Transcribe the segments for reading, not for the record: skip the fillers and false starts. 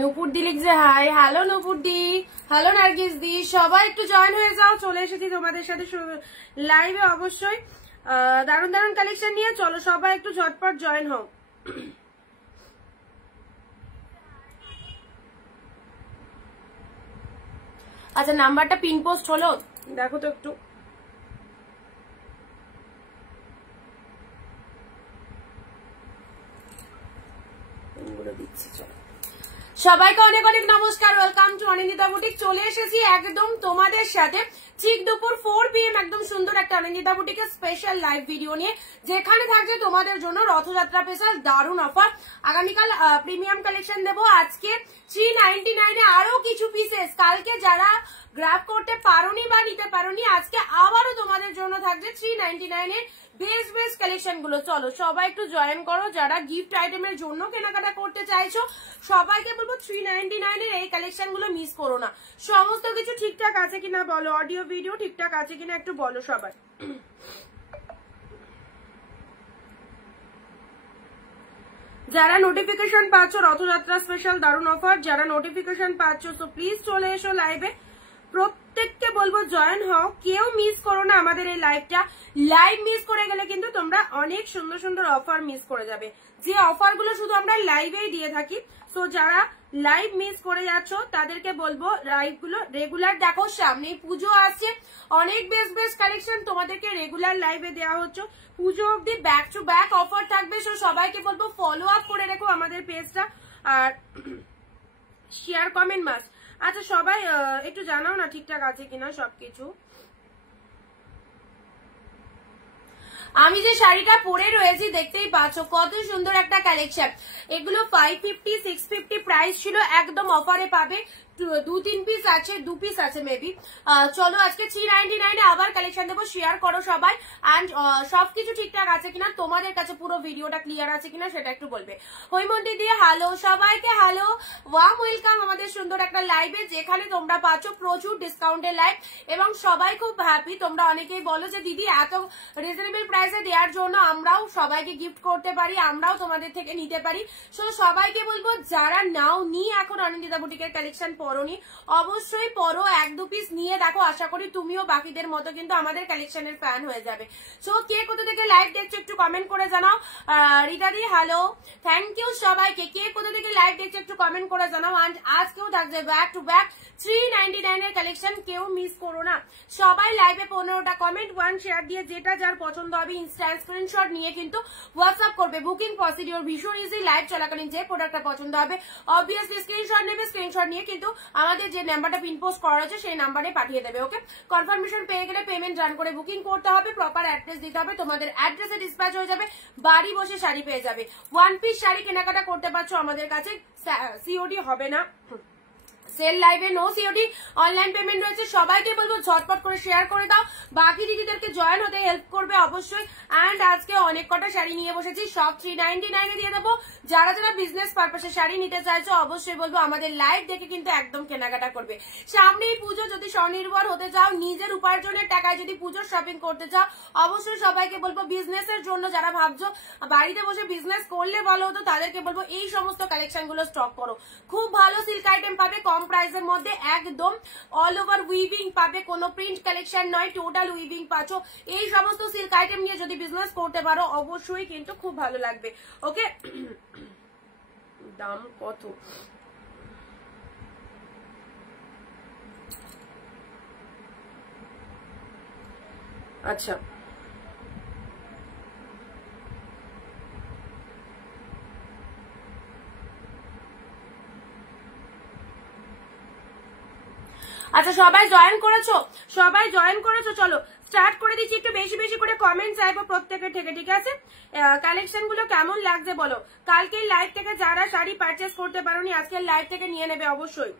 নুপুর দি লিখছে high. Hello নুপুর দি, hello Nargis দি, সবাই একটু জয়েন হয়ে যাও। চলে এসেছি তোমাদের সাথে লাইভে অবশ্যই দারুণ দারুণ কালেকশন নিয়ে। চলো সবাই একটু ঝটপট জয়েন হও। আচ্ছা নাম্বারটা পিন পোস্ট হলো, দেখো তো একটু। দিচ্ছি, চলো সবাইকে অনেক অনেক নমস্কার, ওয়েলকাম টু অনিন্দিতা বুটিক। চলে এসেছি একদম তোমাদের সাথে ঠিক দুপুর 4 PM একদম সুন্দর একটা অনিন্দিতা বুটিকের স্পেশাল লাইভ ভিডিও নিয়ে, যেখানে থাকছে তোমাদের জন্য রথযাত্রা স্পেশাল দারুণ অফার। আগামীকাল প্রিমিয়াম কালেকশন দেবো, আজকে 399 এ আরো কিছু পিসেস। কালকে যারা গ্র্যাব করতে পারোনি বা নিতে পারোনি, আজকে আবারও তোমাদের জন্য থাকছে 399 এর বেস্ট বেস্ট কালেকশন গুলো। চলো সবাই একটু জয়েন করো, যারা গিফট আইটেমের জন্য কেনাকাটা করতে চাইছো সবাইকে বলবো 399 এর এই কালেকশন গুলো মিস করো না। সমস্ত কিছু ঠিকঠাক আছে কিনা বলো, অডিও ভিডিও ঠিকঠাক আছে কিনা একটু বলো সবাই। যারা নোটিফিকেশন পাচ্ছ রথযাত্রা স্পেশাল দারুণ অফার, যারা নোটিফিকেশন পাচ্ছ সো প্লিজ চলে এসো লাইভে। প্রত্যেককে বলবো জয়েন হও, কেউ মিস করো না আমাদের এই লাইভটা। লাইভ মিস করে গেলে কিন্তু তোমরা অনেক সুন্দর সুন্দর অফার মিস করে যাবে, যে অফার গুলো শুধু আমরা লাইভেই দিয়ে থাকি। সো যারা লাইভ মিস করে যাচ্ছ তাদেরকে বলবো লাইভ গুলো রেগুলার দেখো, সামনেই পুজো আসছে, অনেক বেস্ট বেস্ট কালেকশন তোমাদেরকে রেগুলার লাইভে দেওয়া হচ্ছে। পুজো অব্দি ব্যাক টু ব্যাক অফার থাকবে। সো সবাইকে বলবো ফলো আপ করে রেখো আমাদের পেজটা, আর শেয়ার কমেন্ট মাস্ট। আচ্ছা সবাই একটু জানাও না ঠিকঠাক আছে কিনা সবকিছু। আমি যে শাড়িটা পরে রয়েছি দেখতেই পাচ্ছ কত সুন্দর একটা কালেকশন। এগুলো 550 650 প্রাইস ছিল, একদম অফারে পাবে। 2-3 পিস আছে, 2 পিস আছে মেবি। চলো আজকে 399 এ আবার কালেকশন দেবো, শেয়ার করো সবাই। অ্যান্ড সবকিছু ঠিকঠাক আছে কিনা, তোমাদের কাছে পুরো ভিডিওটা ক্লিয়ার আছে কিনা সেটা একটু বলবে। হৈমন্তী দিয়ে হ্যালো, সবাইকে হ্যালো, ওয়ার্ম ওয়েলকাম আমাদের সুন্দর একটা লাইভে, যেখানে তোমরা পাচ্ছ প্রচুর ডিসকাউন্টের লাইভ এবং সবাই খুব হ্যাপি। তোমরা অনেকেই বলো যে দিদি এত রিজনেবল প্রাইসে দেওয়ার জন্য আমরাও সবাইকে গিফট করতে পারি, আমরাও তোমাদের থেকে নিতে পারি। সো সবাইকে বলবো যারা নাও নি এখন অনিন্দিতা বুটিকের কালেকশন পরনি, অবশ্যই পরো, 1-2 পিস নিয়ে দেখো, আশা করি তুমিও বাকিদের মতো কিন্তু আমাদের কালেকশনের ফ্যান হয়ে যাবে। সো কে কোথা থেকে লাইভ দেখছো একটু কমেন্ট করে জানাও। রিতাদি হ্যালো, থ্যাংক ইউ সবাইকে। কে কোথা থেকে লাইভ দেখছো একটু কমেন্ট করে জানাও। অ্যান্ড আজকেও থাকছে ব্যাক টু ব্যাক 399 এর কালেকশন, কেউ মিস করো না। সবাই লাইভে 15টা কমেন্ট, 1 শেয়ার দিয়ে যেটা যার পছন্দ হবে ইনস্ট্যান্ট স্ক্রিনশট নিয়ে কিন্তু হোয়াটসঅ্যাপ করবে। বুকিং প্রসিডিওর ভীষণ ইজি, লাইভ চলাকালীন যে প্রোডাক্টটা পছন্দ হবে অবভিয়াসলি স্ক্রিনশট নেবে, স্ক্রিনশট নিয়ে কিন্তু আমাদের যে নাম্বারটা পিন পোস্ট করা হয়েছে সেই নাম্বারে পাঠিয়ে দেবে। ওকে, কনফার্মেশন পেয়ে গেলে পেমেন্ট রান করে বুকিং করতে হবে, প্রপার অ্যাড্রেস দিতে হবে, তোমাদের অ্যাড্রেসে ডিসপ্যাচ হয়ে যাবে, বাড়ি বসে শাড়ি পেয়ে যাবে। 1 পিস শাড়ি কেনাকাটা করতে পারছো আমাদের কাছে, সিওডি হবে না। সেল লাইভে নো সিওডি, অনলাইন পেমেন্ট রয়েছে। সবাইকে বলবো ঝটপট করে শেয়ার করে দাও, বাকি দিদিদেরকে জয়েন হতে হেল্প করবে অবশ্যই। অ্যান্ড আজকে অনেক কটা শাড়ি নিয়ে বসেছি, সব 399 এ দিয়ে দেবো। যারা যারা বিজনেস পারপাসে শাড়ি নিতে চাইছো অবশ্যই বলবো আমাদের লাইভ দেখে কিন্তু একদম কেনাকাটা করবে। সামনেই পুজো, যদি স্বনির্ভর হতে চাও, নিজের উপার্জনের টাকায় যদি পুজোর শপিং করতে চাও, অবশ্যই সবাইকে বলবো বিজনেসের জন্য যারা ভাবছো বাড়িতে বসে বিজনেস করলে ভালো হতো, তাদেরকে বলবো এই সমস্ত কালেকশন গুলো স্টক করো। খুব ভালো সিল্ক আইটেম পাবে কম প্রাইসের মধ্যে, একদম অল ওভার উইভিং পাবে, কোনো প্রিন্ট কালেকশন নয়, টোটাল উইভিং পাচ্ছ। এই সমস্ত সিল্ক আইটেম নিয়ে যদি বিজনেস করতে পারো অবশ্যই কিন্তু খুব ভালো লাগবে। ওকে, দাম কত? আচ্ছা আচ্ছা সবাই জয়েন করেছো, সবাই জয়েন করেছো। চলো স্টার্ট করে দিচ্ছি, একটু বেশি বেশি করে কমেন্ট চাইবো প্রত্যেকের থেকে, ঠিক আছে? কালেকশন গুলো কেমন লাগছে বলো। কালকে লাইভ থেকে যারা শাড়ি পারচেস করতে পারোনি আজকের লাইভ থেকে নিয়ে নেবে অবশ্যই।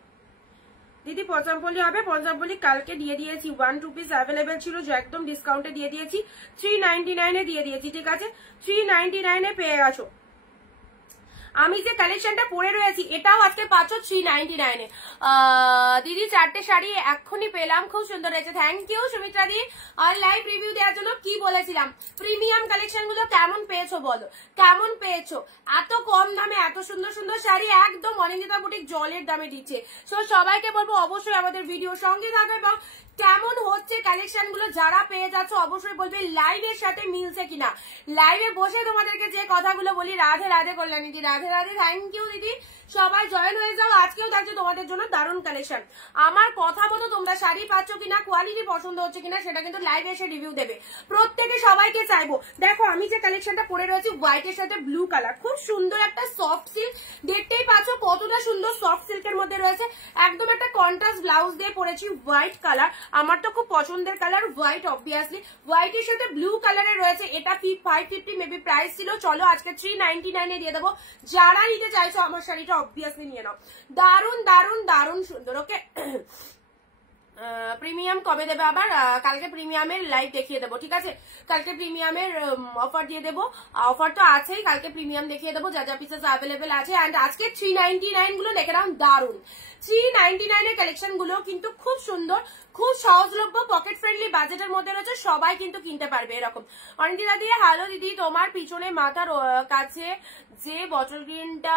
দিদি পঞ্চামপল্লি হবে, পঞ্চামপল্লি কালকে দিয়ে দিয়েছি, 1-2 পিস অ্যাভেলেবেল ছিল, যে একদম ডিসকাউন্টে দিয়ে দিয়েছি, 399 এ দিয়ে দিয়েছি, ঠিক আছে? 399 এ পেয়ে গেছো। আমি যে কালেকশনটা পরে রয়েছি এটাও আজকে পাচ্ছ 399 এ। দিদি 4টে শাড়ি এক্ষুনি পেলাম, খুব সুন্দর হয়েছে, থ্যাংক ইউ সুমিত্রা দি। আর লাইভ রিভিউ দেওয়ার জন্য কি বলেছিলাম, প্রিমিয়াম কালেকশন গুলো কেমন পেয়েছো বলো, কেমন পেয়েছো? এত কম দামে এত সুন্দর সুন্দর শাড়ি একদম অনিন্দিতা বুটিক জলের দামে দিচ্ছে। সো সবাইকে বলবো অবশ্যই আমাদের ভিডিও সঙ্গে থাকো এবং কেমন হচ্ছে কালেকশন গুলো যারা পেয়ে যাচ্ছ অবশ্যই বলবে লাইভের সাথে মিলছে কিনা। লাইভে বসে তোমাদেরকে যে কথাগুলো বলি, রাধে রাধে কল্যাণী দি, রাধে রাধে, থ্যাংক ইউ দিদি, সবাই জয়েন হয়ে যাও। আজকেও থাকছে তোমাদের জন্য দারুণ কালেকশন। আমার কথা মতো তোমরা শাড়ি পাচ্ছ কিনা, কোয়ালিটি পছন্দ হচ্ছে কিনা সেটা কিন্তু লাইভে এসে রিভিউ দেবে। প্রত্যেকে সবাইকে চাইবো। দেখো আমি যে কালেকশনটা পরে রয়েছি হোয়াইটের সাথে ব্লু কালার, খুব সুন্দর একটা সফট সিল্ক, দেখতেই পাচ্ছ কতটা সুন্দর সফট সিল্কের মধ্যে রয়েছে। একদম একটা কন্ট্রাস্ট ব্লাউজ দিয়ে পরেছি হোয়াইট কালার, আমার তো খুব পছন্দের কালার হোয়াইট, অবভিয়াসলি হোয়াইটের সাথে ব্লু কালারে রয়েছে। এটা 550 মেবি প্রাইস ছিল, চলো আজকে 399 এ দিয়ে দেবো। যারা নিতে চাইছো আমার শাড়িটা অবভিয়াসলি নিয়ে নাও, দারুন দারুন দারুন সুন্দর। ওকে প্রিমিয়াম কবে দেবে আবার? কালকে প্রিমিয়ামের লাইভ দেখিয়ে দেবো, ঠিক আছে? কালকে প্রিমিয়ামের অফার দিয়ে দেবো, অফার তো আছেই, কালকে প্রিমিয়াম দেখিয়ে দেবো, যা যা পিসেস অ্যাভেলেবেল আছে। অ্যান্ড আজকে 399 গুলো দেখে নাও, দারুন 399 এর কালেকশন গুলো কিন্তু খুব সুন্দর, খুব সহজলভ্য, পকেট ফ্রেন্ডলি বাজেটের মধ্যে রয়েছে, সবাই কিন্তু কিনতে পারবে এরকম। অনিন্দিতা দিয়ে হ্যালো দিদি, তোমার পিছনে মাথার কাছে যে বটল গ্রিনটা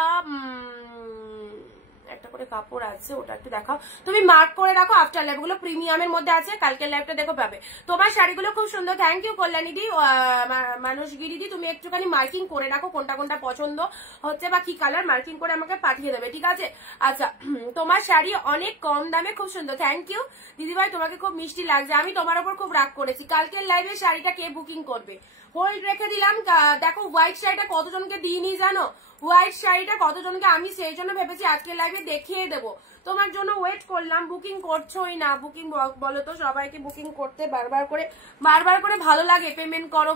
একটা করে কাপড় আছে ওটা একটু দেখাও, তুমি মার্ক করে রাখো। আফটার লাইভ গুলো প্রিমিয়ামের মধ্যে আছে, কালকের লাইভটা দেখো পাবে। তোমার শাড়িগুলো খুব সুন্দর, থ্যাংক ইউ কল্যাণী দি, মানসগিরি দি, তুমি একটুখানি মার্কিং করে রাখো কোনটা কোনটা পছন্দ হচ্ছে বা কি কালার, মার্কিং করে আমাকে পাঠিয়ে দেবে, ঠিক আছে? আচ্ছা তোমার শাড়ি অনেক কম দামে খুব সুন্দর, থ্যাংক ইউ দিদিভাই, তোমাকে খুব মিষ্টি লাগছে। আমি তোমার উপর খুব রাগ করেছি, কালকের লাইভে শাড়িটা কে বুকিং করবে? হোল্ড রেখে দিলাম। দেখো হোয়াইট শাড়িটা কতজনকে দিইনি জানো, হোয়াইট শাড়িটা কতজনকে আমি সেই জন্য ভেবেছি আজকে লাইভে দেখিয়ে দেবো, তোমার জন্য ওয়েট করলাম। বুকিং করছোই না, বুকিং বলো তো, সবাইকে বুকিং করতে বারবার করে ভালো লাগে, পেমেন্ট করো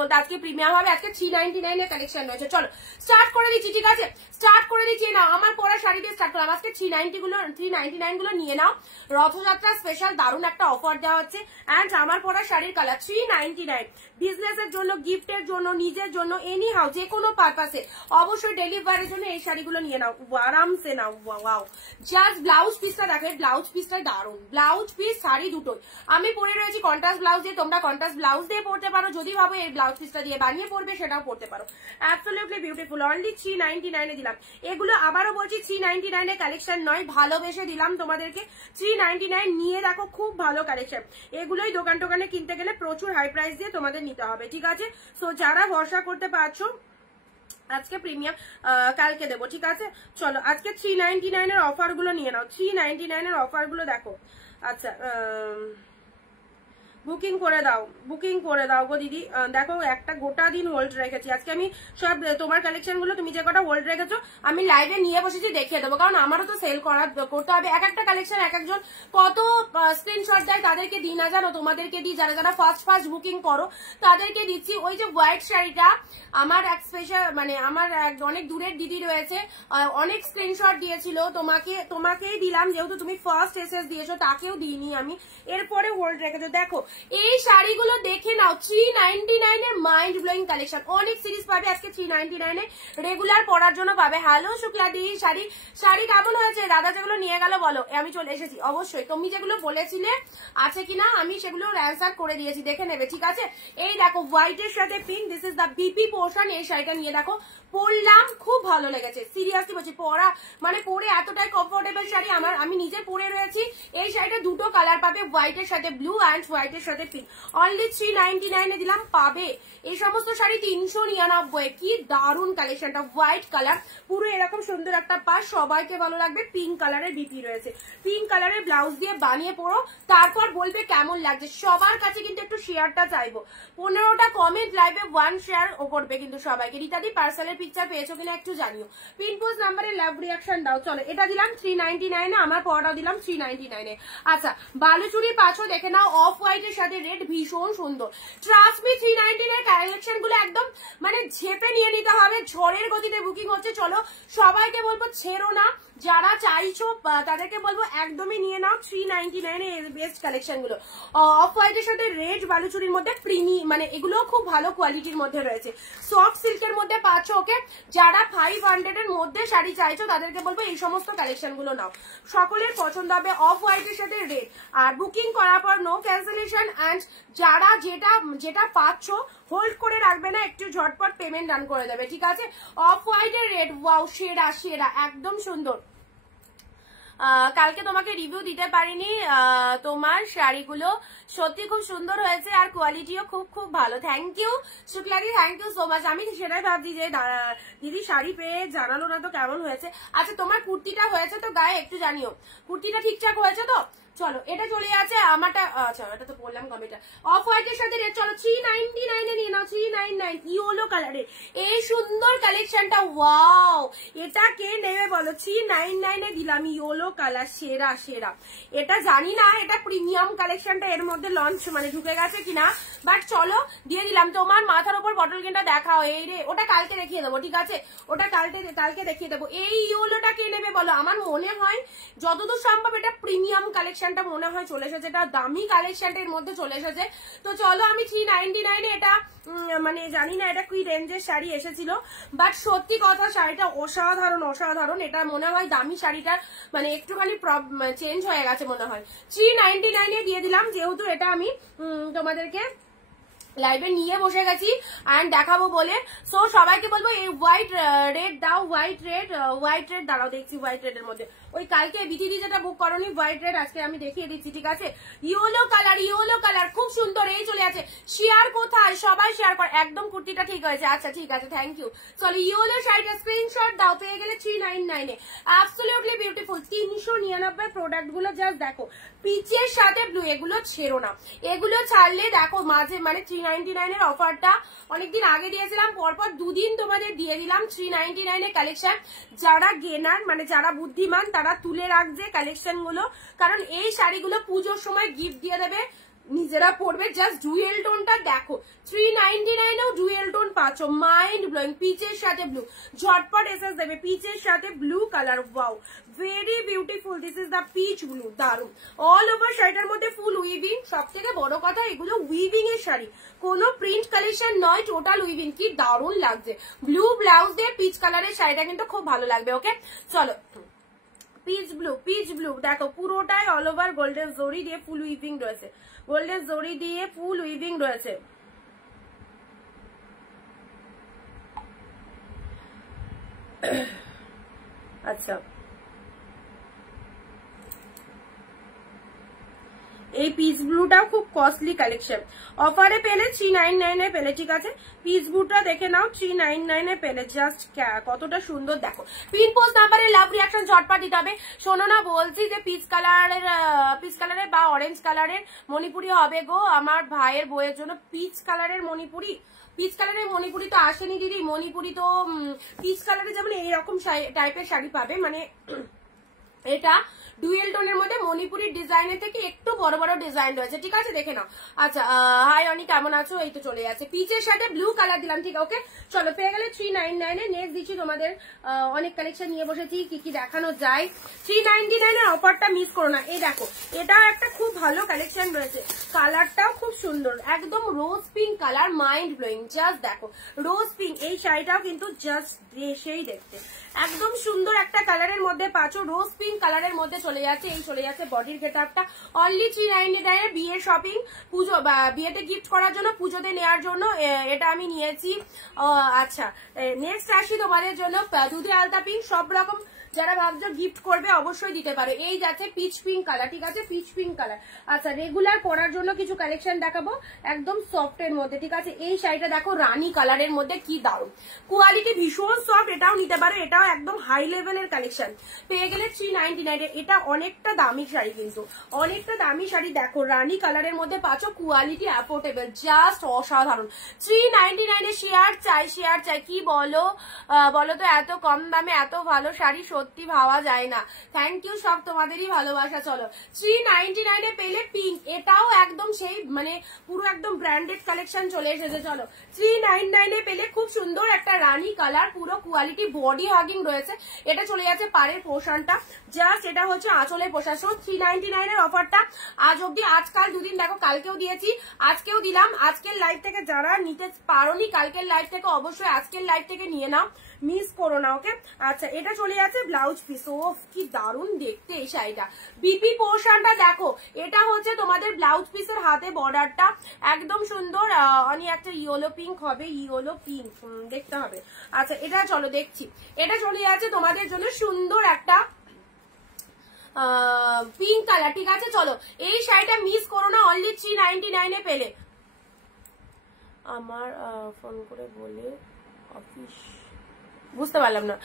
বলতে। আজকে প্রিমিয়াম হবে, আজকে 399 এর কালেকশন রয়েছে। চলো স্টার্ট করে দিচ্ছি, ঠিক আছে? স্টার্ট করে দিচ্ছি, না আমার পরা শাড়ি দিয়ে স্টার্ট করলাম। আজকে 399 গুলো নিয়ে নাও, রথযাত্রা স্পেশাল দারুণ একটা অফার দেওয়া হচ্ছে। অ্যান্ড আমার পরা শাড়ির কালার 399, বিজনেসের জন্য, গিফটের জন্য, নিজের জন্য, এনি হাউ যে কোনো পারপাসে, অবশ্যই ডেলিভারির জন্য এই শাড়িগুলো নিয়ে নাও, আরামসে নাও। ওয়াও, জাস্ট ব্লাউজ পিসটা দেখে, ব্লাউজ পিসটা দারুণ, ব্লাউজ পিস শাড়ি দুটোই আমি পরে রয়েছি কন্ট্রাস্ট ব্লাউজ দিয়ে, তোমরা কন্ট্রাস্ট ব্লাউজ দিয়ে পড়তে পারো, যদি ভাবো এই ব্লাউজ পিসটা দিয়ে বানিয়ে পড়বে সেটাও পড়তে পারো। অ্যাবসলিউটলি বিউটিফুল, অনলি 399 এ দিলাম। এগুলো আবারও বলছি 399 এর কালেকশন নয়, ভালোবেসে দিলাম তোমাদেরকে। 399 নিয়ে দেখো, খুব ভালো কালেকশন। এগুলোই দোকান টোকানে কিনতে গেলে প্রচুর হাই প্রাইস দিয়ে তোমাদের নিতে হবে, ঠিক আছে? সো যারা ভরসা করতে পারছো আজকে প্রিমিয়াম কালকে দেবো, ঠিক আছে? চলো আজকে 399 এর অফার গুলো নিয়ে নাও, 399 এর অফার গুলো দেখো। আচ্ছা বুকিং করে দাও গো দিদি। দেখো একটা গোটা দিন হোল্ড রেখেছি, আজকে আমি সব তোমার কালেকশন গুলো তুমি যে কটা হোল্ড রেখেছো আমি লাইভে নিয়ে বসেছি দেখিয়ে দেবো, কারণ আমারও তো সেল করতে হবে। এক একটা কালেকশন এক একজন কত স্ক্রিনশট দেয়, তাদেরকে দিই না জানো, তোমাদেরকে দিই, যারা যারা ফার্স্ট বুকিং করো তাদেরকে দিচ্ছি। ওই যে হোয়াইট শাড়িটা আমার এক স্পেশাল, মানে আমার অনেক দূরের দিদি রয়েছে, অনেক স্ক্রিনশট দিয়েছিল, তোমাকেই দিলাম, যেহেতু তুমি ফার্স্ট এসএস দিয়েছো, তাকেও দিইনি আমি, এরপরে হোল্ড রেখেছো। দেখো এই শাড়িগুলো দেখে নাও, 399 এর মাইন্ড ব্লোয়িং কালেকশন, অনেক সিরিজ পাবে আজকে 399 এ, রেগুলার পরার জন্য পাবে। হ্যালো শুক্লা দি, শাড়ি কেমন হয়েছে? দাদা যেগুলো নিয়ে গেল বলো, আমি চলে এসেছি। অবশ্যই তুমি যেগুলো বলেছিলে আছে কিনা আমি সেগুলো অ্যান্সার করে দিয়েছি, দেখে নেবে, ঠিক আছে? এই দেখো হোয়াইটের সাথে pink, this is the BP portion. এই শাড়িটা নিয়ে দেখো, পরলাম, খুব ভালো লেগেছে, সিরিয়াসলি বলছি, পরে এতটাই কমফোর্টেবল শাড়ি আমি নিজে পরে রয়েছি। এই শাড়িটা দুটো কালার পাবে, হোয়াইটের সাথে ব্লু অ্যান্ড হোয়াইটের সাথে পিঙ্ক, অনলি 399 এ দিলাম, পাবে। এই সমস্ত শাড়ি 399, কি দারুণ কালেকশনটা, হোয়াইট কালার, পুরো এরকম সুন্দর একটা পাশ, সবাইকে ভালো লাগবে। পিঙ্ক কালারের বিপি রয়েছে, পিঙ্ক কালারের ব্লাউজ দিয়ে বানিয়ে পড়ো, তারপর বলবে কেমন লাগছে। সবার কাছে কিন্তু একটু শেয়ারটা চাইবো, 15টা কমেন্ট লাইভে 1 শেয়ার ও করবে কিন্তু সবাইকে। রীতাদি পার্সেলের পিকচার পেয়েছো কিনা একটু জানিও, পিনপোজ নাম্বারে লাভ রিয়াকশন দাও। চলো এটা দিলাম 399 এ, আমার পরটাও দিলাম 399 এ। আচ্ছা বালুচুরি পাঁচও দেখে নাও, অফ হোয়াইটের হোয়াইটের সাথে রেড ভীষণ সুন্দর। ট্রাস্ট মি 319 এর কালেকশন গুলো একদম মানে ঝেপে নিয়ে নিতে হবে, ঝড়ের গতিতে বুকিং হচ্ছে। চলো সবাইকে বলবো ছেড়ো না, যারা চাইছো তাদেরকে বলবো একদমই নিয়ে নাও 399 এর বেস্ট কালেকশন গুলো। অফ হোয়াইটের সাথে রেড বালুচুরির মধ্যে মানে এগুলো খুব ভালো কোয়ালিটির মধ্যে রয়েছে, সফট সিল্কের মধ্যে পাচ্ছ। ওকে, যারা 500 এর মধ্যে শাড়ি চাইছো তাদেরকে বলবো এই সমস্ত কালেকশন গুলো নাও, সকলের পছন্দ হবে। অফ হোয়াইটের সাথে রেড, আর বুকিং করার পর নো ক্যান্সেলেশন। অ্যান্ড যারা যেটা পাচ্ছ হোল্ড করে রাখবে না, একটু ঝটপট পেমেন্ট ডান করে দেবে, ঠিক আছে। অফ হোয়াইটের রেড, ওয়াও সেরা সেরা, একদম সুন্দর। কালকে তোমাকে রিভিউ দিতে পারিনি, তোমার শাড়িগুলো সত্যি খুব সুন্দর হয়েছে আর কোয়ালিটিও খুব খুব ভালো। থ্যাংক ইউ শুক্লাদি, থ্যাংক ইউ সো মাচ। আমি সেটাই ভাবছি যে দিদি শাড়ি পেয়ে জানালো না তো কেমন হয়েছে। আচ্ছা তোমার কুর্তিটা হয়েছে তো গায়ে, একটু জানিও কুর্তিটা ঠিকঠাক হয়েছে তো। চলো এটা চলে যাচ্ছে আমারটা, আচ্ছা এটা তো বললাম কমেটা। অফ হোয়াইটের সাথে রেড, চলো 399 এ নিয়ে নাও, 399 ইয়েলো কালারের এই সুন্দর কালেকশনটা। ওয়াও, এটা কে নেবে বলো? 399 এ দিলাম ইয়েলো কালার, সেরা সেরা। এটা জানি না এটা প্রিমিয়াম কালেকশনটা এর মধ্যে লঞ্চ মানে ঢুকে গেছে কিনা, বাট চলো দিয়ে দিলাম। তোমার মাথার উপর বটল গ্রিনটা দেখাও, এই রে ওটা কালকে দেখিয়ে দেবো, ঠিক আছে, ওটা কালকে দেখিয়ে দেবো। এই ইয়েলোটা কে নেবে বলো? আমার মনে হয় যতদূর সম্ভব এটা প্রিমিয়াম কালেকশনটা মনে হয় চলে এসেছে, এটা দামি কালেকশনটার মধ্যে চলে এসেছে। তো চলো আমি 399 এ এটা মানে জানি না এটা কি রেঞ্জের শাড়ি এসেছিল, বাট সত্যি কথা শাড়িটা অসাধারণ অসাধারণ। এটা মনে হয় দামি শাড়িটার মানে একটুখানি চেঞ্জ হয়ে গেছে মনে হয়। 399 এ দিয়ে দিলাম, যেহেতু এটা আমি তোমাদেরকে লাইভে নিয়ে বসে গেছি অ্যান্ড দেখাবো বলে। সো সবাইকে বলবো এই হোয়াইট রেড দাও, হোয়াইট রেড দাঁড়াও দেখছি হোয়াইট রেড এর মধ্যে। ওই কালকে বিটিডি যেটা বুক করনি হোয়াইট রেড, আজকে আমি দেখিয়ে দিচ্ছি, ঠিক আছে। ইয়েলো কালার খুব সুন্দর, এই চলে আছে। শেয়ার কোথায়? সবাই শেয়ার কর, একদম কুর্তিটা ঠিক হয়েছে। আচ্ছা ঠিক আছে, থ্যাংক ইউ। চলো ইয়েলো শাড়িটা স্ক্রিনশট দাও, পেয়ে গেলে 399 এ। Absolutely beautiful. 399 প্রোডাক্ট গুলো জাস্ট দেখো, পিচের সাথে ব্লু, এগুলো ছেড়ো না, এগুলো ছাড়লে দেখো মাঝে মানে 399 এর অফারটা অনেকদিন আগে দিয়েছিলাম, পরপর দুদিন তোমাদের দিয়ে দিলাম 399 এর কালেকশন। যারা গেনার মানে যারা বুদ্ধিমান তারা তুলে রাখছে কালেকশন গুলো, কারণ এই শাড়িগুলো পুজোর সময় গিফট দিয়ে দেবে, নিজেরা পড়বে। জাস্ট ডুয়েল টোনটা দেখো, 399 এও ডুয়েল টোন পাচ্ছ, মাইন্ড ব্লোয়িং। পিচের সাথে ব্লু, ঝটপট এসএস দেবে, পিচের সাথে blue colour, wow very beautiful. This is the peach blue, দারুন। অল ওভার শাড়িটার মধ্যে ফুল উইভিং, সব থেকে বড় কথা এগুলো উইভিং এর শাড়ি, কোনো প্রিন্ট কালেকশন নয়, টোটাল উইভিং। কি দারুন লাগছে, ব্লু ব্লাউজ দিয়ে পিচ কালারের শাড়িটা কিন্তু খুব ভালো লাগবে। ওকে চলো পিচ ব্লু দেখো, পুরোটাই অল ওভার গোল্ডেন জরি দিয়ে ফুল উইভিং রয়েছে, গোল্ডেন জরি দিয়ে ফুল উইভিং রয়েছে। আচ্ছা এই পিচ ব্লুটাও খুব কস্টলি কালেকশন, অফারে পেলে 399 এ পেলে, ঠিক আছে। পিচ ব্লুটা দেখে নাও, 399 এ পেলে। জাস্ট কতটা সুন্দর দেখো। পিন পোস্ট নাম্বারে লাভ রিয়াকশন ঝটপট দিতে হবে। শোনো না, বলছি যে পিচ কালারের বা অরেঞ্জ কালারের মণিপুরি হবে গো আমার ভাইয়ের বইয়ের জন্য। পিচ কালারের মণিপুরি, পিচ কালারের মণিপুরি তো আসেনি দিদি, মণিপুরি তো পিচ কালারের যেমন এইরকম টাইপের শাড়ি পাবে, মানে এটা ডুয়েল টোনের মধ্যে মণিপুরির ডিজাইনের থেকে একটু বড় বড় ডিজাইন রয়েছে, ঠিক আছে, দেখে নাও। আচ্ছা হাই অনি, কেমন আছো? এই তো চলে যাচ্ছে। পিচের সাথে ব্লু কালার দিলাম, ঠিক ওকে। চলো পেয়ে গেলে 399 এ। নেক্সট দিচ্ছি তোমাদের, অনেক কালেকশন নিয়ে বসেছি, কি কি দেখানো যায়। 399 এর অফারটা মিস করো না। এই দেখো, এটাও একটা খুব ভালো কালেকশন রয়েছে, কালারটাও খুব সুন্দর, একদম রোজ pink colour, mind blowing. Just দেখো রোজ পিঙ্ক, এই শাড়িটাও কিন্তু জাস্ট সেই দেখতে একদম সুন্দর একটা কালারের মধ্যে পাচ্ছ, রোজ পিঙ্ক কালারের মধ্যে চলে যাচ্ছে। এই চলে যাচ্ছে বডির গেটআপটা। অনলি 399 এর বিয়ের শপিং, পুজো বা বিয়েতে গিফট করার জন্য, পুজোতে নেওয়ার জন্য এটা আমি নিয়েছি। আচ্ছা নেক্সট আসি তোমাদের জন্য দুধে আলতা পিঙ্ক, সব রকম যারা ভাবছো গিফট করবে অবশ্যই দিতে পারো। এই যাচ্ছে পিচ পিঙ্ক কালার, ঠিক আছে, পিচ পিঙ্ক কালার। আচ্ছা রেগুলার পরার জন্য কিছু কালেকশন দেখাবো একদম সফট এর মধ্যে, ঠিক আছে। এই শাড়িটা দেখো রানী কালারের মধ্যে, কি দারুণ কোয়ালিটি, ভীষণ সফট, এটাও নিতে পারো, এটাও একদম হাই লেভেলের কালেকশন। পেয়ে গেলে 399 এর। এটা অনেকটা দামি শাড়ি, কিন্তু অনেকটা দামি শাড়ি। দেখো রানী কালারের মধ্যে পাচ্ছ, কোয়ালিটি অ্যাফোর্ডেবল, জাস্ট অসাধারণ। 399 এর শেয়ার চাই, শেয়ার চাই। কি বলো বলো তো, এত কম দামে এত ভালো শাড়ি সত্যি ভাবা যায় না। থ্যাংক ইউ, সব তোমাদেরই ভালোবাসা। চলো 399 এ পেলে পিঙ্ক, এটাও একদম সেই মানে পুরো একদম ব্র্যান্ডেড কালেকশন চলে এসেছে। চলো 399 এ পেলে খুব সুন্দর একটা রানী কালার, পুরো কোয়ালিটি, বডি হাগিং রয়েছে। এটা চলে যাচ্ছে পাড়ের পোর্শনটা, জাস্ট এটা হচ্ছে আঁচলের পোশাক। 399 এর অফারটা আজ অব্দি, আজকাল দুদিন দেখো, কালকেও দিয়েছি আজকেও দিলাম। আজকের লাইভ থেকে যারা নিতে পারোনি কালকের লাইভ থেকে, অবশ্যই আজকের লাইভ থেকে নিয়ে নাও, মিস করো না। ওকে, আচ্ছা এটা চলে যাচ্ছে ব্লাউজ পিস। ও কি দারুণ দেখতে এই শাড়িটা। বিপি পোর্শনটা দেখো, এটা হচ্ছে তোমাদের ব্লাউজ পিসের হাতে বর্ডারটা একদম সুন্দর। অনি একটা ইয়েলো পিঙ্ক হবে, ইয়েলো পিঙ্ক দেখতে হবে। আচ্ছা এটা চলো দেখছি, এটা চলে যাচ্ছে তোমাদের জন্য সুন্দর একটা পিঙ্ক কালার। ঠিক আছে, চলো এই শাড়িটা মিস করো না, অনলি 399 এ পেলে। আমার ফোন করে বলে অফিস, বুঝতে পারলাম না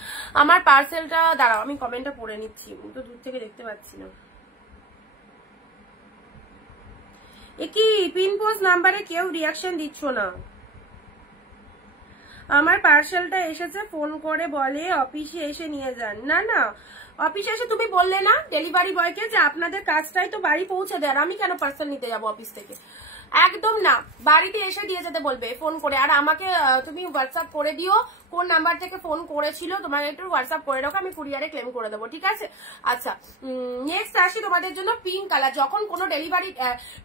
আমার পার্সেলটা। দাঁড়াও আমি কমেন্টটা পড়ে নিচ্ছি, তো দূর থেকে দেখতে পাচ্ছি না। কি পিন পোস্ট নাম্বারে কেউ রিয়াকশন দিচ্ছ না? আমার পার্সেলটা এসেছে, ফোন করে বলে অফিসে এসে নিয়ে যান। না না, অফিসে এসে তুমি বললে না ডেলিভারি বয়কে যে আপনাদের কাজটাই তো বাড়ি পৌঁছে দেয়, আমি কেন পার্সেল নিতে যাবো অফিস থেকে? একদম না, বাড়িতে এসে দিয়ে যেতে বলবে ফোন করে। আর আমাকে তুমি হোয়াটসঅ্যাপ করে দিও কোন নাম্বার থেকে ফোন করেছিল, তোমাকে একটু হোয়াটসঅ্যাপ করে রাখো, আমি কুরিয়ারে ক্লেম করে দেবো। ঠিক আছে, আচ্ছা নেক্সট আসি তোমাদের জন্য পিঙ্ক কালার। যখন কোনো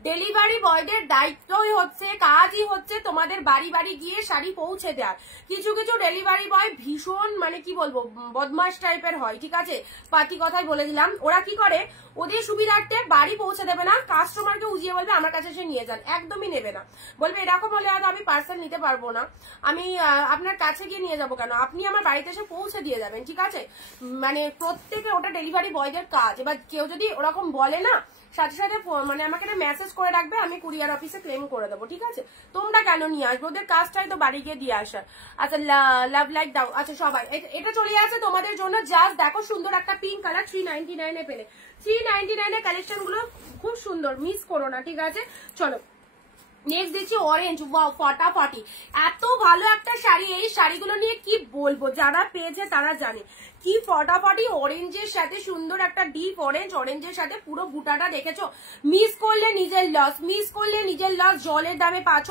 ডেলিভারি বয়দের দায়িত্বই হচ্ছে, কাজই হচ্ছে তোমাদের বাড়ি বাড়ি গিয়ে শাড়ি পৌঁছে দেওয়ার। কিছু কিছু ডেলিভারি বয় ভীষণ মানে কি বলবো বদমাশ টাইপের হয়। ঠিক আছে, পাতি কথাই বলে দিলাম। ওরা কি করে, ওদের সুবিধার্থে বাড়ি পৌঁছে দেবে না, কাস্টমারকে উজিয়ে বলবে আমার কাছে এসে নিয়ে যান, একদমই নেবে না। বলবে এরকম হলে হয়তো আমি পার্সেল নিতে পারবো না, আমি আপনার কাছে গিয়ে নিয়ে যাবো কেন, আপনি আমার বাড়িতে এসে পৌঁছে দিয়ে যাবেন। ঠিক আছে, মানে প্রত্যেকে ওটা ডেলিভারি বয়দের কাজ। এবার কেউ যদি ওরকম বলে না, সাথে সাথে মানে আমাকে একটা মেসেজ করে রাখবে, আমি কুরিয়ার অফিসে ক্লেম করে দেবো। ঠিক আছে, তোমরা কেন নিয়ে আসবে, ওদের কাজটাই তো বাড়ি গিয়ে দিয়ে আসার। আচ্ছা লাভ লাইক দাও। আচ্ছা সবাই এটা চলে আসে তোমাদের জন্য, জাস্ট দেখো সুন্দর একটা পিঙ্ক কালার 399 এ পেলে। 399 এর কালেকশন গুলো খুব সুন্দর, মিস করো না। ঠিক আছে, চলো নেক্সট দিচ্ছি অরেঞ্জ। ওয়াও ফাটাফাটি, এত ভালো একটা শাড়ি। এই শাড়িগুলো নিয়ে কি বলবো, যারা পেয়েছে তারা জানে কি ফটাফটি। অরেঞ্জের সাথে সুন্দর একটা ডিপ অরেঞ্জ, অরেঞ্জের সাথে পুরো বুটাটা দেখেছো, মিস করলে নিজের লস, মিস করলে নিজের লস। জলের দামে পাচ্ছ,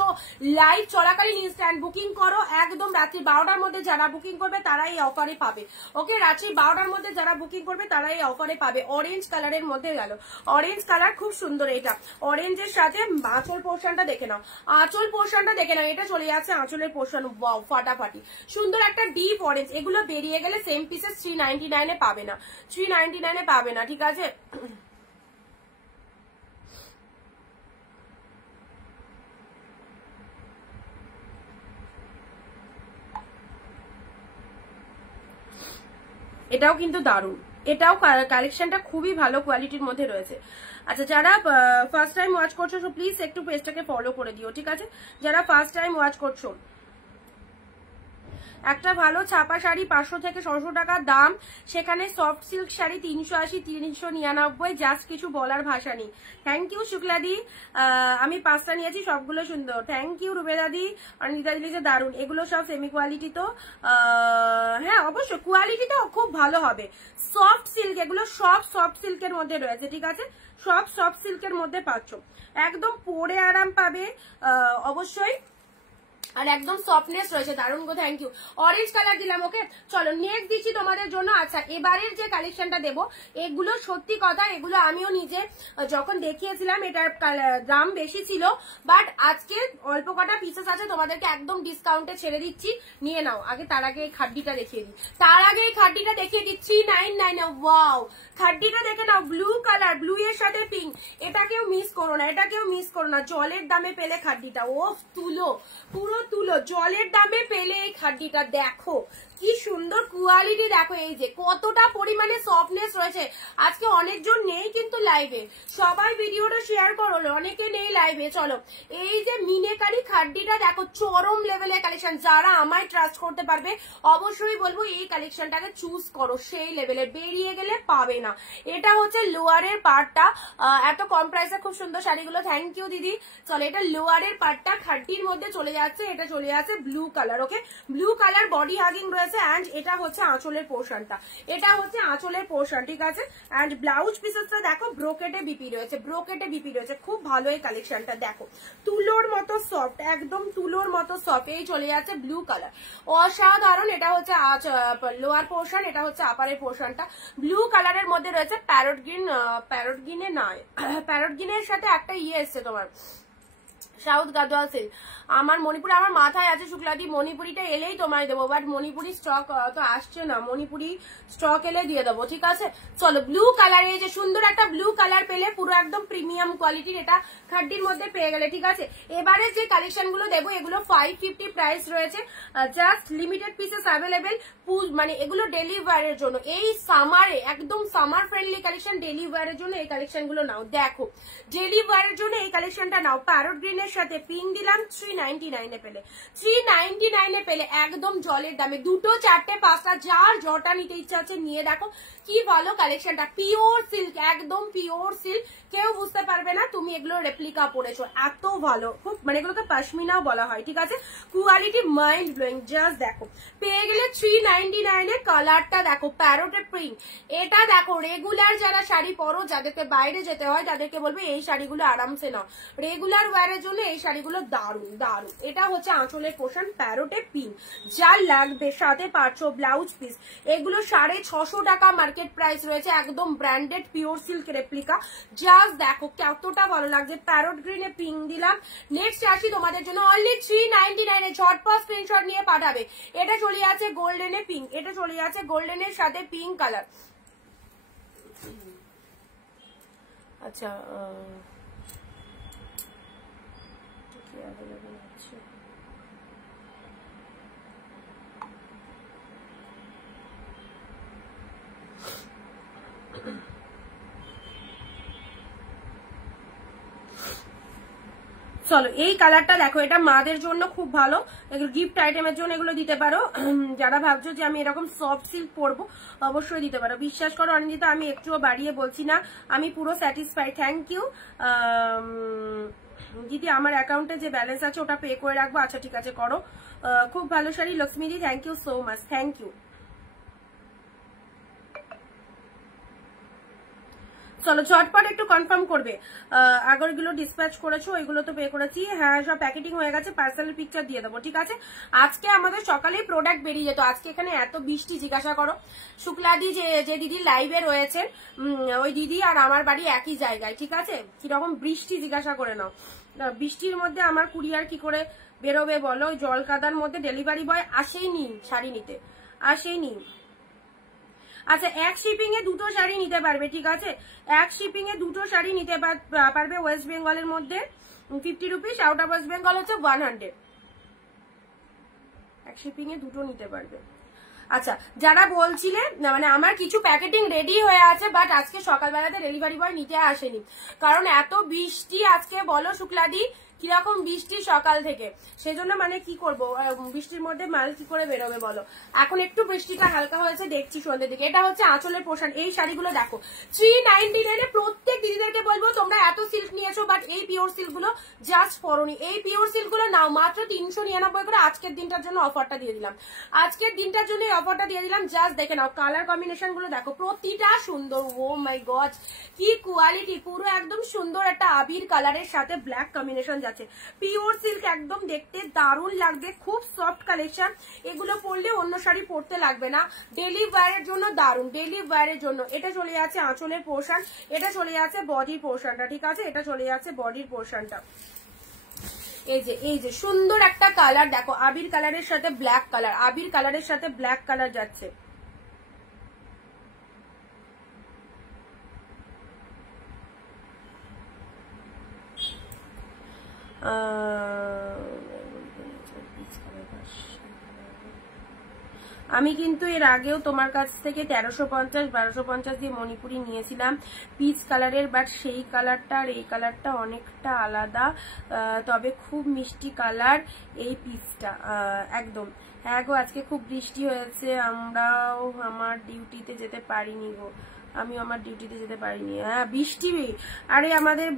লাইভ চলাকালীন ইনস্ট্যান্ট বুকিং করো, একদম রাত্রি 12টার মধ্যে যারা বুকিং করবে তারা এই অফারে পাবে। ওকে, রাত্রি 12টার মধ্যে যারা বুকিং করবে তারা এই অফারে পাবে। অরেঞ্জ কালারের মধ্যে গেল, অরেঞ্জ কালার খুব সুন্দর। এটা অরেঞ্জের সাথে আঁচল পোর্শনটা দেখে নাও, আঁচল পোর্শনটা দেখে নাও, এটা চলে যাচ্ছে আঁচলের পোর্শন। ওয়াও ফাটাফাটি, সুন্দর একটা ডিপ অরেঞ্জ। এগুলো বেরিয়ে গেলে সেম পিসেস 399 এ পাবে না, 399 এ পাবে না। ঠিক আছে, এটাও কিন্তু দারুণ, এটাও কালেকশনটা খুবই ভালো কোয়ালিটির মধ্যে রয়েছে। আচ্ছা যারা ফার্স্ট টাইম ওয়াচ করছো প্লিজ একটু পেজটাকে ফলো করে দিও। ঠিক আছে, যারা ফার্স্ট টাইম ওয়াচ করছো, একটা ভালো ছাপা শাড়ি 500 থেকে 600 টাকা দাম, সেখানে সফট সিল্ক শাড়ি 380 399, জাস্ট কিছু বলার ভাষা নেই। থ্যাংক ইউ শুক্লাদি, আমি 5টা নিয়েছি, সবগুলো সুন্দর। থ্যাংক ইউ রুবেদাদি আর নিতাদি, যে দারুন। এগুলো সব সেমি কোয়ালিটি, তো হ্যাঁ অবশ্যই কোয়ালিটি তো খুব ভালো হবে। সফট সিল্ক, এগুলো সব সফট সিল্কের মধ্যে রয়েছে। ঠিক আছে, সব সফট সিল্কের মধ্যে পাচ্ছ, একদম পরে আরাম পাবে অবশ্যই, আর একদম সফটনেস রয়েছে, দারুণ গো। থ্যাংক ইউ, অরেঞ্জ কালার দিলাম। ওকে, চলো নেক্সট দিচ্ছি তোমাদের জন্য। আচ্ছা এবারের যে কালেকশনটা দেবো, এগুলো সত্যি কথা, এগুলো আমিও নিজে যখন দেখিয়েছিলাম এটার দাম বেশি ছিল, বাট আজকে অল্প কটা পিসেস আছে, তোমাদেরকে একদম ডিসকাউন্টে ছেড়ে দিচ্ছি, নিয়ে নাও। আগে তার আগে এই খাড্ডিটা দেখিয়ে দিই, তার আগে এই খাড্ডিটা দেখিয়ে দিই। 399। ওয়াও, খাড্ডিটা দেখে নাও, ব্লু কালার, ব্লু এর সাথে পিঙ্ক। এটাকেও মিস করো না, এটাকেও মিস করো না। জলের দামে পেলে খাড্ডিটা, ও তুলো, পুরো তুলো, জলের দামে পেলে এই খাড্ডিটা। দেখো কি সুন্দর কোয়ালিটি দেখো, এই যে কতটা পরিমাণে সফটনেস রয়েছে। আজকে অনেকজন নেই কিন্তু লাইভে, সবাই ভিডিওটা শেয়ার করো, অনেকে নেই লাইভে। চলো, এই যে মিনেকারি খাড্ডিটা দেখো, চরম লেভেলের কালেকশন। যারা আমায় ট্রাস্ট করতে পারবে অবশ্যই বলবো এই কালেকশনটাকে চুজ করো, সেই লেভেলের, বেরিয়ে গেলে পাবে না। এটা হচ্ছে লোয়ারের পার্টটা, এত কম প্রাইসে খুব সুন্দর শাড়িগুলো, থ্যাংক ইউ দিদি। চলো, এটা লোয়ারের পার্টটা খাড্ডির মধ্যে চলে যাচ্ছে, এটা চলে যাচ্ছে blue colour. Okay, blue colour body hugging রয়েছে, এন্ড এটা হচ্ছে আঁচলের পোর্শনটা, এটা হচ্ছে আঁচলের পোর্শন, ঠিক আছে। এন্ড ব্লাউজ পিসেসটা দেখো ব্রোকেটে বিপি রয়েছে, ব্রোকেটে বিপি রয়েছে, খুব ভালো এই কালেকশনটা। দেখো তুলোর মতো সফট, একদম তুলোর মতো সফট। এই চলে যাচ্ছে ব্লু কালার, অসাধারণ। এটা হচ্ছে লোয়ার পোর্শন, এটা হচ্ছে আপারের পোর্শনটা। ব্লু কালারের মধ্যে রয়েছে প্যারট গ্রিন, প্যারট গ্রিনে নয়, প্যারট গ্রিনের সাথে একটা ইয়ে এসছে তোমার সাউথ গাদোয়াল সিল্ক। আমার মণিপুরি আমার মাথায় আছে শুক্লাদি, মণিপুরিটা এলেই তোমায় দেবো, বাট মণিপুরি স্টক তো আসছে না, মণিপুরি স্টক এলে দিয়ে দেবো, ঠিক আছে। চলো, ব্লু কালারে যে সুন্দর একটা ব্লু কালার পেলে, পুরো একদম প্রিমিয়াম কোয়ালিটির, এটা খাড্ডির মধ্যে পেয়ে গেলে, ঠিক আছে। এবারে যে কালেকশন গুলো দেবো এগুলো 550 প্রাইস রয়েছে, জাস্ট লিমিটেড পিসেস অ্যাভেলেবেল, মানে এগুলো ডেলি ওয়্যারের জন্য, এই সামারে একদম সামার ফ্রেন্ডলি কালেকশন, ডেলি ওয়্যারের জন্য এই কালেকশন গুলো নাও। দেখো ডেলি ওয়্যারের জন্য এই কালেকশনটা নাও, প্যারট গ্রিনের সাথে পিঙ্ক দিলাম, 399 এ পেলে, 399 এ পেলে, একদম জলের দামে, দুটো চারটে পাঁচটা, যার জটা নিতে ইচ্ছা আছে নিয়ে দেখো কি ভালো কালেকশনটা। পিওর সিল্ক, একদম পিওর সিল্ক, কেউ বুঝতে পারবে না তুমি এগুলো রেপ্লিকা পড়েছো, এত ভালো, খুব মানে এগুলোকে পশমিনাও বলা হয়, ঠিক আছে। কোয়ালিটি মাইন্ড ব্লোয়িং, জাস্ট দেখো পেয়ে গেলে 399 এ। কালারটা দেখো প্যারোটে প্রিন্ট, এটা দেখো রেগুলার যারা শাড়ি পরো, যাদেরকে বাইরে যেতে হয় তাদেরকে বলবে এই শাড়িগুলো আরামসে নাও, রেগুলার ওয়্যারের জন্য এই শাড়িগুলো দারুন দারুন। এটা হচ্ছে আঁচলের পোর্শন, প্যারোটে পিন, যা লাগবে সাথে পাচ্ছ ব্লাউজ পিস। এগুলো 650 টাকা মার্কেট প্রাইস রয়েছে, একদম branded pure silk replica. Just দেখো কতটা ভালো লাগছে, প্যারোট গ্রিনে পিঙ্ক দিলাম। নেক্সট আসি তোমাদের জন্য অনলি 399 এ, ঝটপট স্ক্রিনশট নিয়ে পাঠাবে। এটা চলে আছে গোল্ডেনে পিঙ্ক, এটা চলে আছে গোল্ডেনের সাথে পিঙ্ক কালার। আচ্ছা, চলো এই কালারটা দেখো, এটা মাদের জন্য খুব ভালো, এগুলো গিফট আইটেমের জন্য এগুলো দিতে পারো। যারা ভাবছো যে আমি এরকম সফট সিল্ক পরবো অবশ্যই দিতে পারো, বিশ্বাস করো অনিন্দিতা, আমি একটুও বাড়িয়ে বলছি না, আমি পুরো স্যাটিসফাইড। থ্যাংক ইউ দিদি, আমার অ্যাকাউন্টে যে ব্যালেন্স আছে ওটা পে করে রাখবো। আচ্ছা ঠিক আছে, করো। খুব ভালো শাড়ি লক্ষ্মীদি, thank you so much, thank you. চলো ঝটপট একটু কনফার্ম করবে, আগরগুলো ডিসপ্যাচ করেছো, ওইগুলো তো পে করেছি, হ্যাঁ সব প্যাকেটিং হয়ে গেছে, পার্সেলের পিকচার দিয়ে দেবো, ঠিক আছে। আজকে আমাদের সকালেই প্রোডাক্ট বেরিয়ে যেত, আজকে এখানে এত বৃষ্টি, জিজ্ঞাসা করো শুক্লাদি যে দিদি লাইভে রয়েছেন, ওই দিদি আর আমার বাড়ি একই জায়গায়, ঠিক আছে। কিরকম বৃষ্টি জিজ্ঞাসা করে নাও, বৃষ্টির মধ্যে আমার কুরিয়ার কি করে বেরোবে বলো, জল কাদার মধ্যে ডেলিভারি বয় আসেইনি শাড়ি নিতে, আসেইনি। আচ্ছা, এক শিপিং এ দুটো শাড়ি নিতে পারবে, ঠিক আছে, এক শিপিং এ দুটো শাড়ি নিতে পারবে ওয়েস্ট বেঙ্গলের মধ্যে 50 rupees, out of West Bengal হচ্ছে 100, এক শিপিং এ দুটো নিতে পারবে। আচ্ছা, যারা বলছিলে মানে আমার কিছু প্যাকেটিং রেডি হয়ে আছে, বাট আজকে সকালবেলাতে ডেলিভারি বয় নিতে আসেনি, কারণ এত বৃষ্টি আজকে, বলো শুক্লাদি কিরকম বৃষ্টি সকাল থেকে, সেজন্য মানে কি করব, বৃষ্টির মধ্যে মাল কি করে বেরোবে বলো। এখন একটু বৃষ্টিটা হালকা হয়েছে, দেখছি সন্ধ্যের দিকে। এটা হচ্ছে আঁচলের পোর্শন, এই শাড়িগুলো দেখো 399 এ। প্রত্যেক দিদিদেরকে বলবো তোমরা এত সিল্ক নিয়েছো, বাট এই পিওর সিল্ক গুলো জাস্ট পরনি, এই পিওর সিল্ক গুলো নাও, মাত্র 399 করে। আজকের দিনটার জন্য অফারটা দিয়ে দিলাম, আজকের দিনটার জন্য অফারটা দিয়ে দিলাম, জাস্ট দেখে নাও। কালার কম্বিনেশন গুলো দেখো, প্রতিটা সুন্দর, ও মাই গড কি কোয়ালিটি, পুরো একদম সুন্দর একটা আবির কালারের সাথে ব্ল্যাক কম্বিনেশন যাচ্ছে, পিওর সিল্ক, একদম দেখতে দারুণ লাগবে, খুব সফট কালেকশন। এগুলো পরলে অন্য শাড়ি পরতে লাগবে না, ডেলি ওয়্যারের জন্য দারুণ, ডেলি ওয়্যারের জন্য। এটা চলে যাচ্ছে আঁচলের পোর্শন, এটা চলে যাচ্ছে বডির পোর্শনটা, ঠিক আছে, এটা চলে যাচ্ছে বডির পোর্শনটা। এই যে সুন্দর একটা কালার দেখো, আবির কালারের সাথে ব্ল্যাক কালার, আবির কালারের সাথে ব্ল্যাক কালার যাচ্ছে। আমি কিন্তু এর আগেও তোমার কাছ থেকে 1350 1250 দিয়ে মণিপুরি নিয়েছিলাম পিচ কালারের, বাট সেই কালারটা আর এই কালারটা অনেকটা আলাদা, তবে খুব মিষ্টি কালার এই পিচটা একদম। হ্যাঁ গো, আজকে খুব বৃষ্টি হয়েছে, আমরাও আমার ডিউটিতে যেতে পারিনি গো, আমি আমার ডিউটিতে যেতে পারিনি। হ্যাঁ বৃষ্টি, আরে আমাদের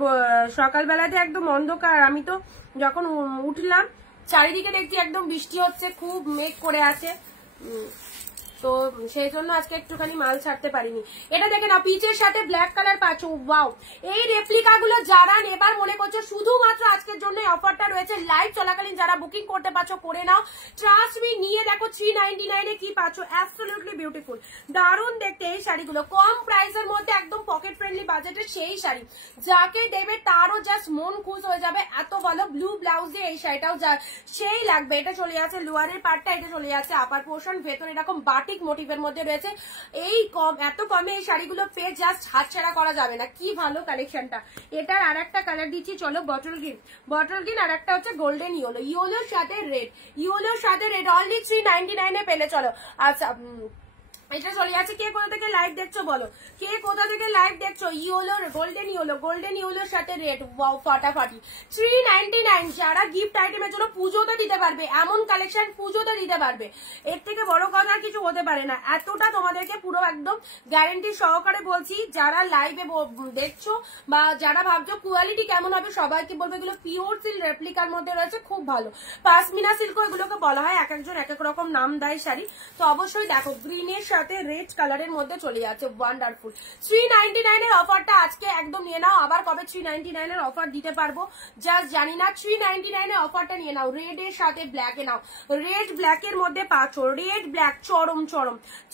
সকালবেলাতে একদম অন্ধকার, আমি তো যখন উঠলাম চারিদিকে দেখছি একদম বৃষ্টি হচ্ছে, খুব মেঘ করে আছে, তো সেই জন্য আজকে একটুখানি মাল ছাড়তে পারিনি। এটা দেখে নাও, পিচের সাথে ব্ল্যাক কালার পাচ্ছ, ওয়াও। এই রেপ্লিকা গুলো যারা নেবার মনে করছো শুধুমাত্র আজকের জন্য অফারটা রয়েছে, লাইভ চলাকালীন যারা বুকিং করতে পারছো করে নাও, ট্রাস্ট মি। নিয়ে দেখো 399 এ কি পাচ্ছ, অ্যাবসলিউটলি বিউটিফুল, দারুণ দেখতে এই শাড়িগুলো, কম প্রাইসের মধ্যে একদম পকেট ফ্রেন্ডলি বাজেটের সেই শাড়ি, যাকে দেবে তারও জাস্ট মন খুশ হয়ে যাবে, এত ভালো। ব্লু ব্লাউজ দিয়ে এই শাড়িটাও সেই লাগবে। এটা চলে যাচ্ছে লোয়ারের পার্টটা, এটা চলে যাচ্ছে আপার পোর্শন, ভেতরে এরকম বাটিক মোটিভের মধ্যে রয়েছে। এই এত কমে এই শাড়িগুলো পেয়ে জাস্ট হাতছাড়া করা যাবে না, কি ভালো কালেকশনটা। এটার আর একটা কালার দিচ্ছি, চলো বটল গ্রিন, আর একটা হচ্ছে গোল্ডেন ইয়েলো, ইয়েলোর সাথে রেড, অনলি 399 এ পেলে। চলো আচ্ছা, এটা চলে যাচ্ছে। কে কোথা থেকে লাইভ দেখছো বলো, কে কোথা থেকে লাইভ দেখছো? গোল্ডেন ইয়েলোর সাথে রেড, ওয়াও ফাটাফাটি, 399। যারা গিফট আইটেমের জন্য পুজোতে দিতে পারবে, এমন কালেকশন পুজোতে দিতে পারবে, এর থেকে বড় কথা কিছু হতে পারে না। এতটা তোমাদেরকে পুরো একদম গ্যারেন্টি সহকারে বলছি, যারা লাইভে দেখছো বা যারা ভাবছো কোয়ালিটি কেমন হবে, সবাইকে বলবে এগুলো পিওর সিল্ক রেপ্লিকার মধ্যে রয়েছে, খুব ভালো। পাশমিনা সিল্ক এগুলোকে বলা হয়, এক একজন এক এক রকম নাম দেয় শাড়ি। তো অবশ্যই দেখো, গ্রিনের সাথে রেড কালারের মধ্যে চলে যাচ্ছে, ওয়ান্ডারফুল। 399 এর অফারটা আজকে একদম নিয়ে নাও। আবার কবে 399 এর অফার দিতে পারবো জাস্ট জানি না। 399 এর অফারটা নিয়ে নাও, রেড এর সাথে ব্ল্যাক এ নাও, রেড ব্ল্যাক এর মধ্যে পাচ্ছ, রেড ব্ল্যাক চরম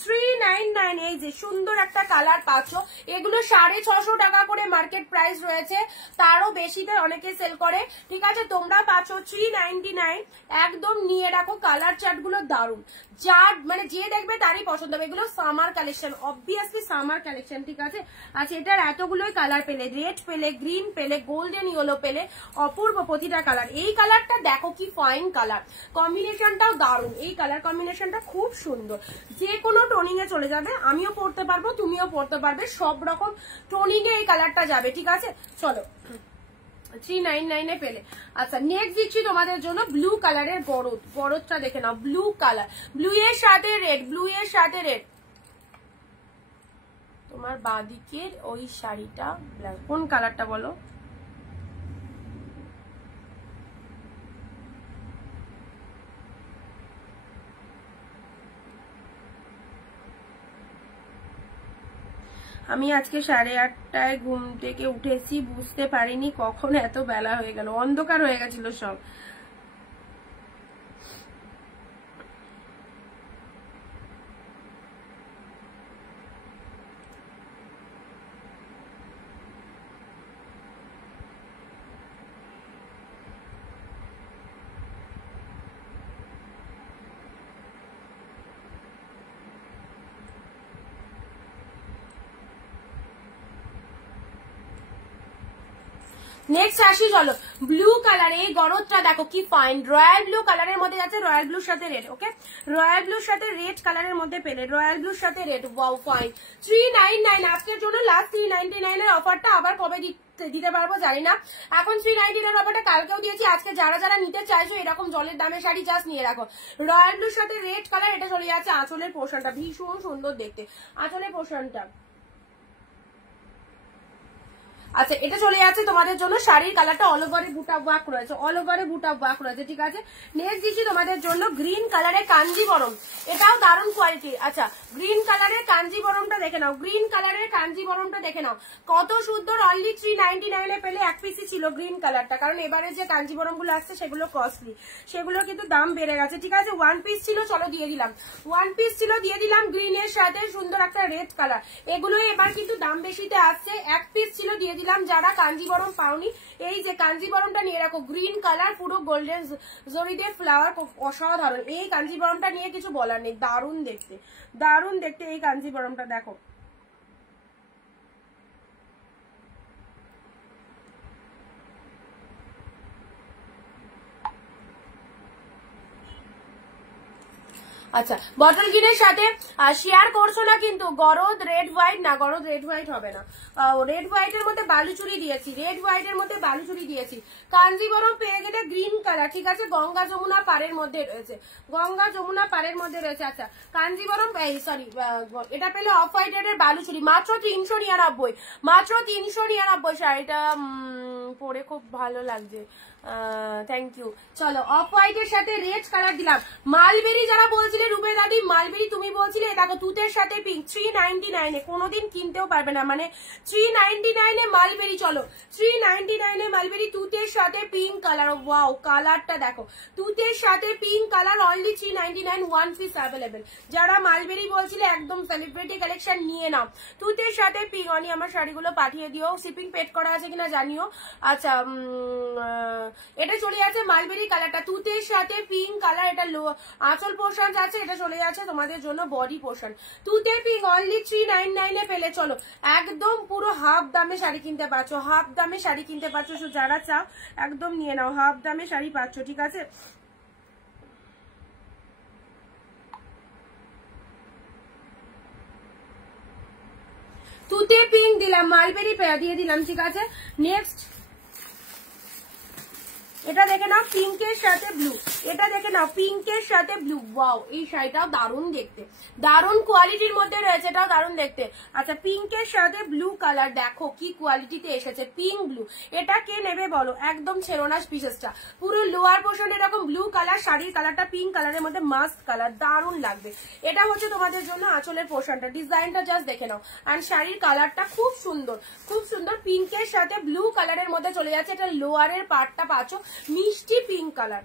399। এই যে সুন্দর একটা কালার পাচ্ছ, এগুলো 650 টাকা করে মার্কেট প্রাইস রয়েছে, তারও বেশিতে অনেকে সেল করে, ঠিক আছে। তোমরা পাচ্ছ 399, একদম নিয়ে রাখো। কালার চার্ট গুলো দারুন, যার মানে যে দেখবে তারই পছন্দ হবে। এগুলো summer collection, obviously summer collection, ঠিক আছে। আচ্ছা, এটার এতগুলোই কালার পেলে, রেড পেলে, গ্রিন পেলে, গোল্ডেন ইয়েলো পেলে, অপূর্ব প্রতিটা কালার। এই কালারটা দেখো কি ফাইন কালার, কম্বিনেশনটাও দারুন, এই কালার কম্বিনেশনটা খুব সুন্দর, যে কোনো টোনিং এ চলে যাবে, আমিও পরতে পারবো, তুমিও পরতে পারবে, সব রকম টোনিং এ এই কালারটা যাবে, ঠিক আছে। চলো 399 এ পেলে। আচ্ছা, নেক্সট দিচ্ছি তোমাদের জন্য ব্লু কালারের বরদটা দেখে নাও, ব্লু কালার, ব্লু এর সাথে রেড, তোমার বাঁদিকের ওই শাড়িটা ব্ল্যাক, কোন কালারটা বলো? আমি আজকে 8:30টায় ঘুম থেকে উঠেছি, বুঝতে পারিনি কখন এত বেলা হয়ে গেল, অন্ধকার হয়ে গেছিল সব। নেক্সট আসি, চলো ব্লু কালার, এই গরদটা দেখো কি ফাইন, রয়্যাল ব্লু কালারের মধ্যে যাচ্ছে, রয়্যাল ব্লুর সাথে রেড, ওকে, রয়্যাল ব্লুর সাথে রেড কালারের মধ্যে পেলে, রয়্যাল ব্লুর সাথে রেড, ওয়াও ফাইন। 399 আজকের জন্য লাস্ট, 399 এর অফারটা আবার কবে দিতে পারবো জানি না। এখন 399 এর অফারটা কালকেও দিয়েছি, আজকে যারা নিতে চাইছো এরকম জলের দামের শাড়ি জাস্ট নিয়ে রাখো। রয়্যাল ব্লুর সাথে রেড কালার, এটা চলে যাচ্ছে আঁচলের পোর্শনটা, ভীষণ সুন্দর দেখতে আঁচলের পোর্শনটা। আচ্ছা, এটা চলে যাচ্ছে তোমাদের জন্য, শাড়ির কালারটা অল ওভারে বুটা ওয়ার্ক রয়েছে, ঠিক আছে। নেক্সট দিচ্ছি তোমাদের জন্য গ্রিন কালারের কাঞ্জিবরম, এটাও দারুণ কোয়ালিটির। আচ্ছা, গ্রিন কালারের কাঞ্জিবরমটা দেখে নাও, কত সুন্দর, অনলি 399 এ পেলে। এক পিসই ছিল গ্রিন কালারটা, কারণ এবারে যে কাঞ্জিবরম গুলো আসছে সেগুলো কস্টলি, সেগুলো কিন্তু দাম বেড়ে গেছে, ঠিক আছে। ওয়ান পিস ছিল, চলো দিয়ে দিলাম, গ্রিনের সাথে সুন্দর একটা রেড কালার, এগুলো এবার কিন্তু দাম বেশিতে আসছে। এক পিস ছিল, দিয়ে দিলাম। যারা কাঞ্জিবরম পাওনি, এই যে কাঞ্জিবরমটা নিয়ে রাখো, গ্রিন কালার, পুরো গোল্ডেন জরি দিয়ে ফ্লাওয়ার, অসাধারণ। এই কাঞ্জিবরমটা নিয়ে কিছু বলার নেই, দারুণ দেখতে এই কাঞ্জিবরমটা দেখো। আচ্ছা বটল গ্রিনের সাথে শেয়ার করছো না কিন্তু, গরদ রেড হোয়াইট না, গরদ রেড হোয়াইট হবে না, রেড হোয়াইটের মধ্যে বালুচুরি দিয়েছি, রেড হোয়াইটের মধ্যে বালুচুরি দিয়েছি। কাঞ্জিবরম পেয়ে গেলে গ্রিন কালার, ঠিক আছে, গঙ্গা যমুনা পাড়ের মধ্যে রয়েছে, গঙ্গা যমুনা পাড়ের মধ্যে রয়েছে। আচ্ছা কাঞ্জিবরম সরি এটা পেলে অফ হোয়াইটের বালুচুরি মাত্র 399, মাত্র 399। শাড়িটা পরে খুব ভালো লাগছে, থ্যাংক ইউ। চলো অফ হোয়াইটের সাথে রেড কালার দিলাম। মালবেরি যারা বলছিলে রুবে দাদি, মালবেরি তুমি বলছিলে, দেখো তুতের সাথে পিঙ্ক 399 কোনোদিন কিনতেও পারবে না, মানে 399 মালবেরি। চলো 399 মালবেরি তুতের সাথে পিঙ্ক কালার, ওয়াও কালারটা দেখো, তুতের সাথে pink colour, only 399, 1 piece available. যারা মালবেরি বলছিলে একদম সেলিব্রিটি কালেকশন নিয়ে নাও, তুতের সাথে পিঙ্ক। অনি আমার শাড়িগুলো পাঠিয়ে দিও, শিপিং পেড করা আছে কিনা জানিও। আচ্ছা এটা চলে যাচ্ছে মালবেরি কালারটা, তুতের সাথে পিঙ্ক কালার, এটা আঁচল পোর্শন আছে, এটা চলে যাচ্ছে তোমাদের জন্য বডি পোর্শন। তুতে পিঙ্ক অনলি 399 পেলে চলো একদম পুরো হাফ দামে শাড়ি কিনতে পারছো, হাফ দামে শাড়ি কিনতে পারছো। যারা চাও একদম নিয়ে নাও, হাফ দামে শাড়ি পাচ্ছ, ঠিক আছে। তুতে পিঙ্ক দিলাম, মালবেরি দিয়ে দিলাম, ঠিক আছে। নেক্সট এটা দেখে নাও পিঙ্কের সাথে ব্লু, এটা দেখে নাও পিঙ্কের সাথে ব্লু, ওয়াও এই শাড়িটাও দারুণ দেখতে, দারুণ কোয়ালিটির মধ্যে রয়েছে, এটাও দারুণ দেখতে। আচ্ছা পিঙ্কের সাথে ব্লু কালার, দেখো কি কোয়ালিটিতে এসেছে, পিঙ্ক ব্লু। এটা কে নেবে বলো, একদম ছেড়ো না পিসেসটা, পুরো লোয়ার পোর্শন এরকম ব্লু কালার, শাড়ির কালারটা পিঙ্ক কালারের মধ্যে মাস্ট কালার, দারুণ লাগবে। এটা হচ্ছে তোমাদের জন্য আঁচলের পোর্শনটা, ডিজাইনটা জাস্ট দেখে নাও, আর শাড়ির কালারটা খুব সুন্দর, খুব সুন্দর। পিঙ্কের সাথে ব্লু কালারের মধ্যে চলে যাচ্ছে, এটা লোয়ারের পার্টটা পাচ্ছ মিষ্টি পিঙ্ক কালার।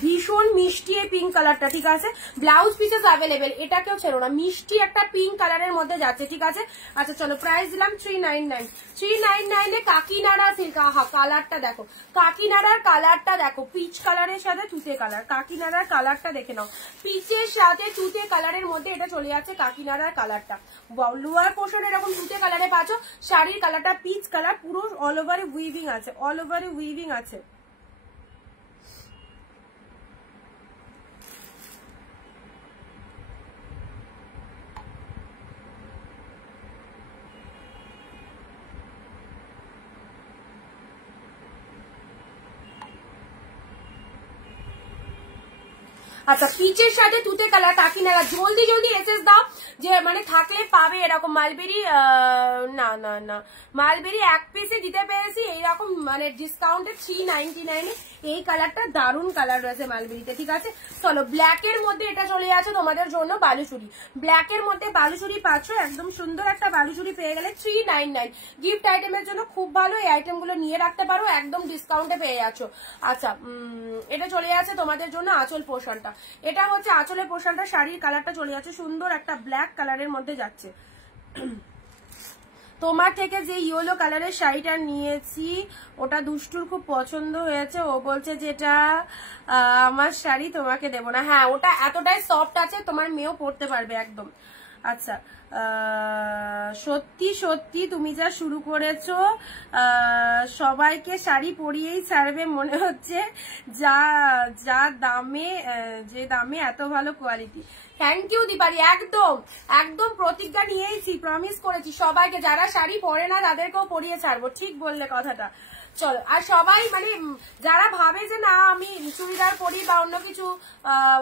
ভীষণ মিষ্টি এই পিঙ্ক কালারটা, ঠিক আছে। ব্লাউজ পিসেস অ্যাভেলেবেল, এটাকেও ছেড়ো না, মিষ্টি একটা পিঙ্ক কালারের মধ্যে যাচ্ছে, ঠিক আছে। আচ্ছা চলো প্রাইস দিলাম 399, 399 কাকিনাড়া সিল্ক। আহা কালারটা দেখো, কাকিনাড়ার কালারটা দেখো, পিচ কালারের সাথে তুতে কালার, কাকিনাড়ার কালারটা দেখে নাও, পিচের সাথে তুতে কালারের মধ্যে এটা চলে যাচ্ছে কাকিনাড়ার কালারটা। লোয়ার পোর্শন এরকম তুতে কালারে পাচ্ছ, শাড়ির কালারটা পিচ কালার, পুরো অল ওভারে উইভিং আছে, অল ওভারে উইভিং আছে। আচ্ছা পিচের সাথে তুতে কালার কাকিনারা, জলদি জলদি এসএস দাও, যে মানে থাকলে পাবে এরকম। মালবেরি না না না, মালবেরি এক পিসে দিতে পেরেছি এইরকম, মানে ডিসকাউন্টে 399 এই কালারটা দারুণ কালার রয়েছে মালবেরিতে, ঠিক আছে। চলো ব্ল্যাকের মধ্যে এটা চলে যাচ্ছে তোমাদের জন্য বালুচুরি, ব্ল্যাকের মধ্যে বালুচুরি পাচ্ছ, একদম সুন্দর একটা বালুচুরি পেয়ে গেলে 399। গিফট আইটেমের জন্য খুব ভালো, এই আইটেমগুলো নিয়ে রাখতে পারো, একদম ডিসকাউন্টে পেয়ে যাচ্ছ। আচ্ছা এটা চলে যাচ্ছে তোমাদের জন্য আঁচল পোর্শনটা, এটা হচ্ছে আঁচলের পোর্শনটা, শাড়ির কালারটা চলে যাচ্ছে সুন্দর একটা ব্ল্যাক কালারের মধ্যে যাচ্ছে। তোমার থেকে যে ইয়েলো কালারের শাড়িটা নিয়েছি ওটা দুষ্টুর খুব পছন্দ হয়েছে, ও বলছে যেটা আমার শাড়ি তোমাকে দেবো না। হ্যাঁ ওটা এতটাই সফট আছে, তোমার মেয়েও পরতে পারবে একদম। আচ্ছা সত্যি সত্যি তুমি যা শুরু করেছো সবাইকে শাড়ি পরিয়েই ছাড়বে মনে হচ্ছে, যা যা দামে, যে দামে এত ভালো কোয়ালিটি। থ্যাংক ইউ দীপালি, একদম একদম প্রতিজ্ঞা নিয়েইছি, প্রমিস করেছি সবাইকে, যারা শাড়ি পরে না তাদেরকেও পরিয়ে ছাড়বো, ঠিক বললে কথাটা। চলো আর সবাই মানে যারা ভাবে যে না আমি চুড়িদার পরি বা অন্য কিছু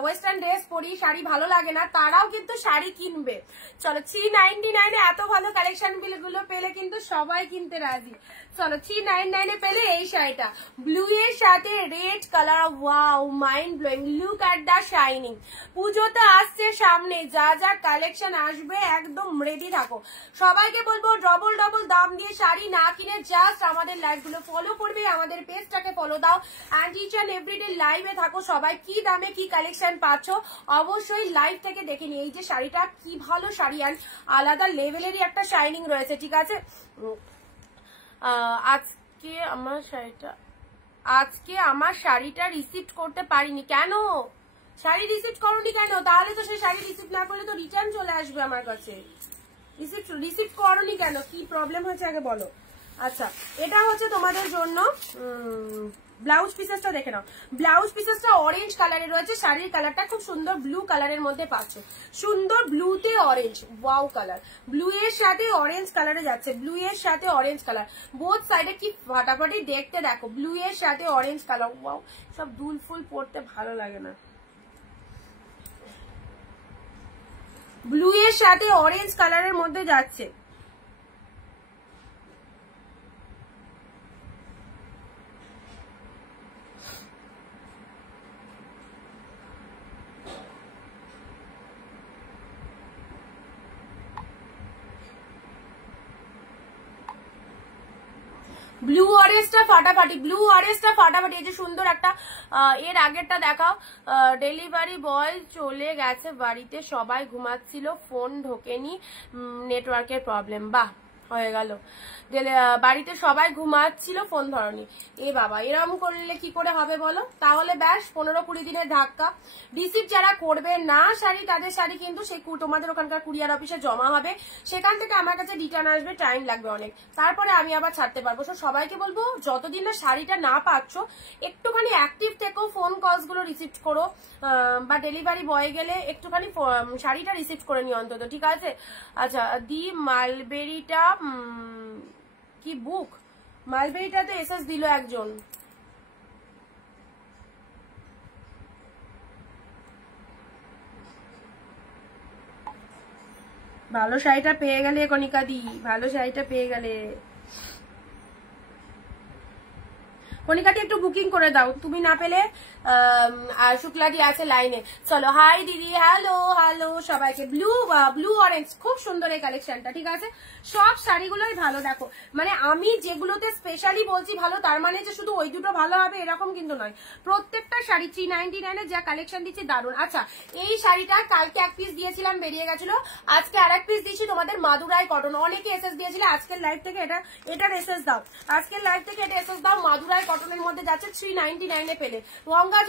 ওয়েস্টার্ন ড্রেস পরি, শাড়ি ভালো লাগে না, তারাও কিন্তু শাড়ি কিনবে। চলো 399 এত ভালো কালেকশন গুলো পেলে কিন্তু সবাই কিনতে রাজি। চলো 399 পেলে এই শাড়িটা ব্লু এর সাথে red colour, wow mind blowing, look at the shining. পুজোতে আসছে সামনে, যা যা কালেকশন আসবে একদম রেডি থাকো। সবাইকে বলবো ডবল ডবল দাম দিয়ে শাড়ি না কিনে জাস্ট আমাদের লাইভ গুলো ফলো করবে, আমাদের পেজটাকে ফলো দাও, অ্যান্ড ইচ অ্যান্ড এভরিডে লাইভে থাকো। সবাই কি দামে কি কালেকশন পাচ্ছ অবশ্যই লাইভ থেকে দেখে নিই। এই যে শাড়িটা কি ভালো শাড়ি, অ্যান্ড আলাদা লেভেলেরই একটা শাইনিং রয়েছে, ঠিক আছে। আজকে আমার শাড়িটা রিসিভ করতে পারিনি কেন? শাড়ি রিসিভ করোনি কেন? তাহলে তো সেই শাড়ি রিসিভ না করলে তো রিটার্ন চলে আসবে আমার কাছে। রিসিভ করোনি কেন, কি প্রবলেম হয়েছে আগে বলো। আচ্ছা এটা হচ্ছে তোমাদের জন্য ব্লাউজ পিসেসটা দেখে নাও, ব্লাউজ পিসেসটা অরেঞ্জ কালারের রয়েছে, শাড়ির কালারটা খুব সুন্দর ব্লু কালারের মধ্যে পাচ্ছ, সুন্দর ব্লুতে অরেঞ্জ, ওয়াও কালার, ব্লু এর সাথে অরেঞ্জ কালারে যাচ্ছে, ব্লু এর সাথে অরেঞ্জ কালার, বোথ সাইডে কি ফাটাফাটি দেখতে দেখো, ব্লু এর সাথে অরেঞ্জ কালার, ওয়াও, সব দুল ফুল পরতে ভালো লাগে না, ব্লু এর সাথে অরেঞ্জ কালারের মধ্যে যাচ্ছে। ব্লু অরেঞ্জটা ফাটাফাটি, ব্লু অরেঞ্জটা ফাটাফাটি। এই যে সুন্দর একটা, এর আগেরটা দেখাও, ডেলিভারি বয় চলে গেছে বাড়িতে, সবাই ঘুমাচ্ছিল, ফোন ঢোকেনি, নেটওয়ার্কের প্রবলেম। বাহ, হয়ে গেল, বাড়িতে সবাই ঘুমাচ্ছিল, ফোন ধরনি। এ বাবা, এরকম করলে কি করে হবে বলো? তাহলে ব্যাস 15-20 দিনের ধাক্কা। রিসিভ যারা করবে না শাড়ি, তাদের শাড়ি কিন্তু সেই তোমাদের ওখানকার কুরিয়ার অফিসে জমা হবে, সেখান থেকে আমার কাছে রিটার্ন আসবে, টাইম লাগবে অনেক, তারপরে আমি আবার ছাড়তে পারবো। সবাইকে বলবো যতদিন না শাড়িটা না পাচ্ছ একটুখানি অ্যাক্টিভ থেকো, ফোন কলস গুলো রিসিভ করো, বা ডেলিভারি বয় গেলে একটুখানি শাড়িটা রিসিভ করে নিও অন্তত, ঠিক আছে? আচ্ছা, দি মালবেরিটা কি বুক, মালবেরিটাতে এসএস দিল একজন, ভালো শাড়িটা পেয়ে গেলে কণিকা দি, ভালো শাড়িটা পেয়ে গেলে। কণিকাটি একটু বুকিং করে দাও, তুমি না পেলে শুক্লাদি আছে লাইনে। চলো, হাই দিদি, হ্যালো হ্যালো সবাইকে। ব্লু অরেঞ্জ, খুব সুন্দর এই কালেকশনটা, ঠিক আছে? সব শাড়িগুলোই ভালো, দেখো, মানে আমি যেগুলোতে স্পেশালি বলছি ভালো, তার মানে যে শুধু ওই দুটো ভালো হবে এরকম কিন্তু নয়, প্রত্যেকটা শাড়ি 399 যা কালেকশন দিচ্ছি দারুণ। আচ্ছা, এই শাড়িটা কালকে এক পিস দিয়েছিলাম, বেরিয়ে গেছিল, আজকে আর এক পিস দিচ্ছি তোমাদের, মাদুরাই কটন। অনেকে এসএস দিয়েছিল, আজকের লাইভ থেকে এটার এসএস দাও, আজকের লাইভ থেকে এটা এসএস দাও, মাদুরাই কটনের মধ্যে যাচ্ছে, 399 পেলে। গঙ্গা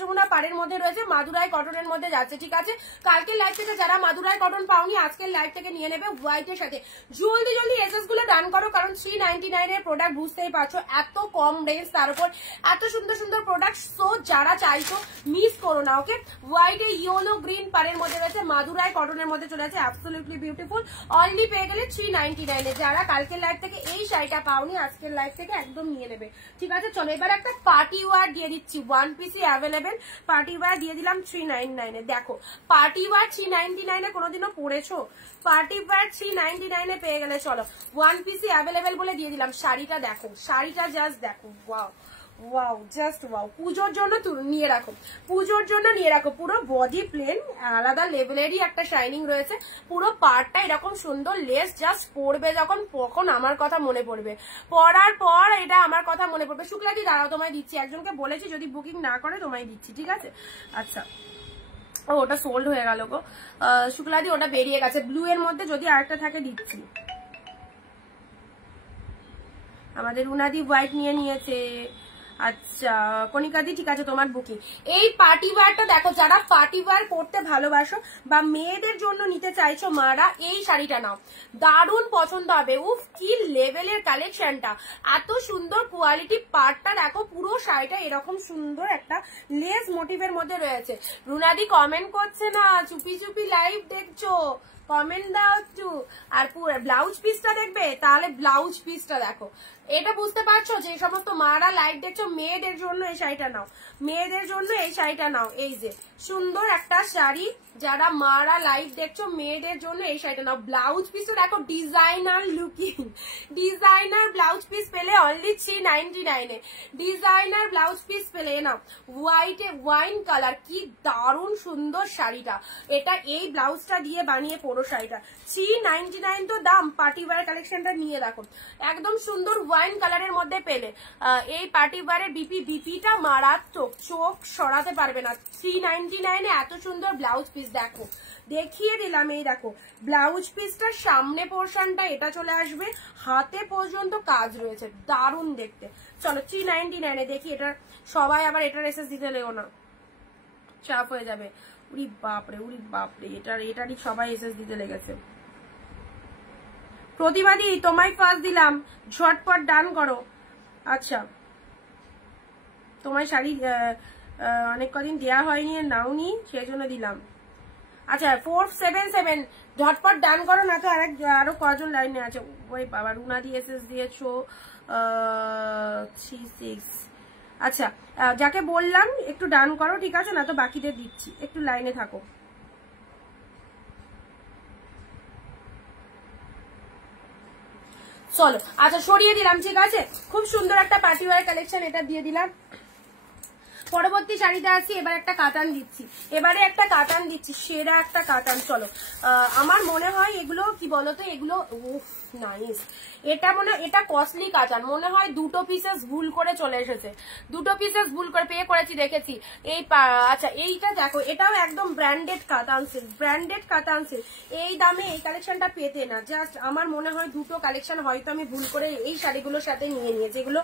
যমুনা পাড়ের মধ্যে রয়েছে, মাদুরাই কটনের মধ্যে যাচ্ছে, ঠিক আছে? কালকের লাইভ থেকে যারা মাদুরাই কটন পাওনি, আজকের লাইভ থেকে নিয়ে নেবে হোয়াইটের সাথে। জলদি জলদি এসএস গুলো ডান করো, কারণ 399 এর প্রোডাক্ট বুঝতেই পারছো, এত কম রেঞ্জ, তার উপর এত সুন্দর সুন্দর প্রোডাক্ট। সো যারা চাইছো মিস করো না, ওকে? হোয়াইটে ইয়েলো গ্রিন পাড়ের মধ্যে রয়েছে, মাদুরাই কটনের মধ্যে চলে আছে, অ্যাবসলিউটলি বিউটিফুল। অনলি পেয়ে গেলে 399 এ। যারা কালকের লাইভ থেকে এই শাড়িটা পাওনি, আজকের লাইভ থেকে একদম নিয়ে নেবে, ঠিক আছে? চলো, এবার একটা পার্টি ওয়ার দিয়ে দিচ্ছি, one PC available party war দিয়ে দিলাম 399 এ। দেখো, পার্টি ওয়ার 399 এ কোনোদিনও পড়েছো? পার্টি ওয়ার 399 এ পেয়ে গেলে, চলো, ওয়ান পিসি অ্যাভেলেবেল বলে দিয়ে দিলাম। শাড়িটা দেখো, শাড়িটা জাস্ট দেখো, ওয়াও ওয়াও, জাস্ট ওয়াও। পুজোর জন্য নিয়ে রাখো, পুজোর জন্য নিয়ে রাখো। পুরো বডি প্লেন, আলাদা লেভেলেরই একটা শাইনিং রয়েছে, পুরো পার্টটা এরকম সুন্দর লেস, জাস্ট পরবে যখন তখন আমার কথা মনে পড়বে, পরার পর এটা আমার কথা মনে পড়বে। শুক্লাদি দাঁড়াও, তোমায় দিচ্ছি, একজনকে বলেছি যদি বুকিং না করে তোমায় দিচ্ছি, ঠিক আছে? আচ্ছা, ওটা সোল্ড হয়ে গেল গো শুক্লাদি, ওটা বেরিয়ে গেছে। ব্লু এর মধ্যে যদি আরেকটা থাকে দিচ্ছি। আমাদের উনাদি হোয়াইট নিয়ে নিয়েছে। আচ্ছা কণিকাদি, ঠিক আছে, তোমার বুকিং। এই পার্টি ওয়্যারটা দেখো, যারা পার্টি ওয়্যার পড়তে ভালোবাসো বা মেয়েদের জন্য নিতে চাইছো মারা, এই শাড়িটা নাও, দারুণ পছন্দ হবে। উফ, কি লেভেলের কালেকশনটা, এত সুন্দর কোয়ালিটি। পার্টটা দেখো, পুরো শাড়িটা এরকম সুন্দর একটা লেস মোটিভের মধ্যে রয়েছে। রুনাদি কমেন্ট করছে না, চুপি চুপি লাইভ দেখছো, কমেন্ট দাও একটু। আর ব্লাউজ পিসটা দেখবে, তাহলে ব্লাউজ পিসটা দেখো। এটা বুঝতে পারছো যে সমস্ত মারা লাইভ দেখছো, মেয়েদের জন্য এই শাড়িটা নাও, মেয়েদের জন্য এই শাড়িটা নাও। এই যে সুন্দর একটা শাড়ি, যারা মারা লাইভ দেখছো মেয়েদের জন্য এই শাড়িটা নাও। ব্লাউজ পিসটা দেখো, designer looking, designer blouse piece পেলে অনলি 399 এ, ডিজাইনার ব্লাউজ পিস পেলে নাও। হোয়াইটে ওয়াইন কালার, কি দারুণ সুন্দর শাড়িটা। এটা এই ব্লাউজটা দিয়ে বানিয়ে পরো শাড়িটা, 399 তো দাম। পার্টি ওয়্যার কালেকশনটা নিয়ে দেখো, একদম সুন্দর ওয়াইন কালারের মধ্যে পেলে। এই পার্টি ওয়্যারের বিপিটা মারাত্মক, চোখ সরাতে পারবে না। 399 এ এত সুন্দর ব্লাউজ পিস দেখো, দেখিয়ে দিলাম। এই দেখো ব্লাউজ পিসটার সামনে পোর্শনটা এটা চলে আসবে, হাতে পর্যন্ত কাজ রয়েছে, দারুণ দেখতে। চলো 399 এ দেখি। এটা সবাই আবার এটার এসএস দিতে লেগো না, চাপ হয়ে যাবে। উরি বাপরে, উরি বাপরে, এটারই সবাই এসএস দিতে লেগেছে। প্রতিবাদী, তোমায় ফার্স্ট দিলাম, ঝটপট ডান করো। আচ্ছা, তোমার শাড়ি অনেক কদিন দেওয়া হয়নি, নাওনি, সেই জন্য দিলাম। আচ্ছা 477 ঝটপট ডান করো, না তো আরো কজন লাইনে আছে। ওই বাবা, রুনাদি এসএস দিয়েছো 36। আচ্ছা যাকে বললাম একটু ডান করো, ঠিক আছে, না তো বাকিদের দিচ্ছি, একটু লাইনে থাকো। চলো আচ্ছা সরিয়ে দিলাম, ঠিক আছে। খুব সুন্দর একটা পার্টি ওয়্যার কালেকশন, এটা দিয়ে দিলাম। পরবর্তী শাড়িতে আসছি, এবার একটা কাতান দিচ্ছি, সেরা একটা কাতান। চলো আমার মনে হয় এগুলো কি বলতো, এগুলো নাইস, এটা মনে হয় এটা কস্টলি কাতান, মনে হয় 2 পিসেস ভুল করে চলে এসেছে, 2 পিসেস ভুল করে পে করেছি দেখেছি এই। আচ্ছা এইটা দেখো, এটাও একদম ব্র্যান্ডেড কাতান সিল্ক, এই দামে এই কালেকশনটা পেতে না। জাস্ট আমার মনে হয় 2 কালেকশন হয়তো আমি ভুল করে এই শাড়িগুলোর সাথে নিয়ে নিয়েছি, এগুলো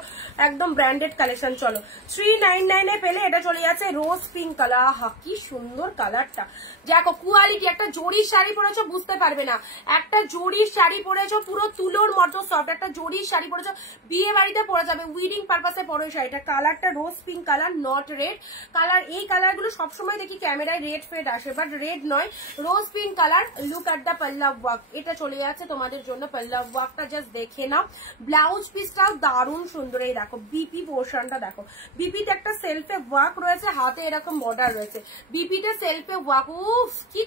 একদম ব্র্যান্ডেড কালেকশন। চলো 399 এ পেলে এটা চলে যাচ্ছে রোজ পিঙ্ক কালার। হা কি সুন্দর কালারটা, দেখো কোয়ালিটি। একটা জরির শাড়ি পরেছো বুঝতে পারবে না, একটা জরির শাড়ি পরেছো পুরো তুলোর মতো সফট, একটা জরির শাড়ি পরেছো, বিয়ে বাড়িতে পরে যাবে, উইডিং পারপাসে পরে শাড়িটা। কালারটা rose pink colour, not red colour. এই কালার গুলো সবসময় দেখি ক্যামেরায় রেড ফেড আসে, বাট রেড নয়, rose pink colour. Look at the pallav work, এটা চলে যাচ্ছে তোমাদের জন্য। পাল্লাভ ওয়ার্কটা জাস্ট দেখে নাও, ব্লাউজ পিসটাও দারুণ সুন্দর। এই দেখো বিপি পোর্শনটা দেখো, বিপিতে একটা সেলফে ওয়ার্ক রয়েছে, হাতে এরকম বর্ডার রয়েছে, বিপিতে সেলফে ওয়ার্ক। উফ কি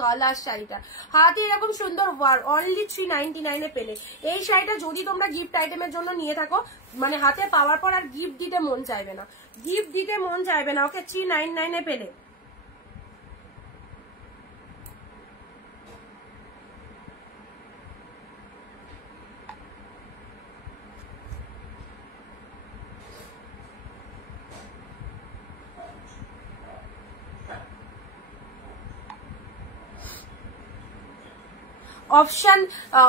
কালার শাড়িটা, হাতে এরকম সুন্দর ওয়ার্ক। অনলি 399 এ পেলে এই শাড়িটা। যদি তোমরা গিফট আইটেমের জন্য নিয়ে থাকো, মানে হাতে পাওয়ার পর আর গিফট দিতে মন চাইবে না, ওকে 399 এ পেলে।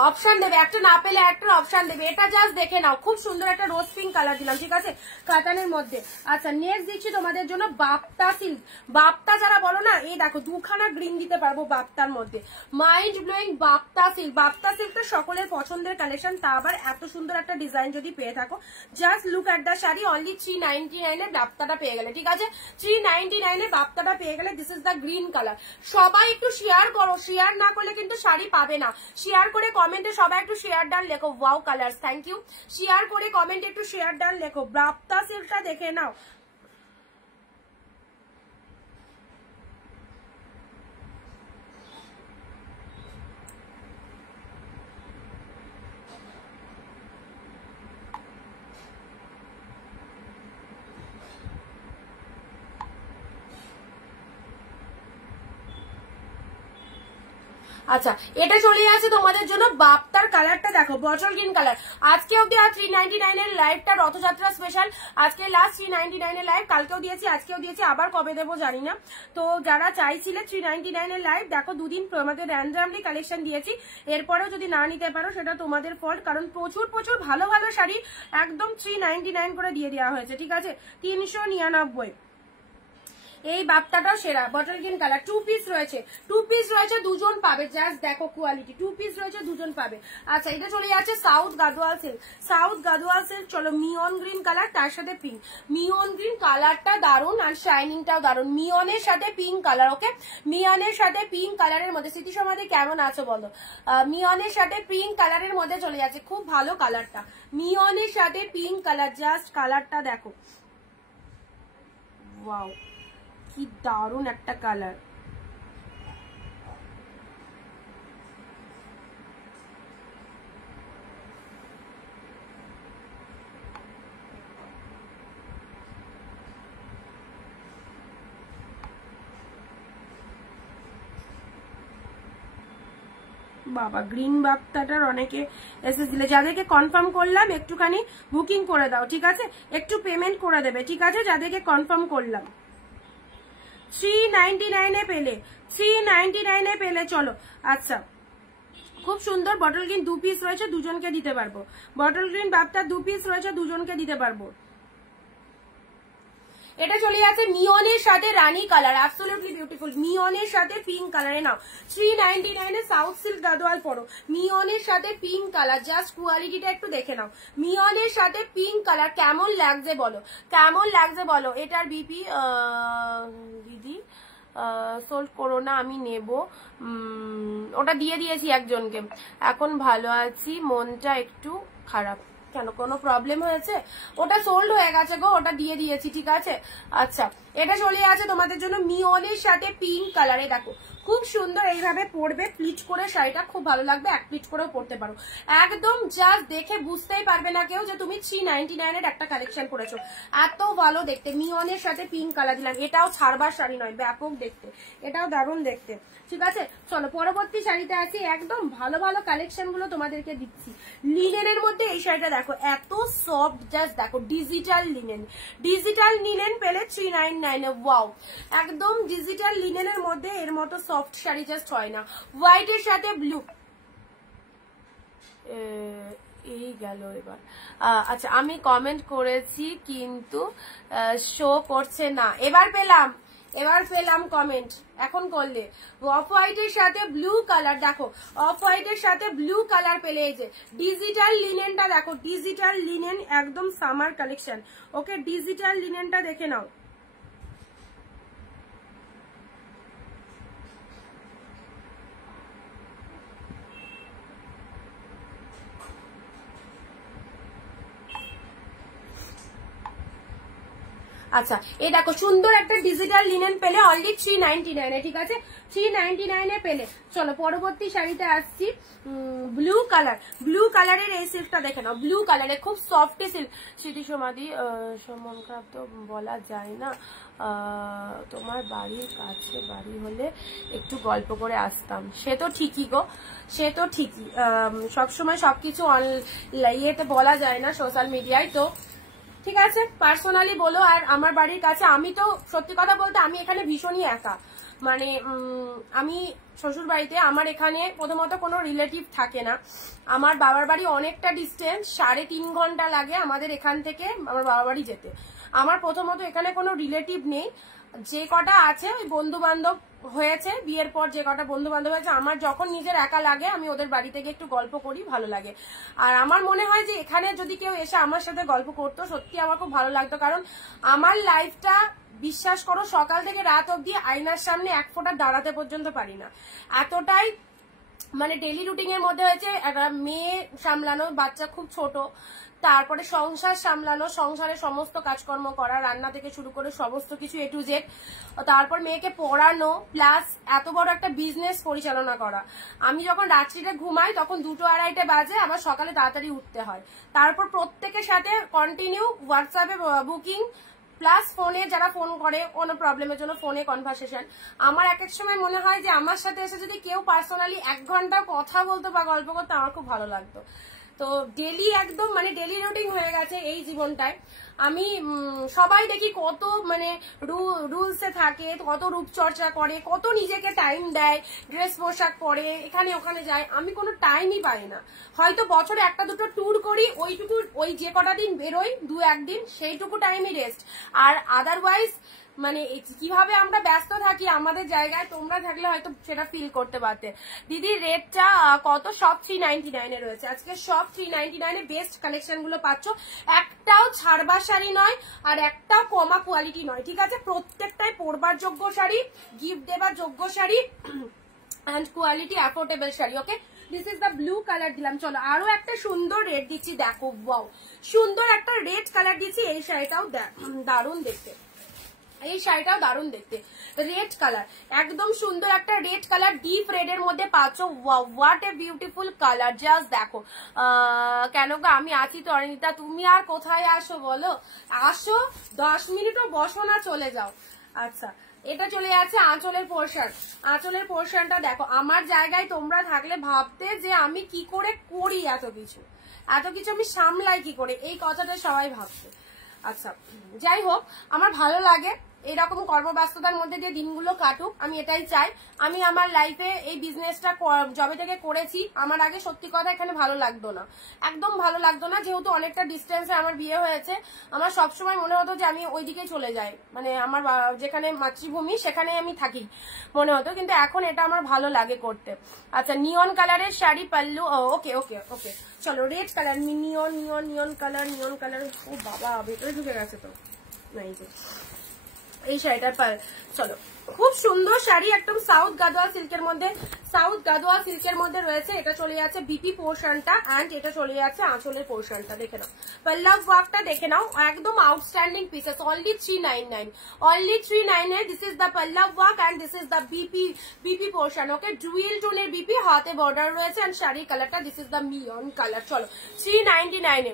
অপশন দেবে, একটা না পেলে একটা অপশন দেবে। এটা জাস্ট দেখে নাও, খুব সুন্দর একটা রোজ পিঙ্ক কালার দিলাম, ঠিক আছে, কাতানের মধ্যে। আচ্ছা নেক্সট দিচ্ছি তোমাদের জন্য বাপ্তা সিল্ক। বাপ্তা যারা বলো না, এই দেখো 2খানা গ্রিন দিতে পারবো বাপ্তার মধ্যে, mind blowing Bapta silk. Bapta সিল্কটা সকলের পছন্দের কালেকশন, তা আবার এত সুন্দর একটা ডিজাইন যদি পেয়ে থাকো। Just look at the sari, only 399 এ বাপ্তাটা পেয়ে গেলে, ঠিক আছে, 399 এ বাপ্তাটা পেয়ে গেলে। This is the green colour. সবাই একটু শেয়ার করো, শেয়ার না করলে কিন্তু শাড়ি পাবে না। শেয়ার করে কমেন্টে সবাই একটু শেয়ার ডান লেখো, wow colours, thank you. Share করে কমেন্টে একটু শেয়ার ডান লেখো। বাপ্তা সিল্কটা দেখে নাও, আচ্ছা এটা চলে আসে তোমাদের জন্য বাপ্তার কালারটা দেখো, বটল গ্রিন কালার। আজকে অব্দি 399 এর লাইভটা রথযাত্রা স্পেশাল, আজকে লাস্ট 399 এর লাইভ, কালকেও দিয়েছি আজকেও দিয়েছি, আবার কবে দেবো জানি না। তো যারা চাইছিলে 399 এর লাইভ, দেখো দুদিন আমাদের র্যান্ডামলি কালেকশন দিয়েছি, এরপরেও যদি না নিতে পারো সেটা তোমাদের ফল্ট, কারণ প্রচুর ভালো ভালো শাড়ি একদম 399 করে দিয়ে দেওয়া হয়েছে, ঠিক আছে, 399। এই বাপ্তাটা সেরা, বটল গ্রিন কালার। 2 পিস রয়েছে, 2জন পাবে, জাস্ট দেখো কোয়ালিটি, 2 পিস রয়েছে, 2জন পাবে। আচ্ছা এটা চলে যাচ্ছে সাউথ গাদোয়াল সিল্ক। চলো মিয়ন গ্রিন কালার, তার সাথে পিঙ্ক। মিয়ন গ্রিন কালারটা দারুন, আর শাইনিংটাও দারুন। মিয়নের সাথে পিঙ্ক কালার, ওকে, মিয়নের সাথে পিঙ্ক কালারের মধ্যে। স্মৃতি সমাধি কেমন আছো বলো। মিয়নের সাথে পিঙ্ক কালারের মধ্যে চলে যাচ্ছে, খুব ভালো কালারটা, মিয়নের সাথে পিঙ্ক কালার। জাস্ট কালারটা দেখো, ওয়াও কি দারুণ একটা কালার। বাবা গ্রিন বাপ্তাটার অনেকে এসএস দিলে, যাদেরকে কনফার্ম করলাম একটুখানি বুকিং করে দাও, ঠিক আছে, একটু পেমেন্ট করে দেবে, ঠিক আছে, যাদেরকে কনফার্ম করলাম। 399 এ পেলে, 399 এ পেলে। চলো আচ্ছা খুব সুন্দর বটল গ্রিন 2 পিস রয়েছে, 2জনকে দিতে পারবো। বটল গ্রিন বাপ্তা 2 পিস রয়েছে, 2জনকে দিতে পারবো। এটা চলে যাচ্ছে মিয়নের সাথে রানী কালার, অ্যাবসলিউটলি বিউটিফুল। মিয়নের সাথে পিঙ্ক কালারে নাও 399 এ সাউথ সিল্ক গাদোয়াল পরো। মিয়নের সাথে পিঙ্ক কালার, জাস্ট কোয়ালিটিটা একটু দেখে নাও। মিয়নের সাথে পিঙ্ক কালার কেমন লাগছে বলো, কেমন লাগছে বলো। এটার বিপি দিদি সোল্ড করো না, আমি নেব। ওটা দিয়ে দিয়েছি একজনকে, এখন ভালো আছি, মনটা একটু খারাপ। কেন, কোনো প্রবলেম হয়েছে? ওটা সোল্ড হয়ে গেছে গো, ওটা দিয়ে দিয়েছি, ঠিক আছে। আচ্ছা, এটা চলে আছে তোমাদের জন্য মিয়নের সাথে পিঙ্ক কালারে। দেখো খুব সুন্দর, এইভাবে পরবে প্লিট করে শাড়িটা, খুব ভালো লাগবে। এক প্লিট করেও পরতে পারো, একদম জাস্ট দেখে বুঝতেই পারবে না কেউ যে তুমি 399 এর একটা কালেকশন করেছো। এত ভালো দেখতে, মিয়নের সাথে পিঙ্ক কালার দিলাম। এটাও ছাড়বার শাড়ি নয়, ব্যাপক দেখতে, এটাও দারুণ দেখতে, ঠিক আছে। চলো পরবর্তী শাড়িতে আছি, একদম ভালো ভালো কালেকশন গুলো তোমাদেরকে দিচ্ছি। লিনেনের মধ্যে এই শাড়িটা দেখো, এত সফট, জাস্ট দেখো ডিজিটাল লিনেন। ডিজিটাল লিনেন পেলে 399 এ, ওয়াও, একদম ডিজিটাল লিনেনের মধ্যে এর মতো সফট শাড়ি জাস্ট হয় না। হোয়াইট এর সাথে ব্লু, এই গেল এবার। আচ্ছা, আমি কমেন্ট করেছি কিন্তু শো করছে না, এবার পেলাম, এবার পেলাম কমেন্ট, এখন করলে। অফ হোয়াইটের সাথে ব্লু কালার, দেখো অফ হোয়াইটের সাথে ব্লু কালার পেলে। এই যে ডিজিটাল লিনেনটা দেখো, ডিজিটাল লিনেন একদম সামার কালেকশন। ওকে, ডিজিটাল লিনেনটা দেখে নাও। আচ্ছা, এই দেখো সুন্দর একটা ডিজিটাল লিনেন পেলে অনলি 399 এ, ঠিক আছে, 399 এ পেলে। চলো পরবর্তী শাড়িতে আসছি, ব্লু কালার। ব্লু কালারের এই সিল্কটা দেখে নাও, ব্লু কালারে খুব সফট সিল্ক। স্মৃতি সমাধি, মন খারাপ তো বলা যায় না, তোমার বাড়ির কাছে বাড়ি হলে একটু গল্প করে আসতাম। সে তো ঠিকই গো, সে তো ঠিকই, সবসময় সবকিছু ইয়েতে বলা যায় না, সোশ্যাল মিডিয়ায়। তো ঠিক আছে, পার্সোনালি বলো। আর আমার বাড়ির কাছে, আমি তো সত্যি কথা বলতে আমি এখানে ভীষণই একা, মানে আমি শ্বশুর বাড়িতে, আমার এখানে প্রথমত কোনো রিলেটিভ থাকে না। আমার বাবার বাড়ি অনেকটা ডিস্টেন্স, 3.5 ঘন্টা লাগে আমাদের এখান থেকে আমার বাবার বাড়ি যেতে। আমার প্রথমত এখানে কোনো রিলেটিভ নেই, যে কটা আছে ওই বন্ধু বান্ধব হয়েছে, বিয়ের পর যে কটা বন্ধু বান্ধব হয়েছে, আমার যখন নিজের একা লাগে আমি ওদের বাড়িতে গিয়ে একটু গল্প করি, ভালো লাগে। আর আমার মনে হয় যে এখানে যদি কেউ এসে আমার সাথে গল্প করতো, সত্যি আমার খুব ভালো লাগতো। কারণ আমার লাইফটা, বিশ্বাস করো, সকাল থেকে রাত অব্দি আয়নার সামনে এক ফোঁটা দাঁড়াতে পর্যন্ত পারি না, এতটাই মানে ডেলি রুটিন এর মধ্যে হয়েছে। একটা মেয়ে সামলানো, বাচ্চা খুব ছোট, তারপরে সংসার সামলানো, সংসারের সমস্ত কাজকর্ম করা, রান্না থেকে শুরু করে সমস্ত কিছু এ টু জেড, তারপর মেয়েকে পড়ানো, প্লাস এত বড় একটা বিজনেস পরিচালনা করা। আমি যখন রাত্রিতে ঘুমাই তখন 2-2:30 বাজে, আবার সকালে তাড়াতাড়ি উঠতে হয়। তারপর প্রত্যেকের সাথে কন্টিনিউ হোয়াটসঅ্যাপে বুকিং, প্লাস ফোনে যারা ফোন করে কোনো প্রবলেমের জন্য ফোনে কনভারসেশন। আমার এক এক সময় মনে হয় যে আমার সাথে এসে যদি কেউ পার্সোনালি 1 ঘন্টা কথা বলতো বা গল্প করতো, আমার খুব ভালো লাগতো। তো ডেলি একদম মানে ডেলি রুটিন হয়ে গেছে এই জীবনটায়। আমি সবাই দেখি কত মানে রুলসে থাকে, কত রূপচর্চা করে, কত নিজেকে টাইম দেয়, ড্রেস পোশাক পরে এখানে ওখানে যায়। আমি কোনো টাইমই পাই না। হয়তো বছরে 1-2 ট্যুর করি, ওইটুকু, ওই যে কটা দিন বেরোই 2-1 দিন, সেইটুকু টাইমই রেস্ট। আর আদারওয়াইজ মানে কিভাবে আমরা ব্যস্ত থাকি আমাদের জায়গায়, তোমরা থাকলে হয়তো সেটা ফিল করতে পারতে। দিদি রেটটা কত? সব 399 এ রয়েছে আজকে, সব 399 এ বেস্ট কালেকশন গুলো পাচ্ছ। একটাও ছাড়বার শাড়ি নয়, আর একটাও কমা কোয়ালিটি নয়, ঠিক আছে। প্রত্যেকটাই পরবার যোগ্য শাড়ি, গিফট দেবার যোগ্য sari, and quality affordable sari. Okay, this is the blue colour দিলাম। চলো আরো একটা সুন্দর রেড দিচ্ছি, দেখো ওয়াও, সুন্দর একটা রেড কালার দিচ্ছি। এই শাড়িটাও দারুণ দেখতে, এই শাড়িটাও দারুণ দেখতে, রেড কালার, একদম সুন্দর একটা রেড কালার, ডিপ রেড এর মধ্যে পাচ্ছ। Wow, what a beautiful colour, just দেখো। কেন গো, আমি আছি তো অনিতা, তুমি আর কোথায় আসো বলো? আসো, 10 মিনিটও বসো না, চলে যাও। আচ্ছা, এটা চলে যাচ্ছে আঁচলের পোর্শন। আঁচলের পোর্শনটা দেখো, আমার জায়গায় তোমরা থাকলে ভাবতে যে আমি কি করে করি এত কিছু আমি সামলাই কি করে, এই কথাটা সবাই ভাবছে। আচ্ছা, যাই হোক, আমার ভালো লাগে এরকম কর্মব্যস্ততার মধ্যে দিয়ে দিনগুলো কাটুক, আমি এটাই চাই। আমি আমার লাইফে এই বিজনেসটা যবে থেকে করেছি, আমার আগে সত্যি কথা এখানে ভালো লাগতো না, একদম ভালো লাগতো না। যেহেতু অনেকটা ডিস্টেন্সে আমার বিয়ে হয়েছে, আমার সবসময় মনে হতো যে আমি ওইদিকে চলে যাই, মানে আমার যেখানে মাতৃভূমি সেখানে আমি থাকি মনে হতো, কিন্তু এখন এটা আমার ভালো লাগে করতে। আচ্ছা, নিয়ন কালারের শাড়ি পাল্লু, ওকে ওকে ওকে, চলো রেড কালার, নিয়ন নিয়ন নিয়ন কালার, নিয়ন কালার, ও বাবা ভেতরে ঢুকে গেছে তো, নাই যে এই শাড়িটার চলো, খুব সুন্দর শাড়ি, একদম সাউথ গাদোয়া সিল্কের মধ্যে, সাউথ গাদোয়া সিল্কের মধ্যে রয়েছে। এটা চলে যাচ্ছে বিপি পোর্শনটা, এন্ড এটা চলে যাচ্ছে আঁচলের পোর্শনটা, দেখে নাও পল্লব ওয়ার্কটা দেখে নাও, একদম outstanding pieces, only 399, only 399। This is the pallav work and this is the BP portion, okay, dual টোনের বিপি, হাতে বর্ডার রয়েছে, এন্ড শাড়ির কালারটা দিস ইজ দ্য মিয়ন কালার। চলো 399 এ,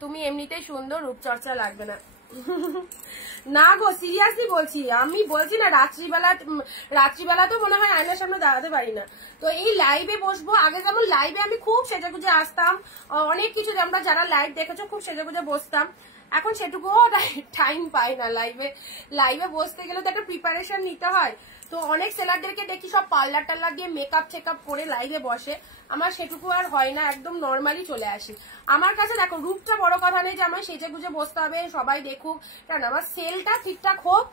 তুমি এমনিতেই সুন্দর, রূপচর্চা লাগবে না। না গো, সিরিয়াসলি বলছি, আমি বলছি না, রাত্রিবেলা তো মনে হয় আয়নার সামনে দাঁড়াতে পারি না। তো এই লাইভে বসবো, আগে যেমন লাইভে আমি খুব সেজেগুজে আসতাম, অনেক কিছু, আমরা যারা লাইভ দেখেছো খুব সেজেগুজে বসতাম, এখন সেটুকুও টাইম পাই না। লাইভে বসতে গেলে তো একটা প্রিপারেশন নিতে হয়, তো অনেক সেলারদেরকে দেখি সব পার্লার টার্লার দিয়ে মেকআপ চেকআপ করে লাইভে বসে, আমার সেটুকু আর হয় না, একদম নর্মালি চলে আসি। আমার কাছে দেখো রূপটা বড় কথা নেই যে আমার সেজে গুজে বসতে হবে সবাই দেখুক, কারণ আমার সেলটা ঠিকঠাক হোক,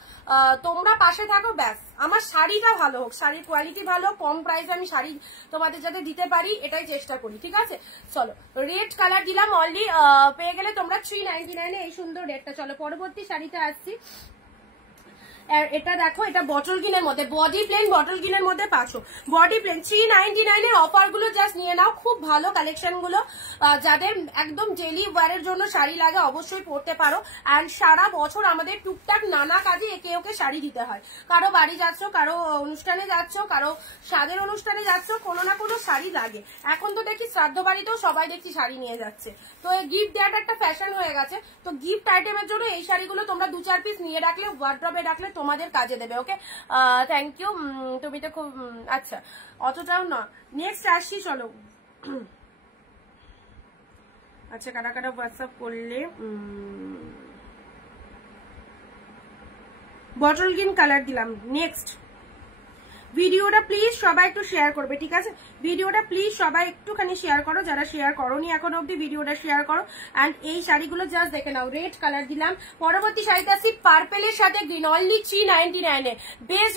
তোমরা পাশে থাকো, ব্যাস আমার শাড়িটা ভালো হোক, শাড়ির কোয়ালিটি ভালো, কম প্রাইসে আমি শাড়ি তোমাদের যাতে দিতে পারি এটাই চেষ্টা করি, ঠিক আছে। চলো রেড কালার দিলাম, অলরেডি পেয়ে গেলে তোমরা 399 এই সুন্দর রেডটা। চলো পরবর্তী শাড়িটা আসছি, এটা দেখো, এটা বটল গ্রিনের মধ্যে, বডি প্লেন বটল গ্রিনের মধ্যে পাচ্ছ, বডি প্লেন 399 এর অফার গুলো জাস্ট নিয়ে নাও, খুব ভালো কালেকশন গুলো, যাদের একদম ডেলি ওয়ারের জন্য শাড়ি লাগে অবশ্যই পরতে পারো। অ্যান্ড সারা বছর আমাদের টুকটাক নানা কাজে একে ওকে শাড়ি দিতে হয়, কারো বাড়ি যাচ্ছ, কারো অনুষ্ঠানে যাচ্ছ, কারো স্বাদের অনুষ্ঠানে যাচ্ছ, কোনো না কোনো শাড়ি লাগে। এখন তো দেখি শ্রাদ্ধ বাড়িতেও সবাই দেখছি শাড়ি নিয়ে যাচ্ছে, তো এই গিফট দেওয়াটা একটা ফ্যাশন হয়ে গেছে। তো গিফট আইটেমের জন্য এই শাড়িগুলো তোমরা 2-4 পিস নিয়ে রাখলে, ওয়ার্ড্রবে রাখলে তোমাদের কাজে দেবে, ওকে। থ্যাংক ইউ, তুমি তো খুব, আচ্ছা অতটাও না। নেক্সট আসছি, চলো। আচ্ছা, কারা কারা হোয়াটসঅ্যাপ করলে, বটল গ্রিন কালার দিলাম। নেক্সট ভিডিওটা প্লিজ সবাই একটু শেয়ার করবে, ঠিক আছে, ভিডিওটা প্লিজ সবাই একটুখানি শেয়ার করো, যারা শেয়ার করোনি এখন অব্দি ভিডিওটা শেয়ার করো। অ্যান্ড এই শাড়িগুলো জাস্ট দেখে নাও, রেড কালার দিলাম। পরবর্তী শাড়িতে আসছি পার্পেলের সাথে গ্রিন, অনলি 399 এ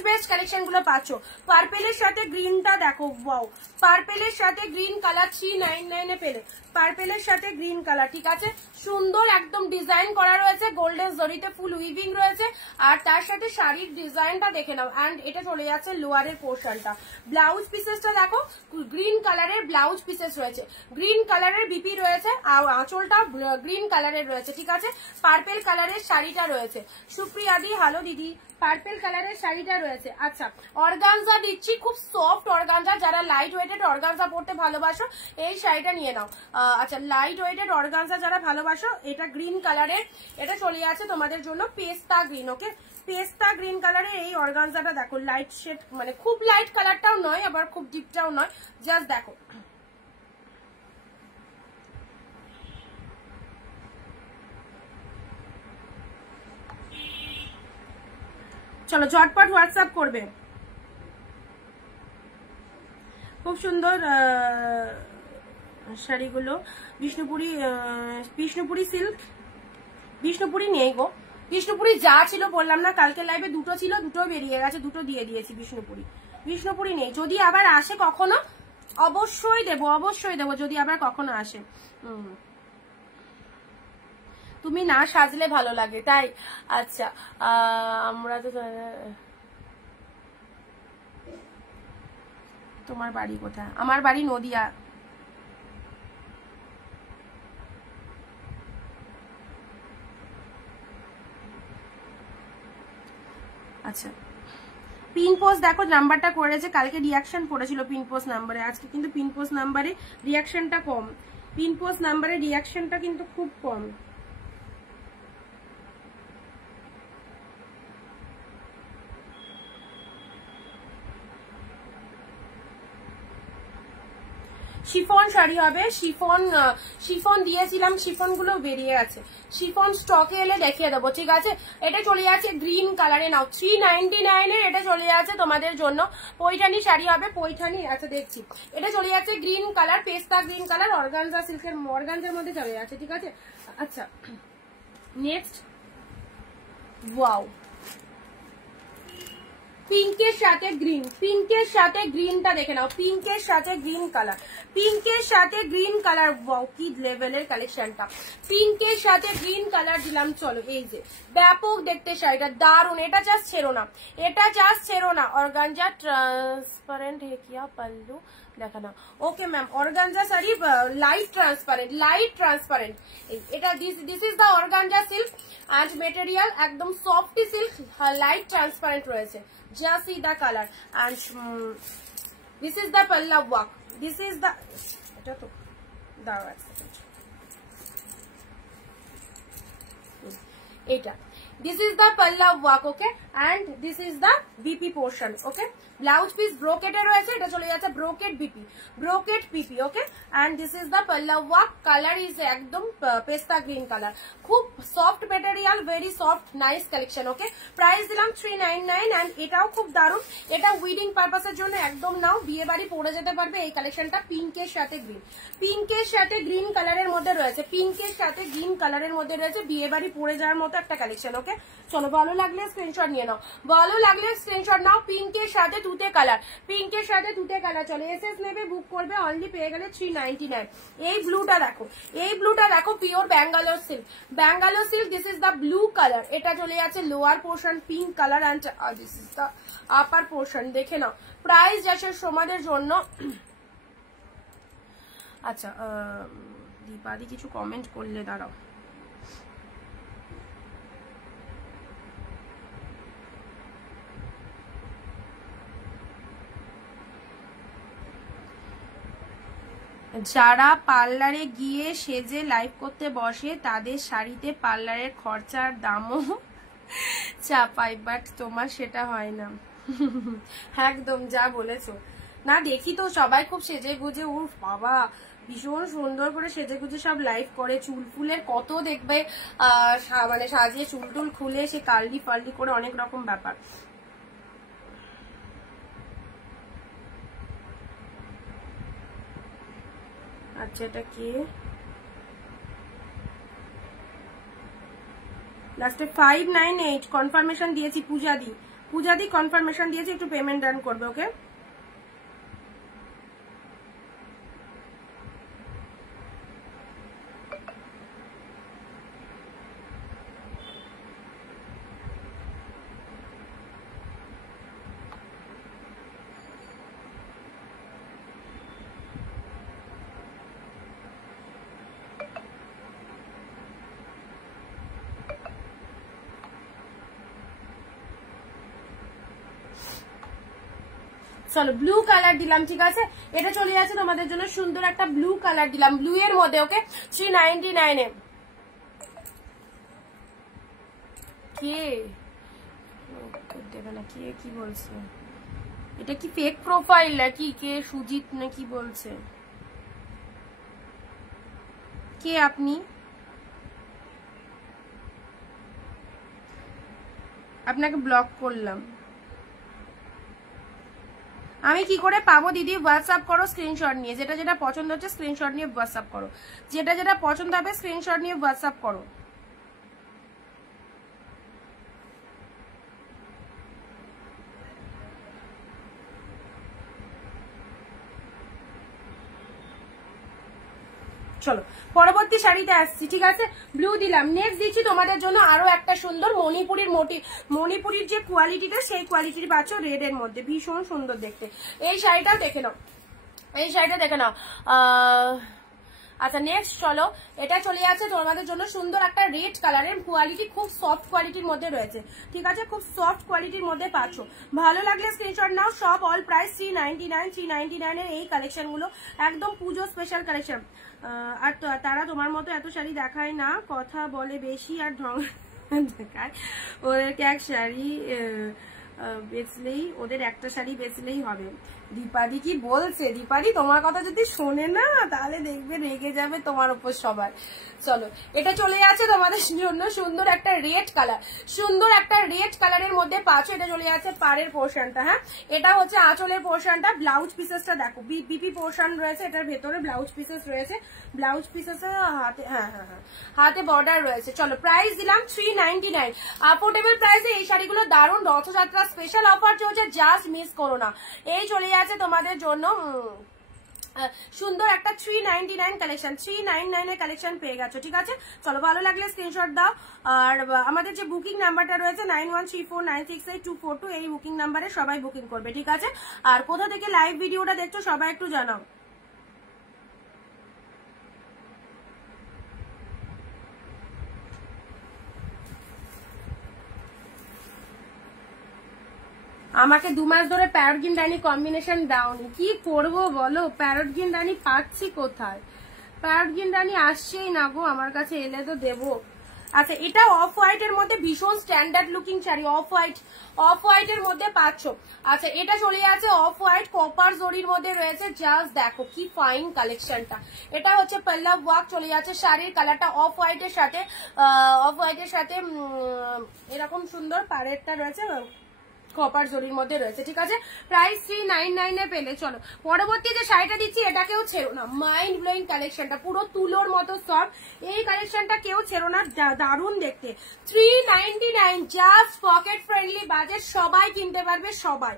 বেস্ট কালেকশন গুলো পাচ্ছ। পার্পেলের সাথে গ্রিনটা দেখো, ওয়াও, পার্পেলের সাথে গ্রিন কালার 399 এ পেলে, পার্পেলের সাথে গ্রিন কালার, ঠিক আছে, সুন্দর একদম ডিজাইন করা রয়েছে, গোল্ডেন জরিতে ফুল উইভিং রয়েছে, আর তার সাথে শাড়ির ডিজাইনটা দেখে নাও। অ্যান্ড এটা চলে যাচ্ছে লোয়ারের পোর্শনটা, ব্লাউজ পিসেসটা দেখো, গ্রিন কালারের ব্লাউজ পিসেস রয়েছে, গ্রিন কালারের বিপি রয়েছে, আর আঁচলটা গ্রিন কালারের রয়েছে, ঠিক আছে। পার্পেল কালারের শাড়িটা রয়েছে, সুপ্রিয়া দি, হ্যালো দিদি, পার্পেল কালারের শাড়িটা রয়েছে। আচ্ছা, অর্গানজা দিচ্ছি, খুব সফট অর্গানজা, যারা লাইট ওয়েটেড অর্গানজা পড়তে ভালোবাসো এই শাড়িটা নিয়ে নাও। আচ্ছা, লাইট ওয়েটেড অর্গানজা যারা ভালোবাসো, এটা গ্রিন কালারের, এটা চলে যাচ্ছে তোমাদের জন্য পেস্তা গ্রিন, ওকে, পেস্তা গ্রিন কালারের এই অর্গানজাটা দেখো, লাইট শেড, মানে খুব লাইট কালারটাও নয় আবার খুব ডিপটাও নয়, জাস্ট দেখো। চলো ঝটপট হোয়াটসঅ্যাপ করবে, খুব সুন্দর শাড়িগুলো। বিষ্ণুপুরি সিল্ক, বিষ্ণুপুরি নেই গো, বিষ্ণুপুরি যা ছিল বললাম না কালকে লাইভে, দুটো ছিল, দুটো বেরিয়ে গেছে, দুটো দিয়ে দিয়েছি। বিষ্ণুপুরি নেই, যদি আবার আসে কখনো অবশ্যই দেবো যদি আবার কখনো আসে। তুমি না সাজলে ভালো লাগে তাই? আচ্ছা, আমরা তো, তোমার বাড়ি কোথায়? আমার বাড়ি নদিয়া। আচ্ছা, পিন পোস্ট দেখো নাম্বারটা করেছে, কালকে রিয়াকশন পড়েছিল পিন পোস্ট নাম্বারে, আজকে কিন্তু পিন পোস্ট নাম্বারে রিয়াকশনটা কম, পিন পোস্ট নাম্বারে রিয়াকশনটা কিন্তু খুব কম। শিফন শাড়ি হবে, শিফন দিয়েছিলাম, শিফন গুলো বেরিয়ে আছে, শিফন স্টকে এলে দেখিয়ে দেবো, ঠিক আছে। এটা চলে যাচ্ছে গ্রিন কালারে, নাও 399 এর এটা চলে যাচ্ছে তোমাদের জন্য। পৈঠানি শাড়ি হবে, পৈঠানি, আচ্ছা দেখছি, এটা চলে যাচ্ছে গ্রিন কালার, পেস্তা গ্রিন কালার, অর্গানজা সিল্কের, অর্গানজার মধ্যে চলে যাচ্ছে, ঠিক আছে। আচ্ছা নেক্সট, ওয়াও, পিঙ্কের সাথে গ্রিন, পিঙ্কের সাথে গ্রিনটা দেখে নাও, পিঙ্কের সাথে গ্রিন কালার, পিঙ্কের সাথে গ্রিন কালার, ওয়াও কি লেভেলের কালেকশনটা, পিঙ্কের সাথে গ্রিন কালার দিলাম। চলো এই যে ব্যাপক দেখতে শাড়িটা, দারুন, এটা জাস্ট ছেড়ো না, এটা জাস্ট ছেড়ো না, অর্গানজা ট্রান্সপারেন্ট হে কিয়া পাল্লু দেখা না, okay ma'am, organza sari light transparent, light transparent, এটা this is the organza silk and material, একদম সফট সিল্ক, লাইট ট্রান্সপারেন্ট রয়েছে। Just see the color and this is the palla work, this is the এটা তো দাও এক second, এটা this is the palla work, okay, and this is the BP portion, okay, blouse piece ব্রোকেটে রয়েছে, এটা চলে যাচ্ছে brocade BP, brocade PP, okay, and this is the palla work, color is একদম পেস্তা গ্রিন কালার, খুব soft material, very soft nice collection, okay. Price দিলাম 399 and এটাও খুব দারুন, এটা উইডিং পারপাসের জন্য একদম নাও, বিয়ে বাড়ি পরে যেতে পারবে এই কালেকশনটা। পিঙ্কের সাথে গ্রিন, পিঙ্কের সাথে গ্রিন কালারের মধ্যে রয়েছে, পিঙ্কের সাথে গ্রিন কালারের মধ্যে রয়েছে, বিয়ে বাড়ি পরে যাওয়ার মতো একটা কালেকশন, ওকে। চলো ভালো লাগলে স্ক্রিনশট নিয়ে নাও, ভালো লাগলে স্ক্রিনশট নাও। পিঙ্কের সাথে তুতে কালার, পিঙ্কের সাথে তুতে কালার, চলো এসএস নেবে, বুক করবে, অনলি পেয়ে গেলে 399। এই ব্লুটা দেখো, এই ব্লুটা দেখো, pure Bangalore silk, Bangalore silk, this is the blue colour, এটা চলে যাচ্ছে lower portion pink colour and this is the upper portion, দেখে নাও। প্রাইস যাচ্ছে সমাজের জন্য। আচ্ছা দীপাদি কিছু কমেন্ট করলে, দাঁড়াও, যারা পার্লারে গিয়ে সেজে লাইভ করতে বসে তাদের শাড়িতে পার্লারের খরচার দামও চাপাই, বাট তোমার সেটা হয় না। একদম যা বলেছো, না দেখি তো সবাই খুব সেজে গুজে, উফ বাবা ভীষণ সুন্দর করে সেজে গুজে সব লাইভ করে, চুল ফুলের কত দেখবে মানে সাজিয়ে চুল টুল খুলে সে কার্লি ফার্লি করে, অনেক রকম ব্যাপার। আচ্ছা এটা কি লাস্টে 598 কনফার্মেশন দিয়েছি, পূজা দি কনফার্মেশন দিয়েছি, একটু পেমেন্ট ডান করবে, ওকে। চলো ব্লু কালার দিলাম, ঠিক আছে, এটা চলে যাচ্ছে তোমাদের জন্য সুন্দর একটা ব্লু কালার দিলাম, ব্লু এর মধ্যে, ওকে, 399 এ। কে দেবে না, কে কি বলছে, এটা কি ফেক প্রোফাইল নাকি, কে সুজিত নাকি বলছে, কে আপনি, আপনাকে ব্লক করলাম। আমি কি করে পাবো দিদি? হোয়াটসঅ্যাপ করো স্ক্রিনশট নিয়ে, যেটা যেটা পছন্দ হচ্ছে স্ক্রিনশট নিয়ে হোয়াটসঅ্যাপ করো, যেটা যেটা পছন্দ হবে স্ক্রিনশট নিয়ে হোয়াটসঅ্যাপ করো। চলো পরবর্তী শাড়িতে আসছি, ঠিক আছে, ব্লু দিলাম। নেক্সট দিচ্ছি তোমাদের জন্য আরো একটা সুন্দর মণিপুরির যে কোয়ালিটিটা, সেই কোয়ালিটির পাচ্ছ রেড এর মধ্যে, ভীষণ সুন্দর দেখতে। এই শাড়িটাও দেখে নাও, এই শাড়িটা দেখে নাও। আচ্ছা নেক্সট চলো, এটা চলে যাচ্ছে তোমাদের জন্য সুন্দর একটা রেড কালারের, কোয়ালিটি খুব সফট কোয়ালিটির মধ্যে রয়েছে, ঠিক আছে, খুব সফট কোয়ালিটির মধ্যে পাচ্ছ। ভালো লাগলে স্ক্রিনশট নাও। সব অল প্রাইস 399 এর এই কালেকশন গুলো একদম পুজো স্পেশাল কালেকশন। আর তারা তোমার মতো এত শাড়ি দেখায় না, কথা বলে বেশি আর ঢং দেখায়। ওদেরকে এক শাড়ি বেচলেই, ওদের একটা শাড়ি বেচলেই হবে। দীপাদি কি বলছে, দীপাদি তোমার কথা যদি শোনে না তাহলে দেখবে রেগে যাবে তোমার উপর সবার। চলো এটা চলে যাচ্ছে তোমাদের জন্য সুন্দর একটা রেড কালার, সুন্দর একটা রেড কালারের মধ্যে পাচ্ছ। এটা চলে যাচ্ছে পাড়ের পোর্শনটা, হ্যাঁ এটা হচ্ছে আঁচলের পোর্শনটা। ব্লাউজ পিসেসটা দেখো বিপি পোর্শন রয়েছে, এটার ভেতরে ব্লাউজ পিসেস রয়েছে, ব্লাউজ পিসেস হাতে হাতে বর্ডার রয়েছে। চলো প্রাইস দিলাম 399, অ্যাফোর্ডেবল প্রাইসে এই শাড়িগুলো দারুণ। রথযাত্রা স্পেশাল অফার চলছে, জাস্ট মিস করো না। এই চলে যাচ্ছে তোমাদের জন্য সুন্দর একটা 399 কালেকশন, 399 এর কালেকশন পেয়ে গেছো, ঠিক আছে। চলো ভালো লাগলে স্ক্রিনশট দাও। আর আমাদের যে বুকিং নাম্বারটা রয়েছে 9134968242, এই বুকিং নাম্বারে সবাই বুকিং করবে, ঠিক আছে। আর কোথা থেকে লাইভ ভিডিওটা দেখছো সবাই একটু জানাও। আমাকে 2 মাস ধরে প্যারট গ্রিন রানী কম্বিনেশন দাওনি, কি করবো বলো। প্যারট গ্রিন রানী পাচ্ছি কোথায়, প্যারট গ্রিন রানী আসছেই না গো আমার কাছে, এলে তো দেবো। আচ্ছা এটা অফ হোয়াইট এর মধ্যে ভীষণ standard looking sari, off white এর মধ্যে পাচ্ছ। আচ্ছা এটা চলে যাচ্ছে অফ হোয়াইট কপার জরির মধ্যে রয়েছে, জাস্ট দেখো কি ফাইন কালেকশনটা। এটা হচ্ছে পল্লব ওয়ার্ক চলে যাচ্ছে, শাড়ির কালারটা অফ হোয়াইটের সাথে এরকম সুন্দর পাড়েরটা রয়েছে, কপার জরির মধ্যে রয়েছে, ঠিক আছে। প্রাইস 399 এ পেলে। চলো পরবর্তী যে শাড়িটা দিচ্ছি এটাকেও ছেড়ো না, মাইন্ড ব্লোয়িং কালেকশনটা, পুরো তুলোর মতো সফট, এই কালেকশনটা কেউ ছেড়ো না, দারুণ দেখতে। 399, জাস্ট পকেট ফ্রেন্ডলি, বাজেট সবাই কিনতে পারবে, সবাই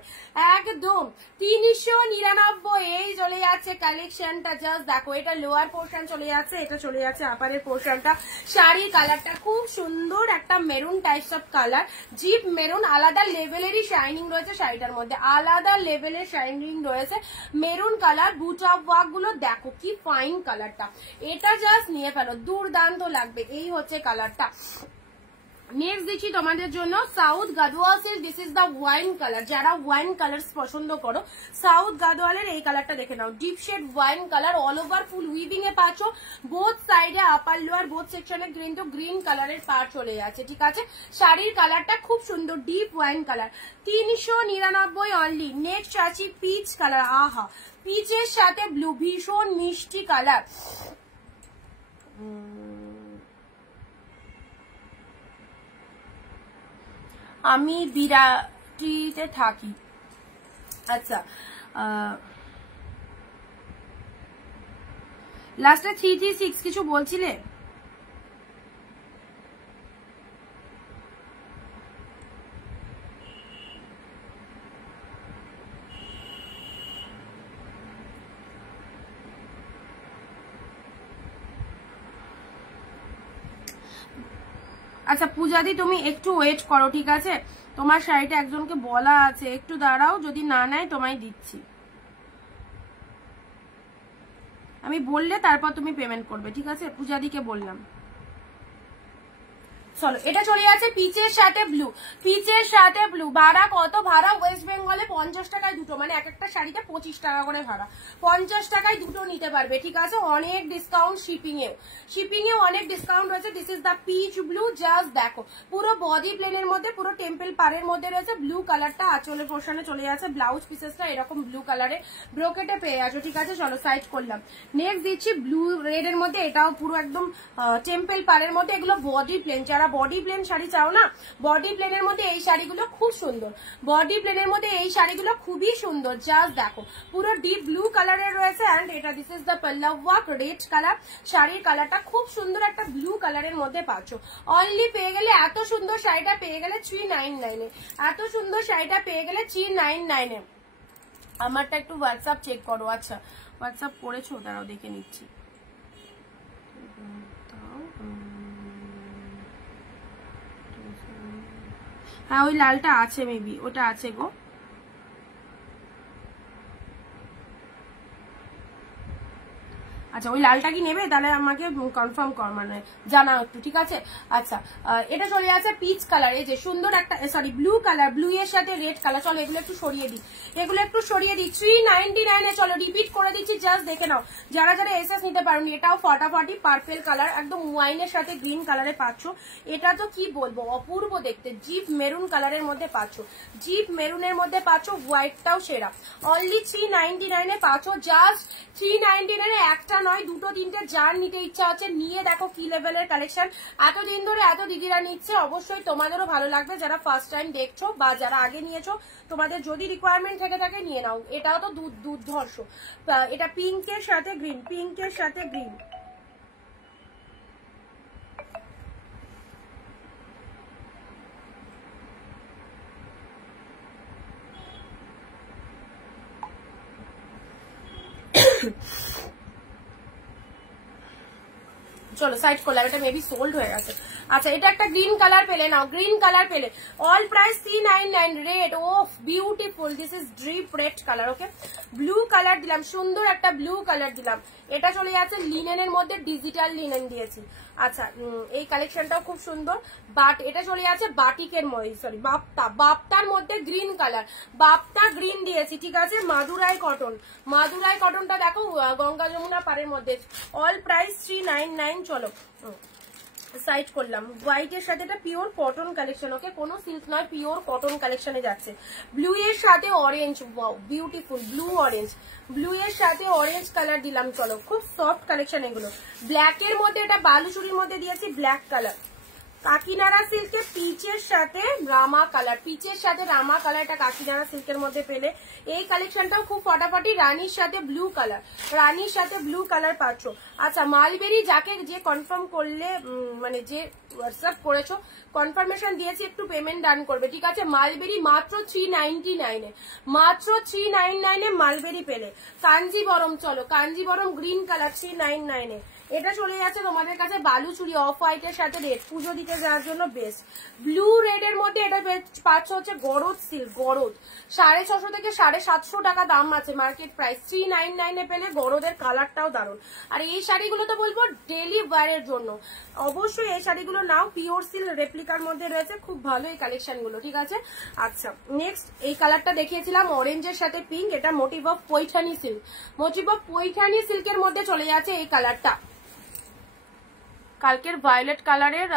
একদম 399। এই চলে যাচ্ছে কালেকশনটা, জাস্ট দেখো এটা লোয়ার পোর্শন চলে যাচ্ছে, এটা চলে যাচ্ছে আপারের পোর্শনটা। শাড়ির কালারটা খুব সুন্দর একটা মেরুন টাইপস অফ কালার, জিপ মেরুন, আলাদা লেভেলেরই শাইনিং রয়েছে শাড়িটার মধ্যে, আলাদা লেভেলের শাইনিং রয়েছে, maroon colour. Boot of work গুলো দেখো কি ফাইন কালারটা, এটা জাস্ট নিয়ে ফেলো, দুর্দান্ত লাগবে। এই হচ্ছে কালারটা। নেক্সট দিচ্ছি তোমাদের জন্য south Gadwal silk, this is the wine colour. যারা ওয়াইন কালার পছন্দ করো সাউথ গাদোয়ালের এই কালারটা দেখে নাও, deep shade wine colour, all over full weaving এ পাচ্ছ, বোথ সাইডে আপার লোয়ার বোথ সেকশনে গ্রিন কালারের পার চলে যাচ্ছে, ঠিক আছে। শাড়ির কালারটা খুব সুন্দর deep wine colour, 399 only. Next আছে পিচ কালার, আহা পিচের সাথে ব্লু, ভীষণ মিষ্টি কালার। আমি বিরাটিতে থাকি। আচ্ছা লাস্টে 336 কিছু বলছিলে? আচ্ছা পূজাদি তুমি একটু ওয়েট করো, ঠিক আছে। তোমার শাড়িটা একজনকে বলা আছে, একটু দাঁড়াও, যদি না নেয় তোমায় দিচ্ছি। আমি বললে তারপর তুমি পেমেন্ট করবে, ঠিক আছে। পূজাদিকে বললাম। চলো এটা চলে যাচ্ছে পিচের সাথে ব্লু, পিচের সাথে ব্লু। ভাড়া কত? ভাড়া ওয়েস্ট বেঙ্গলে 50 টাকায় দুটো, মানে এক একটা শাড়িতে 25 টাকা করে ভাড়া, 50 টাকায় দুটো নিতে পারবে, ঠিক আছে। অনেক ডিসকাউন্ট, শিপিংয়েও অনেক ডিসকাউন্ট রয়েছে। This is the peach blue, just দেখো পুরো বডি প্লেনের মধ্যে, পুরো টেম্পল পাড়ের মধ্যে রয়েছে। ব্লু কালারটা আঁচলের পোর্শনে চলে যাচ্ছে, ব্লাউজ পিসেসটা এরকম ব্লু কালারে ব্রোকেটে পেয়ে যাচ্ছ, ঠিক আছে। চলো সাইড করলাম। নেক্সট দিচ্ছি ব্লু রেড এর মধ্যে, এটাও পুরো একদম টেম্পল পাড়ের মধ্যে, এগুলো বডি প্লেন। যারা বডি প্লেন শাড়ি চাও না, বডি প্লেনের মধ্যে এই শাড়িগুলো খুব সুন্দর, বডি প্লেনের মধ্যে এই শাড়িগুলো খুবই সুন্দর, জাস্ট দেখো পুরো ডিপ ব্লু কালারের রয়েছে। এন্ড এটা this is the pallav work red colour, শাড়ির কালারটা খুব সুন্দর একটা ব্লু কালারের মধ্যে পাচ্ছ। অনলি পেয়ে গেলে, এত সুন্দর শাড়িটা পেয়ে গেলে 399 এ, এত সুন্দর শাড়িটা পেয়ে গেলে 399 এ। আমারটা একটু হোয়াটসঅ্যাপ চেক করো। আচ্ছা হোয়াটসঅ্যাপ করেছো, দাঁড়াও দেখে নিচ্ছি। হ্যাঁ ওই লালটা আছে, মেবি ওটা আছে গো। আচ্ছা আচ্ছা ওই লালটা কি নেবে তাহলে আমাকে কনফার্ম কর, মানে জানাও একটু, ঠিক আছে। আচ্ছা এটা চলে যাচ্ছে পিচ কালার, এই যে সুন্দর একটা সরি ব্লু কালার, ব্লু এর সাথে রেড কালার। চলো এগুলো একটু সরিয়ে দিই, এগুলো একটু সরিয়ে দিই। 399 এ চলো রিপিট করে দিচ্ছি, জাস্ট দেখে নাও যারা যারা এসএস নিতে পারোনি। এটাও ফাটাফাটি পার্পল কালার, একদম ওয়াইনের সাথে গ্রিন কালারে পাচ্ছ। এটা তো কি বলবো অপূর্ব দেখতে, জিপ মেরুন কালারের মধ্যে পাচ্ছ, জিপ মেরুনের মধ্যে পাচ্ছ, হোয়াইটটাও সেরা। অনলি 399 এ পাচ্ছ, জাস্ট 399 এ একটা নয় দুটো তিনটে, যার নিতে ইচ্ছা হচ্ছে নিয়ে দেখো কি লেভেলের কালেকশন। এতদিন ধরে এত দিদিরা নিচ্ছে, অবশ্যই তোমাদেরও ভালো লাগবে যারা ফার্স্ট টাইম দেখছো বা যারা আগে নিয়েছো। তোমাদের যদি রিকোয়ারমেন্ট থেকে থাকে নিয়ে নাও। এটাও তো দুর্ধর্ষ, এটা পিঙ্কের সাথে গ্রিন, পিঙ্কের সাথে গ্রিন। চলো সাইড করলাম, এটা মেবি সোল্ড হয়ে গেছে। আচ্ছা এটা একটা গ্রিন কালার পেলে নাও, গ্রিন কালার পেলে all price 399 red. Oh beautiful, this is drip red colour. Okay blue colour দিলাম, সুন্দর একটা ব্লু কালার দিলাম। এটা চলে যাচ্ছে লিনেনের মধ্যে, ডিজিটাল লিনেন দিয়েছি। আচ্ছা এই কালেকশনটাও খুব সুন্দর, বাট এটা চলে যাচ্ছে বাটিকের মধ্যে, সরি বাপ্তার মধ্যে গ্রিন কালার, বাপ্তা গ্রিন দিয়েছি, ঠিক আছে। মাদুরাই কটন, মাদুরাই কটনটা দেখো গঙ্গা যমুনা পাড়ের মধ্যে, অল প্রাইস 399। চলো সাইড করলাম। হোয়াইটের সাথে এটা পিওর কটন কালেকশন, ওকে কোনো সিল্ক নয়, পিওর কটন কালেকশনে যাচ্ছে। ব্লু এর সাথে orange, wow beautiful blue orange, blue এর সাথে অরেঞ্জ কালার দিলাম। চলো খুব সফট কালেকশন এগুলো। ব্ল্যাক এর মধ্যে এটা বালুচুরির মধ্যে দিয়েছি ব্ল্যাক কালার। কাকিনাড়া সিল্কে পিচের সাথে রামা কালার, পিচের সাথে রামা কালার, এটা কাকিনাড়া সিল্কের মধ্যে পেলে। এই কালেকশনটাও খুব ফটাফটি, রানীর সাথে ব্লু কালার, রানীর সাথে ব্লু কালার পাচ্ছ। আচ্ছা মালবেরি যাকে যে কনফার্ম করলে, মানে যে হোয়াটসঅ্যাপ করেছো কনফার্মেশন দিয়েছি, একটু পেমেন্ট ডান করবে, ঠিক আছে। মালবেরি মাত্র 399 এ, মাত্র 399 এ মালবেরি পেলে। কাঞ্জিবরম, চলো কাঞ্জিবরম গ্রিন কালার 399 এ। এটা চলে যাচ্ছে তোমাদের কাছে বালুচুরি অফ হোয়াইট এর সাথে রেড, পুজো দিতে যাওয়ার জন্য বেস্ট। ব্লু রেড এর মধ্যে এটা পাচ্ছ হচ্ছে গরদ সিল্ক, গরদ 650 থেকে 750 টাকা দাম আছে মার্কেট প্রাইস। 399 এ পেলে, গরদের কালারটাও দারুণ। আর এই শাড়িগুলো তো বলবো ডেলি ওয়ারের জন্য, অবশ্যই এই শাড়িগুলো নাও, পিওর সিল্ক রেপ্লিকার মধ্যে রয়েছে, খুব ভালো এই কালেকশন গুলো, ঠিক আছে। আচ্ছা নেক্সট এই কালারটা দেখিয়েছিলাম অরেঞ্জের সাথে পিঙ্ক, এটা motif of Paithani silk, motif of Paithani সিল্কের মধ্যে চলে যাচ্ছে এই কালারটা। কালকের ভায়োলেট কালারের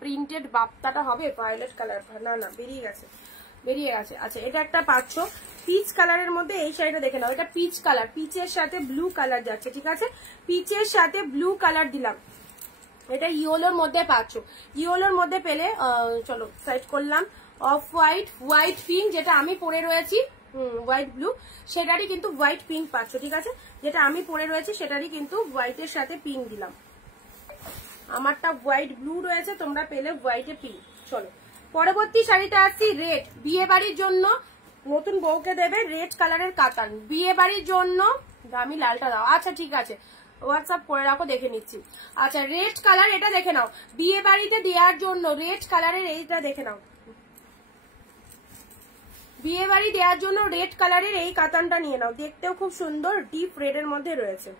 প্রিন্টেড বাপ্তাটা হবে ভায়োলেট কালার, না না বেরিয়ে গেছে, বেরিয়ে গেছে। আচ্ছা এটা একটা পাচ্ছ পিচ কালারের মধ্যে, এই শাড়িটা দেখে নাও, এটা পিচ কালার, পিচের সাথে ব্লু কালার যাচ্ছে, ঠিক আছে। পিচের সাথে ব্লু কালার দিলাম, এটা ইয়েলোর মধ্যে পাচ্ছ, ইয়েলোর মধ্যে পেলে। চলো সাইড করলাম। অফ হোয়াইট, হোয়াইট পিঙ্ক যেটা আমি পরে রয়েছি, হোয়াইট ব্লু সেটারই কিন্তু হোয়াইট পিঙ্ক পাচ্ছ, ঠিক আছে। যেটা আমি পরে রয়েছি সেটারই কিন্তু হোয়াইটের সাথে পিঙ্ক দিলাম। আমারটা হোয়াইট ব্লু রয়েছে, তোমরা পেলে হোয়াইটে পিঙ্ক। চলো পরবর্তী শাড়িটা আসছি রেড, বিয়ে বাড়ির জন্য নতুন বউকে দেবে রেড কালারের কাতান, বিয়ে বাড়ির জন্য। দামি লালটা দাও, আচ্ছা ঠিক আছে হোয়াটসঅ্যাপ করে রাখো, দেখে নিচ্ছি। আচ্ছা রেড কালার, এটা দেখে নাও, বিয়ে বাড়িতে দেওয়ার জন্য রেড কালারের এইটা দেখে নাও, বিয়ে বাড়ি দেওয়ার জন্য রেড কালারের এই কাতানটা নিয়ে নাও, দেখতেও খুব সুন্দর, ডিপ রেড এর মধ্যে রয়েছে।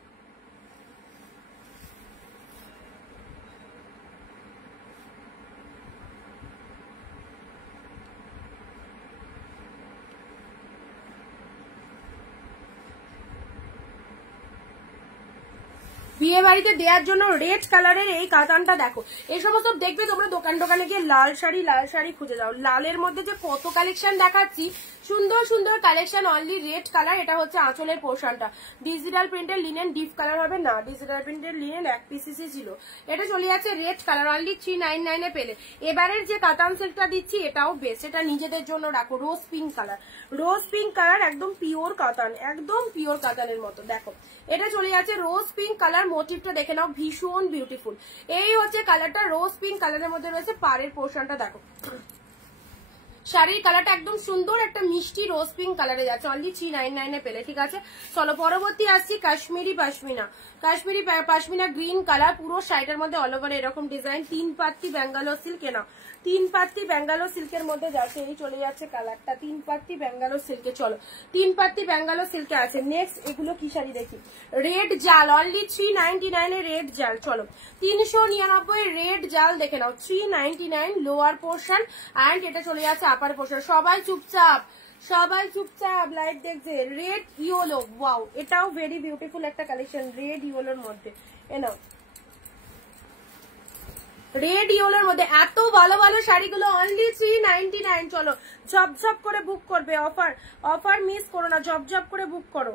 বিয়ে বাড়িতে দেওয়ার জন্য রেড কালারের এই কাতানটা দেখো। এই সমস্ত দেখবে তোমরা দোকান টোকানে গিয়ে লাল শাড়ি খুঁজে যাও, লালের মধ্যে যে কত কালেকশন দেখাচ্ছি, সুন্দর সুন্দর কালেকশন, অনলি রেড কালার। এটা হচ্ছে আঁচলের পোর্শনটা, ডিজিটাল প্রিন্টের লিনেন ডিপ কালার হবে না, ডিজিটাল প্রিন্টের লিনেন এক পিসিসি ছিল। এটা চলে যাচ্ছে রেড কালার, অনলি 399 এ পেলে। এবারের যে কাতান সেটটা দিচ্ছি এটাও বেস্ট, এটা নিজেদের জন্য রাখো, রোজ পিঙ্ক কালার, রোজ পিঙ্ক কালার, একদম পিওর কাতান, একদম পিওর কাতানের মতো। দেখো এটা চলে যাচ্ছে রোজ পিঙ্ক কালার, মোটিভটা দেখে নাও ভীষণ বিউটিফুল। এই হচ্ছে কালারটা, রোজ পিঙ্ক কালারের মধ্যে রয়েছে, পাড়ের পোর্শনটা দেখো, শাড়ির কালারটা একদম সুন্দর একটা মিষ্টি রোজ পিঙ্ক কালারে যাচ্ছে, অনলি 399 এ পেলে, ঠিক আছে। চলো পরবর্তী আসছি কাশ্মীরি পাশমিনা, কাশ্মীরি পাশমিনা গ্রিন কালার, পুরো শাড়িটার মধ্যে অল ওভার এরকম ডিজাইন, 3 পাত্তি ব্যাঙ্গালোর সিল্ক। কেনা তিন পাত্তি ব্যাঙ্গালোর সিল্কের মধ্যে যাচ্ছে, এই চলে যাচ্ছে কালারটা তিন পাত্তি ব্যাঙ্গালোর সিল্কে। চলো তিন পাত্তি ব্যাঙ্গালোর সিল্কে আছে। নেক্সট এগুলো কি শাড়ি দেখি, রেড জাল, অনলি 399 এ রেড জাল। চলো 399 রেড জাল দেখে নাও, 399 লোয়ার পোর্শন অ্যান্ড এটা চলে যাচ্ছে আপার পোর্শন। সবাই চুপচাপ, সবাই চুপচাপ, লাইট দেখছে। রেড ইয়েলো, ওয়াও, এটাও ভেরি বিউটিফুল একটা কালেকশন রেড ইয়েলোর মধ্যে। এনাও রেড ইয়েলোর মধ্যে এত ভালো ভালো শাড়িগুলো অনলি 399। চলো ঝপঝপ করে বুক করবে, অফার অফার মিস করো না, ঝপঝপ করে বুক করো।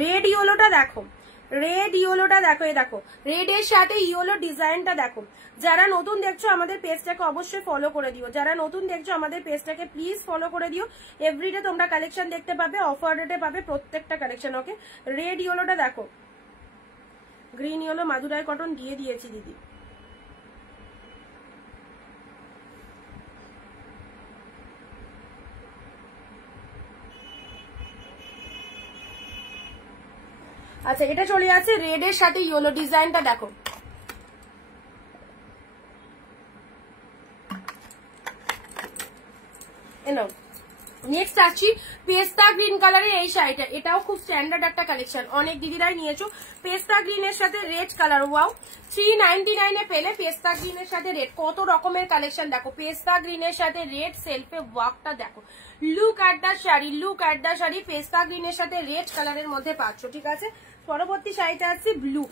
রেড ইয়েলোটা দেখো, রেড ইয়েলোটা দেখো, এই দেখো রেড এর সাথে ইয়েলো ডিজাইনটা দেখো। যারা নতুন দেখছো আমাদের পেজটাকে অবশ্যই ফলো করে দিও, যারা নতুন দেখছো আমাদের পেজটাকে প্লিজ ফলো করে দিও। এভরিডে তোমরা কালেকশন দেখতে পাবে, অফার রেটে পাবে প্রত্যেকটা কালেকশন। ওকে রেড ইয়েলোটা দেখো, গ্রিন ইয়েলো মাদুরাই কটন দিয়ে দিয়েছি দিদি। আচ্ছা এটা চলে যাচ্ছে রেড এর সাথে ইয়েলো ডিজাইনটা দেখো। এনো নেক্সট আসছি পেস্তা গ্রিন কালারের এই শাড়িটা, এটাও খুব স্ট্যান্ডার্ড একটা কালেকশন, অনেক দিদিরাই নিয়েছো। পেস্তা গ্রিনের সাথে রেড কালার, ওয়াও 399 এ পেলে পেস্তা গ্রিনের সাথে রেড। কত রকমের কালেকশন দেখো, পেস্তা গ্রিনের সাথে রেড সেলফে ওয়ার্কটা দেখো। Look at the sari, look at the sari, পেস্তা গ্রিনের সাথে রেড কালারের মধ্যে পাচ্ছ। ঠিক আছে, পরবর্তী শাড়িটা আছে ব্লু।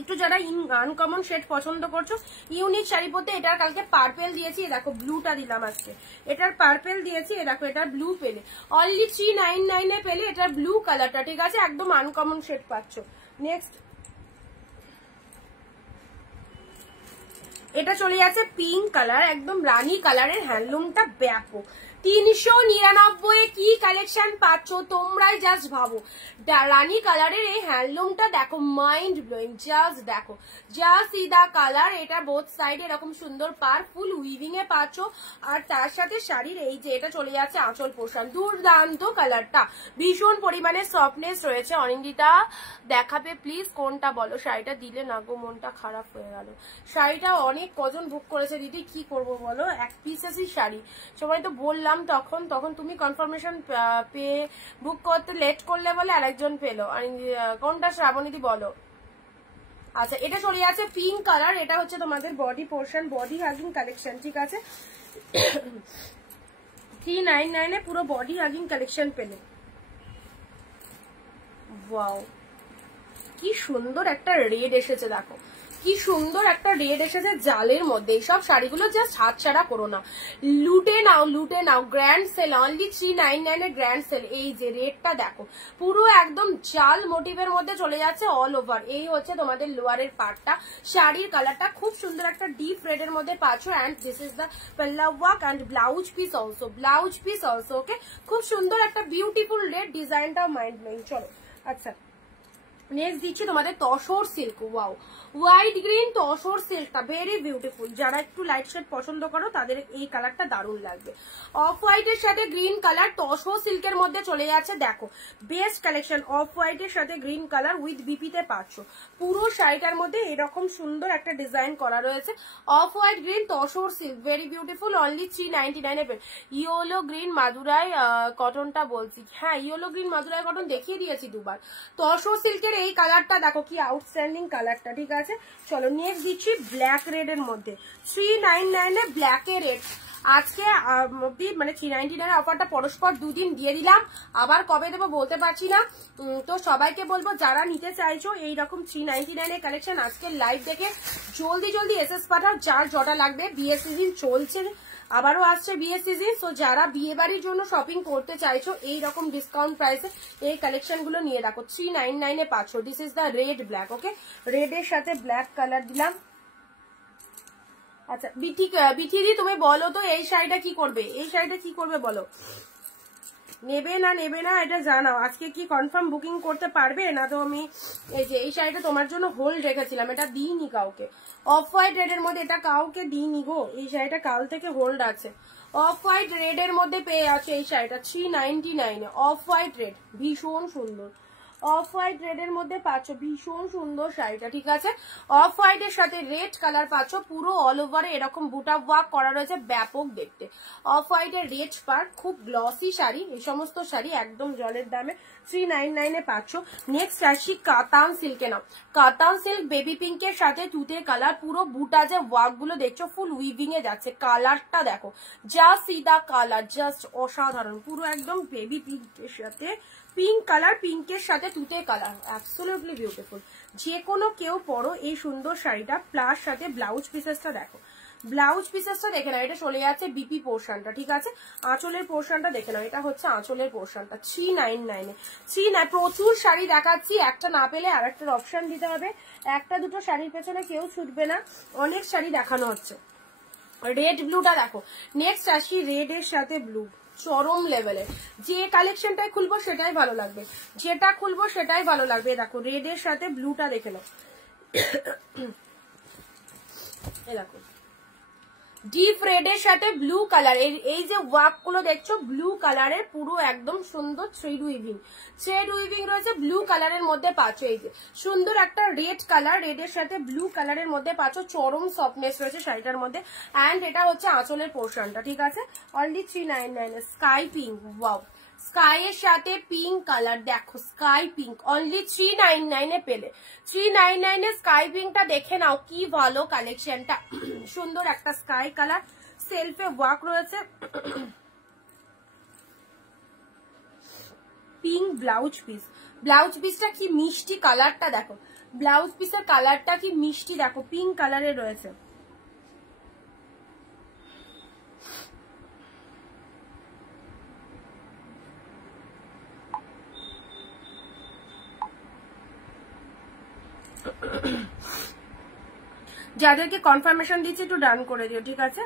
একটু যারা আনকমন শেড পছন্দ করছো, ইউনিক শাড়ি পরতে, এটার কালকে পার্পেল দিয়েছি, দেখো ব্লুটা দিলাম আজকে, এটার পার্পেল দিয়েছি, দেখো এটার ব্লু পেলে অনলি 399 এ পেলে এটার ব্লু কালারটা। ঠিক আছে, একদম আনকমন শেড পাচ্ছ। নেক্সট এটা চলে যাচ্ছে পিঙ্ক কালার, একদম রানী কালারের, হ্যান্ডলুমটা ব্যাপক। 399 কি কালেকশন পাচ্ছ তোমরাই জাস্ট ভাবো। রানী কালারের এই হ্যান্ডলুমটা দেখো, মাইন্ড ব্লোয়িং, জাস্ট দেখো, জাস্ট ইদা কালার। এটা বোথ সাইডে এরকম সুন্দর পার ফুল উইভিং এ পাচ্ছ, আর তার সাথে শাড়ির এই যে এটা চলে যাচ্ছে আঁচল পোর্শন। দুর্দান্ত কালারটা, ভীষণ পরিমাণে সফটনেস রয়েছে। অনিন্দিতা দেখাবে প্লিজ, কোনটা বলো, শাড়িটা দিলে না গো মনটা খারাপ হয়ে গেল। শাড়িটা অনেক কজন বুক করেছে দিদি, কি করব বলো, এক পিসেসই শাড়ি, সবাই তো বললাম তখন তুমি কনফার্মেশন পেয়ে বুক করতে লেট করলে বলে আরেকজন পেলো। কোনটা শ্রাবণীদি বলো। আচ্ছা এটা চলে যাচ্ছে পিঙ্ক কালার, এটা হচ্ছে তোমাদের body portion, body hugging collection. ঠিক আছে 399 এ পুরো বডি হাগিং কালেকশন পেলে। ওয়াও কি সুন্দর একটা রেড এসেছে, দেখো কি সুন্দর একটা রেড এসেছে জালের মধ্যে। এইসব শাড়িগুলো জাস্ট হাতছাড়া করো না, লুটে নাও, লুটে নাও। গ্র্যান্ড সেল অনলি 399 এর গ্র্যান্ড সেল। এই যে রেডটা দেখো, পুরো একদম জাল মোটিভের মধ্যে চলে যাচ্ছে অল ওভার। এই হচ্ছে তোমাদের লোয়ারের পার্টটা, শাড়ির কালারটা খুব সুন্দর একটা ডিপ রেড এর মধ্যে পাচ্ছ। And this is the pallu work and blouse piece also, blouse piece also. Okay খুব সুন্দর একটা বিউটিফুল রেড, ডিজাইনটাও মাইন্ড ব্লোয়িং। চলো আচ্ছা নেক্সট দিচ্ছি তোমাদের tussar silk. Wow white green tussar সিল্কটা ভেরি বিউটিফুল। যারা একটু লাইট শেড পছন্দ করো তাদের এই কালারটা দারুণ লাগবে। অফ হোয়াইটের সাথে গ্রিন কালার তসর সিল্কের মধ্যে চলে যাচ্ছে, দেখো বেস্ট কালেকশন। অফ হোয়াইটের সাথে গ্রিন কালার উইথ বিপিতে পাচ্ছ। পুরো শাড়িটার মধ্যে এরকম সুন্দর একটা ডিজাইন করা রয়েছে। Off white green tussar silk very beautiful, only 399 এ। ইয়েলো গ্রিন মাদুরাই কটনটা বলছি, হ্যাঁ ইয়েলো গ্রিন মাদুরাই কটন দেখিয়ে দিয়েছি দুবার। তসর সিল্কের এই কালারটা দেখো কি আউটস্ট্যান্ডিং কালারটা। ঠিক আছে চলো নেক্সট দিচ্ছি ব্ল্যাক রেড এর মধ্যে, 399 এ ব্ল্যাক এর রেড। আজকে অব্দি মানে 399 অফারটা পরস্পর দুদিন দিয়ে দিলাম, আবার কবে দেবো বলতে পারছি না। তো সবাইকে বলবো যারা নিতে চাইছো এইরকম 399 এর কালেকশন আজকে লাইভ দেখে জলদি জলদি এসএস পাঠাও, যার জটা লাগবে। বিয়ে সিজন চলছে, আবারও আসছে বিয়ে সিজন। তো যারা বিয়ে বাড়ির জন্য শপিং করতে চাইছো এইরকম ডিসকাউন্ট প্রাইসে এই কালেকশন গুলো নিয়ে রাখো। 399 এ পাচ্ছ। This is the red black. Okay red এর সাথে ব্ল্যাক কালার দিলাম। আচ্ছা বিথিদি তুমি বলো তো এই শাড়িটা কি করবে, এই শাড়িটা কি করবে বলো। নেবে না এটা জানাও। আজকে কি কনফার্ম বুকিং করতে পারবে না? তো আমি এই যে এই শাড়িটা তোমার জন্য হোল্ড রেখেছিলাম, এটা দিইনি কাউকে। অফ হোয়াইট রেডের মধ্যে এটা কাউকে দিইনি গো, এই শাড়িটা কাল থেকে হোল্ড আছে। অফ হোয়াইট রেডের মধ্যে পেয়ে আছে এই শাড়িটা 399 অফ হোয়াইট রেড, ভীষণ সুন্দর। অফ হোয়াইট রেডের মধ্যে পাচ্ছ, ভীষণ সুন্দর শাড়িটা, ঠিক আছে। অফ হোয়াইট এর সাথে রেড কালার পাচ্ছ, পুরো অল ওভারে এরকম বুটা ওয়ার্ক করা রয়েছে, ব্যাপক দেখতে। অফ হোয়াইট এর রেড পার্ট, খুব গ্লসি শাড়ি, এই সমস্ত শাড়ি একদম জলের দামে 399 এ পাচ্ছ। নেক্সট আসি কাতান সিল্কে। নাও কাতান সিল্ক বেবি পিঙ্কের সাথে তুতে কালার, পুরো বুটা যে ওয়ার্ক গুলো দেখছো ফুল উইভিং এ যাচ্ছে, কালারটা দেখো, যা সিদা কালার, জাস্ট অসাধারণ, পুরো একদম বেবি পিঙ্কের সাথে পিঙ্ক কালার, পিঙ্কের সাথে তুতে কালার, অ্যাবসলিউটলি বিউটিফুল। যে কোনো কেউ পরো এই সুন্দর শাড়িটা, প্লাস সাথে ব্লাউজ পিসেসটা দেখো, ব্লাউজ পিসেসটা দেখে নাও, এটা চলে যাচ্ছে বিপি পোর্শনটা, ঠিক আছে। আঁচলের পোর্শনটা দেখে নাও, এটা হচ্ছে আঁচলের পোর্শনটা 399 এ। প্রচুর শাড়ি দেখাচ্ছি, একটা না পেলে আর একটার অপশন দিতে হবে, একটা দুটো শাড়ির পেছনে কেউ ছুটবে না, অনেক শাড়ি দেখানো হচ্ছে। রেড ব্লুটা দেখো, নেক্সট আসি রেড এর সাথে ব্লু, চরম লেভেলের। যে কালেকশনটাই খুলবো সেটাই ভালো লাগবে, যেটা খুলবো সেটাই ভালো লাগবে। দেখো রেড এর সাথে ব্লুটা দেখে নাও, এই দেখো ডিপ রেড এর সাথে ব্লু কালার, এই যে ওয়ার্ক গুলো দেখছো ব্লু কালারের, পুরো একদম সুন্দর থ্রেড উইভিং রয়েছে, ব্লু কালারের মধ্যে পাচ্ছ। এই যে সুন্দর একটা রেড কালার, রেড এর সাথে ব্লু কালারের মধ্যে পাচ্ছ, চরম সফটনেস রয়েছে শাড়িটার মধ্যে। অ্যান্ড এটা হচ্ছে আঁচলের পোর্শনটা, ঠিক আছে। Only 399 sky pink, wow, sky এর সাথে পিঙ্ক কালার, দেখো স্কাই পিঙ্ক, অনলি 399 এ পেলে। 399 এ স্কাই পিঙ্কটা দেখে নাও, কি ভালো কালেকশনটা, সুন্দর একটা স্কাই কালার, সেলফে ওয়ার্ক রয়েছে, পিঙ্ক ব্লাউজ পিস, ব্লাউজ পিসটা কি মিষ্টি কালারটা দেখো, ব্লাউজ পিসের কালারটা কি মিষ্টি দেখো, পিঙ্ক কালারে রয়েছে। যাদেরকে কনফার্মেশন দিচ্ছি একটু ডান করে দিও, ঠিক আছে।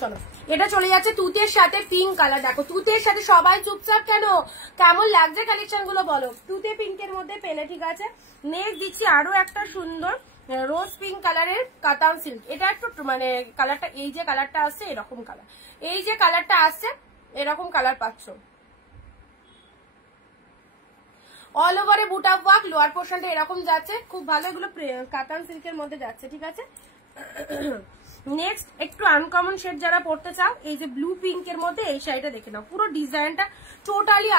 চলো এটা চলে যাচ্ছে তুতের সাথে পিঙ্ক কালার, দেখো তুতের সাথে সবাই চুপচাপ কেন, কেমন লাগছে কালেকশন গুলো বলো। তুতে পিঙ্কের মধ্যে পেলে, ঠিক আছে। নেক্সট দিচ্ছি আরো একটা সুন্দর রোজ পিঙ্ক কালারের কাতান সিল্ক, এটা একটু মানে কালারটা, এই যে কালারটা আসছে এরকম কালার, এই যে কালারটা আসছে এরকম কালার পাচ্ছ, অল ওভারে বুটা ওয়ার্ক, লোয়ার পোর্শনটা এরকম যাচ্ছে, খুব ভালো, এগুলো কাতান সিল্কের মধ্যে যাচ্ছে, ঠিক আছে। নেক্সট একটু আনকমন শেড যারা পড়তে চাও, এই যে ব্লু পিঙ্কের মধ্যে এই শাড়িটা দেখে নাও, পুরো ডিজাইনটা টোটালি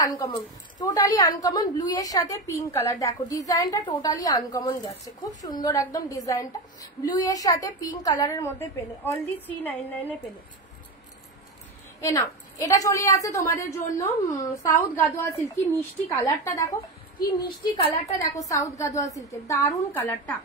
আনকমন, ব্লু এর সাথে পিঙ্ক কালার, দেখো ডিজাইনটা টোটালি আনকমন যাচ্ছে, খুব সুন্দর একদম ডিজাইনটা, ব্লু এর সাথে পিঙ্ক কালারের মধ্যে পেলে, অনলি 399 এ পেলে। এ নাও এটা চলে যাচ্ছে তোমাদের জন্য সাউথ গাদোয়া সিল্ক, কি মিষ্টি কালারটা দেখো, কি মিষ্টি কালারটা দেখো, সাউথ গাদোয়া সিল্কের দারুন কালারটা।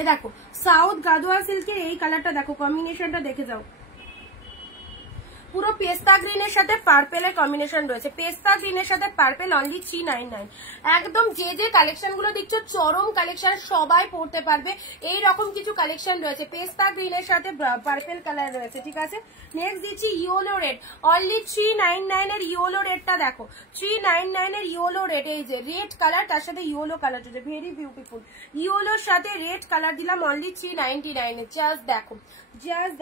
এ দেখো সাউথ গাদোয়া সিল্কের এই কালারটা দেখো, কম্বিনেশনটা দেখে যাও, পুরো পেস্তা গ্রিনের সাথে পার্পেলের কম্বিনেশন রয়েছে, পেস্তা গ্রিনের সাথে পার্পেল, অনলি 399। একদম যে যে কালেকশন গুলো দেখছো চরম কালেকশন, সবাই পড়তে পারবে, এই রকম কিছু কালেকশন রয়েছে, পেস্তা গ্রিনের সাথে পার্পেল কালার রয়েছে, ঠিক আছে। নেক্সট দিচ্ছি ইয়েলো রেড, অনলি 399 এর ইয়েলো রেডটা দেখো, 399 এর ইয়েলো রেড, এই যে রেড কালার তার সাথে ইয়েলো কালার রয়েছে, ভেরি বিউটিফুল, ইয়েলোর সাথে রেড কালার দিলাম, অনলি 399 এ। জাস্ট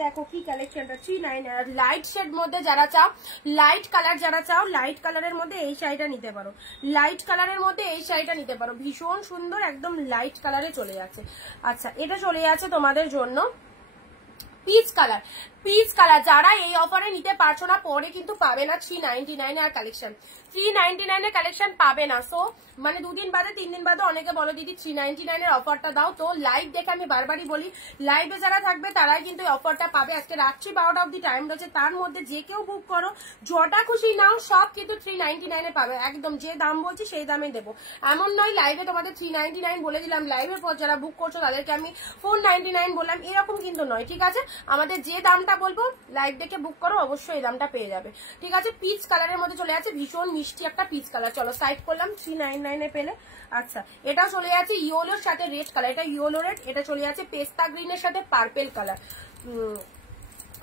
দেখো কি কালেকশনটা, 399। লাইট শেড মধ্যে যারা চাও, লাইট কালার যারা চাও, লাইট কালারের মধ্যে এই শাড়িটা নিতে পারো, লাইট কালারের মধ্যে এই শাড়িটা নিতে পারো, ভীষণ সুন্দর, একদম লাইট কালারে চলে যাচ্ছে। আচ্ছা এটা চলে যাচ্ছে তোমাদের জন্য পিচ কালার, পিচ কালার। যারা এই অফারে নিতে পারছো না পরে কিন্তু পাবে না 399 আর কালেকশন, 399 এর কালেকশন পাবে না। সো মানে 2 দিন বাদে 3 দিন বাদে অনেকে বলো দিদি 399 এর অফারটা দাও। তো লাইভ দেখে আমি বারবারই বলি, লাইভে যারা থাকবে তারাই কিন্তু অফারটা পাবে। আজকে রাত্রি 12টা অব্দি টাইম রয়েছে, তার মধ্যে যে কেউ বুক করো, যটা খুশি নাও, সব কিন্তু 399 এ পাবে। একদম যে দাম বলছি সেই দামে দেবো, এমন নয় লাইভে তোমাদের 399 বলে দিলাম, লাইভের পর যারা বুক করছো তাদেরকে আমি 499 বললাম, এরকম কিন্তু নয়। ঠিক আছে, আমাদের যে দামটা বলবো লাইভ দেখে বুক করো, অবশ্যই এই দামটা পেয়ে যাবে। ঠিক আছে, পিচ কালারের মধ্যে চলে আছে, ভীষণ মিষ্টি একটা পিচ কালার। চলো সাইড করলাম, 399 এ পেলে। আচ্ছা, এটা চলে যাচ্ছে ইয়েলোর সাথে রেড কালার, এটা ইয়েলো রেড। এটা চলে যাচ্ছে পেস্তা গ্রিনের সাথে পার্পেল কালার।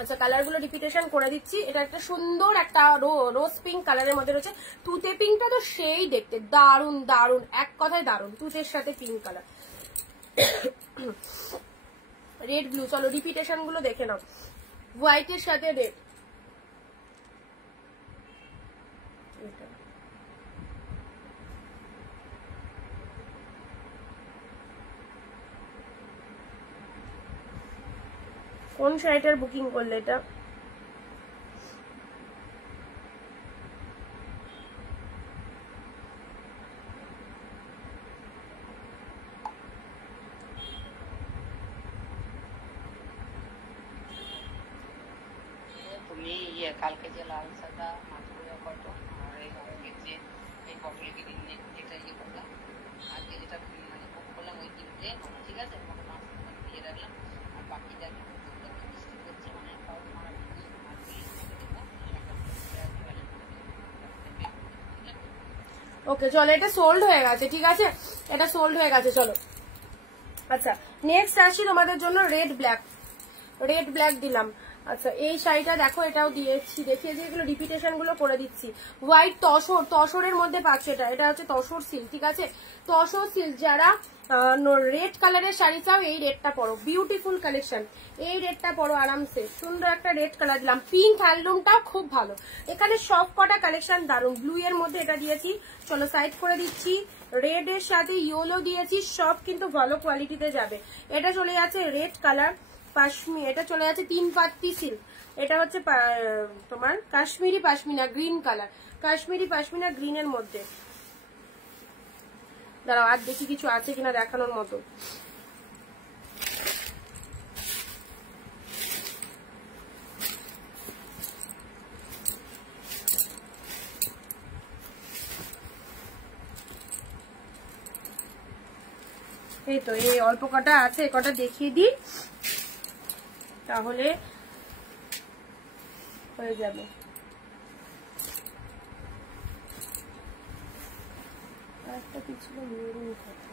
আচ্ছা, কালার গুলো রিপিটেশন করে দিচ্ছি। এটা একটা সুন্দর একটা রোজ পিঙ্ক কালারের মধ্যে রয়েছে। তুতে পিঙ্কটা তো সেই দেখতে দারুন দারুন, এক কথায় দারুন, তুতের সাথে পিঙ্ক কালার, রেড ব্লু। চলো রিপিটেশন গুলো দেখে নাও, হোয়াইটের সাথে রেড, কোন শাড়িটার বুকিং করলে এটা? তুমি কালকে যে লাল সাদা মাথুরিয়া কটন আর এই যে এই বটল গ্রিন যেটা করলাম, আজকে যেটা মানে বুক করলাম ওই তিনটে, ঠিক আছে, তোমাকে মাছ দিয়ে রাখলাম। আর বাকি যাকে বৃষ্টি করছে মানে ওকে চলো, এটা সোল্ড হয়ে গেছে। ঠিক আছে, এটা সোল্ড হয়ে গেছে। চলো আচ্ছা, নেক্সট আসি তোমাদের জন্য রেড ব্ল্যাক, রেড ব্ল্যাক দিলাম। আচ্ছা, এই শাড়িটা দেখো, এটাও দিয়েছি, দেখিয়ে দিয়ে এগুলো রিপিটেশন গুলো করে দিচ্ছি। হোয়াইট তসর, তসরের মধ্যে পাচ্ছে এটা, এটা হচ্ছে তসর সিল্ক। ঠিক আছে, তসর সিল্ক। যারা রেড কালারের শাড়ি চাও এই রেডটা পরো, বিউটিফুল কালেকশন, এই রেডটা পরো আরামসে। সুন্দর একটা রেড কালার দিলাম, পিঙ্ক হ্যান্ডলুমটাও খুব ভালো। এখানে সব কটা কালেকশন দারুন। ব্লু এর মধ্যে এটা দিয়েছি, চলো সাইড করে দিচ্ছি। রেড এর সাথে ইয়েলো দিয়েছি, সব কিন্তু ভালো কোয়ালিটিতে যাবে। এটা চলে যাচ্ছে রেড কালার পাশমি, এটা চলে যাচ্ছে 3 পাত্তি সিল্ক। এটা হচ্ছে তোমার কাশ্মীরি পাশমিনা গ্রিন কালার, কাশ্মীরি পাশমিনা গ্রিনের মধ্যে। দাঁড়াও আর দেখি কিছু আছে কিনা দেখানোর মতো। এই তো এই অল্প কটা আছে, কটা দেখিয়ে দিই তাহলে হয়ে যাবে। একটা কিছু মেরুন থাকে,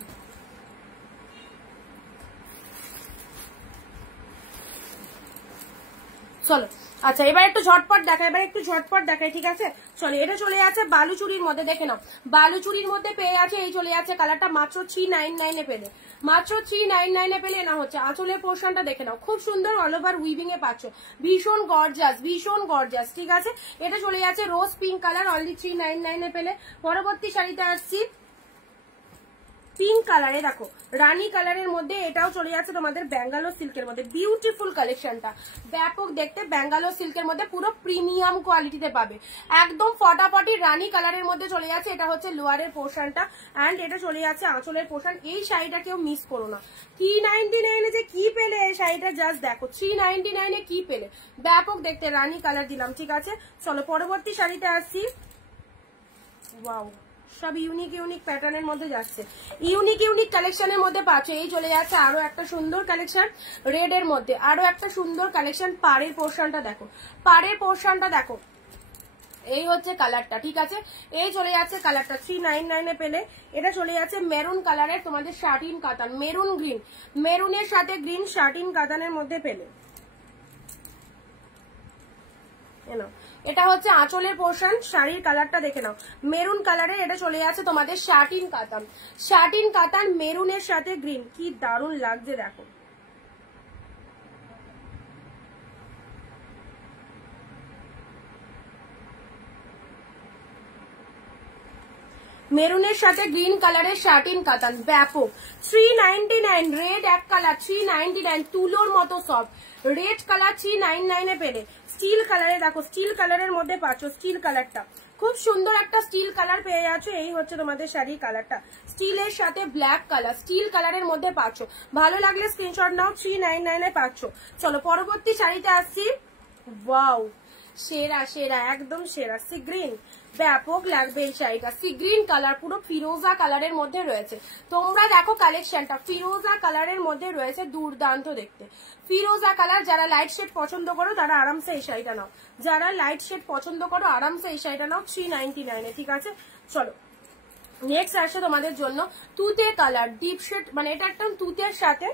চলো আচ্ছা এবার একটু ঝটপট দেখাই, এবার একটু ঝটপট দেখাই। ঠিক আছে, চলো এটা চলে যাচ্ছে বালুচুরির মধ্যে, দেখে নাও বালুচুরির মধ্যে পেয়ে আছে। এই চলে যাচ্ছে কালারটা মাত্র 399 এ পেলে, মাত্র 399 এ পেলে। না হচ্ছে আঁচলের পোর্শনটা দেখে নাও, খুব সুন্দর অল ওভার উইভিং এ পাচ্ছ, ভীষণ গর্জাস, ভীষণ গর্জাস। ঠিক আছে, এটা চলে যাচ্ছে রোজ পিঙ্ক কালার, অনলি 399 এ পেলে। পরবর্তী শাড়িতে আসছি পিঙ্ক কালারে, দেখো রানী কালারের মধ্যে, এটাও চলে যাচ্ছে তোমাদের ব্যাঙ্গালোর সিল্কের মধ্যে। বিউটিফুল কালেকশনটা, ব্যাপক দেখতে, ব্যাঙ্গালোর সিল্কের মধ্যে পুরো প্রিমিয়াম কোয়ালিটিতে পাবে, একদম ফটাফটি রানী কালারের মধ্যে চলে যাচ্ছে। এটা হচ্ছে লোয়ারের পোর্শনটা, অ্যান্ড এটা চলে যাচ্ছে আঁচলের পোর্শন। এই শাড়িটা কেউ মিস করো না। 399 এ যে কি পেলে এই শাড়িটা, জাস্ট দেখো 399 এ কি পেলে, ব্যাপক দেখতে রানী কালার দিলাম। ঠিক আছে, চলো পরবর্তী শাড়িতে আসছি। ওয়াও, সব ইউনিক ইউনিক প্যাটার্নের মধ্যে যাচ্ছে, ইউনিক ইউনিক কালেকশনের মধ্যে পাচ্ছ। এই চলে যাচ্ছে আরো একটা সুন্দর কালেকশন রেড এর মধ্যে, আরো একটা সুন্দর কালেকশন। পাড়ের পোর্শনটা দেখো, পাড়ের পোর্শনটা দেখো, এই হচ্ছে কালারটা। ঠিক আছে, এই চলে যাচ্ছে কালারটা 399 এ পেলে। এটা চলে যাচ্ছে মেরুন কালারের তোমাদের শার্টিন কাতান, মেরুন গ্রিন, মেরুনের সাথে গ্রিন শার্টিন কাতানের মধ্যে পেলে। এটা হচ্ছে আঁচলের পোর্শন, শাড়ির কালারটা দেখে নাও মেরুন কালারের। এটা চলে যাচ্ছে তোমাদের শার্টিন কাতান, শার্টিন কাতান মেরুনের সাথে গ্রিন, কি দারুণ লাগছে দেখো। মেরুনের সাথে গ্রিন কালারের শার্টিন কাতান, ব্যাপক 399, রেড এক কালার 399, তুলোর মতো সফট রেড কালার 399 এ পেলে। স্টিল কালারে দেখো, স্টিল কালারের মধ্যে পাচ্ছ, স্টিল কালারটা খুব সুন্দর একটা স্টিল কালার পেয়ে যাচ্ছ। এই হচ্ছে তোমাদের শাড়ির কালারটা, স্টিলের সাথে ব্ল্যাক কালার, স্টিল কালারের মধ্যে পাচ্ছ। ভালো লাগলে স্ক্রিনশট নাও, 399 এ পাচ্ছ। চলো পরবর্তী শাড়িতে আসছি। ওয়াও, সেরা সেরা, একদম সেরা, সি গ্রিন, ব্যাপক লাগবে এই শাড়িটা। সি গ্রিন কালার, পুরো ফিরোজা কালারের মধ্যে রয়েছে। তোমরা দেখো কালেকশনটা, ফিরোজা কালারের মধ্যে রয়েছে, দুর্দান্ত দেখতে ফিরোজা কালার। যারা লাইট শেড পছন্দ করো তারা আরামসে এই শাড়িটা নাও, যারা লাইট শেড পছন্দ করো আরামসে এই শাড়িটা নাও 399 এ, ঠিক আছে। চলো নেক্সট আসছে তোমাদের জন্য তুতে কালার, ডিপ শেড, মানে এটা একদম তুতের সাথে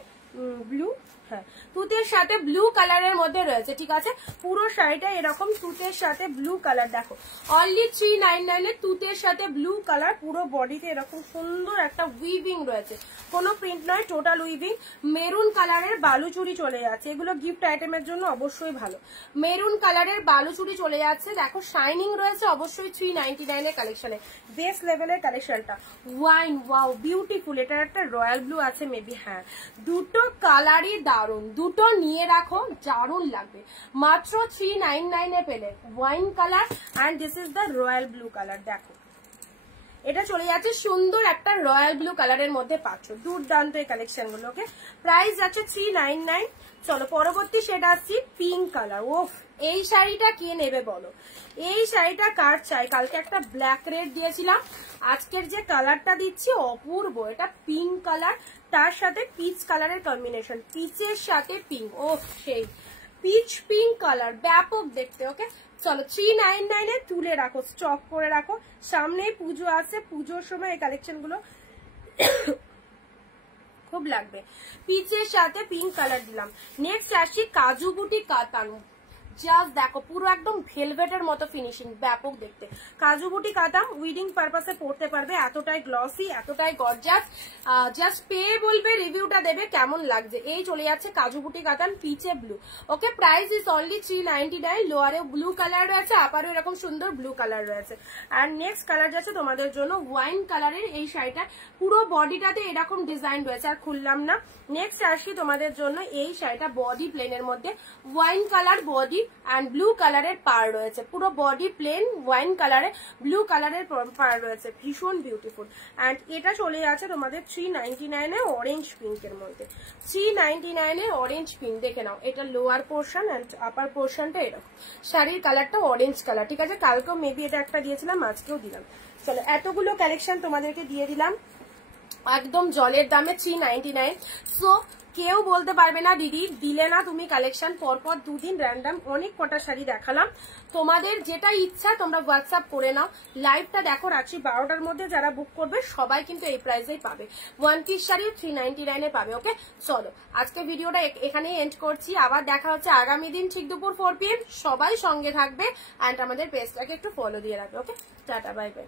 ব্লু, হ্যাঁ তুতের সাথে ব্লু কালারের মধ্যে রয়েছে, ঠিক আছে। পুরো শাড়িটা এরকম তুতের সাথে ব্লু কালার, দেখো অনলি 399 এ তুতের সাথে ব্লু কালার। পুরো বডিতে এরকম সুন্দর একটা উইভিং রয়েছে, কোনো প্রিন্ট নয়, টোটাল উইভিং। মেরুন কালারের বালুচুরি চলে যাচ্ছে, এগুলো গিফট আইটেমের জন্য অবশ্যই ভালো। মেরুন কালারের বালুচুরি চলে যাচ্ছে, দেখো শাইনিং রয়েছে অবশ্যই 399 এর কালেকশনে, বেস্ট লেভেলের কালেকশনটা। ওয়াইন, ওয়াও বিউটিফুল, এটার একটা রয়্যাল ব্লু আছে মেবি, হ্যাঁ দুটো কালারই দারুন, দুটো নিয়ে রাখো, দারুন লাগবে। মাত্র 399 এ পেলে wine colour and this is the royal blue colour. দেখো এটা চলে যাচ্ছে সুন্দর একটা রয়্যাল ব্লু কালারের মধ্যে পাচ্ছ, দুর্দান্ত এই কালেকশন গুলো। ওকে, প্রাইস যাচ্ছে 399। চলো পরবর্তী সেটা আসছি পিঙ্ক কালার। ওফ, এই শাড়িটা কে নেবে বলো, এই শাড়িটা কার চাই? কালকে একটা ব্ল্যাক রেড দিয়েছিলাম, আজকের যে কালারটা দিচ্ছি অপূর্ব, এটা পিঙ্ক কালার, তার সাথে পিচ কালারের কম্বিনেশন, পিচের সাথে পিঙ্ক। ও সেই পিচ পিঙ্ক কালার, ব্যাপক দেখতে। ওকে চলো 399 এ তুলে রাখো, স্টক করে রাখো, সামনেই পুজো আছে, পুজোর সময় এই কালেকশন গুলো খুব লাগবে। পিচের সাথে পিঙ্ক কালার দিলাম। নেক্সট আসছি কাজু বুটি কাতান, জাস্ট দেখো পুরো একদম ভেলভেটের মতো ফিনিশিং, ব্যাপক দেখতে। কাজু বুটি কাতাম, উইডিং পারপাসে পড়তে পারবে, এতটাই গ্লসি, এতটাই গর্জাস। জাস্ট পেয়ে বলবে, রিভিউটা দেবে কেমন লাগছে। এই চলে যাচ্ছে কাজু বুটি কাতান পিচে blue. Okay, price is only 399। লোয়ারে ব্লু কালার রয়েছে, আপারও এরকম সুন্দর ব্লু কালার রয়েছে। আর নেক্সট কালার যাচ্ছে তোমাদের জন্য ওয়াইন কালারের, এই শাড়িটা পুরো বডিটাতে এরকম ডিজাইন রয়েছে, আর খুললাম না। নেক্সট আসছি তোমাদের জন্য এই শাড়িটা বডি প্লেনের মধ্যে, wine colour body and blue কালারের পার রয়েছে, পুরো বডি প্লেন ওয়াইন কালারে ব্লু কালারের পার রয়েছে, ভীষণ বিউটিফুল। অ্যান্ড এটা চলে যাচ্ছে তোমাদের 399 এ অরেঞ্জ পিঙ্কের মধ্যে, 399 এ অরেঞ্জ পিঙ্ক। দেখে নাও, এটা লোয়ার পোর্শন অ্যান্ড আপার পোর্শনটা এরকম, শাড়ির কালারটা অরেঞ্জ কালার, ঠিক আছে। কালকেও মেবি এটা একটা দিয়েছিলাম, আজকেও দিলাম। চলো এতগুলো কালেকশন তোমাদেরকে দিয়ে দিলাম একদম জলের দামে 399। সো কেউ বলতে পারবে না দিদি দিলে না তুমি কালেকশন, পরপর দুদিন র্যান্ডাম অনেক কটা শাড়ি দেখালাম। তোমাদের যেটা ইচ্ছা তোমরা হোয়াটসঅ্যাপ করে নাও। লাইভটা দেখো রাত্রি 12টার মধ্যে, যারা বুক করবে সবাই কিন্তু এই প্রাইসেই পাবে, ওয়ান পিস শাড়িও 399 এ পাবে। ওকে চলো আজকে ভিডিওটা এখানেই এন্ড করছি, আবার দেখা হচ্ছে আগামী দিন ঠিক দুপুর 4 PM। সবাই সঙ্গে থাকবে অ্যান্ড আমাদের পেজটাকে একটু ফলো দিয়ে রাখবে। ওকে, টাটা, বাই বাই।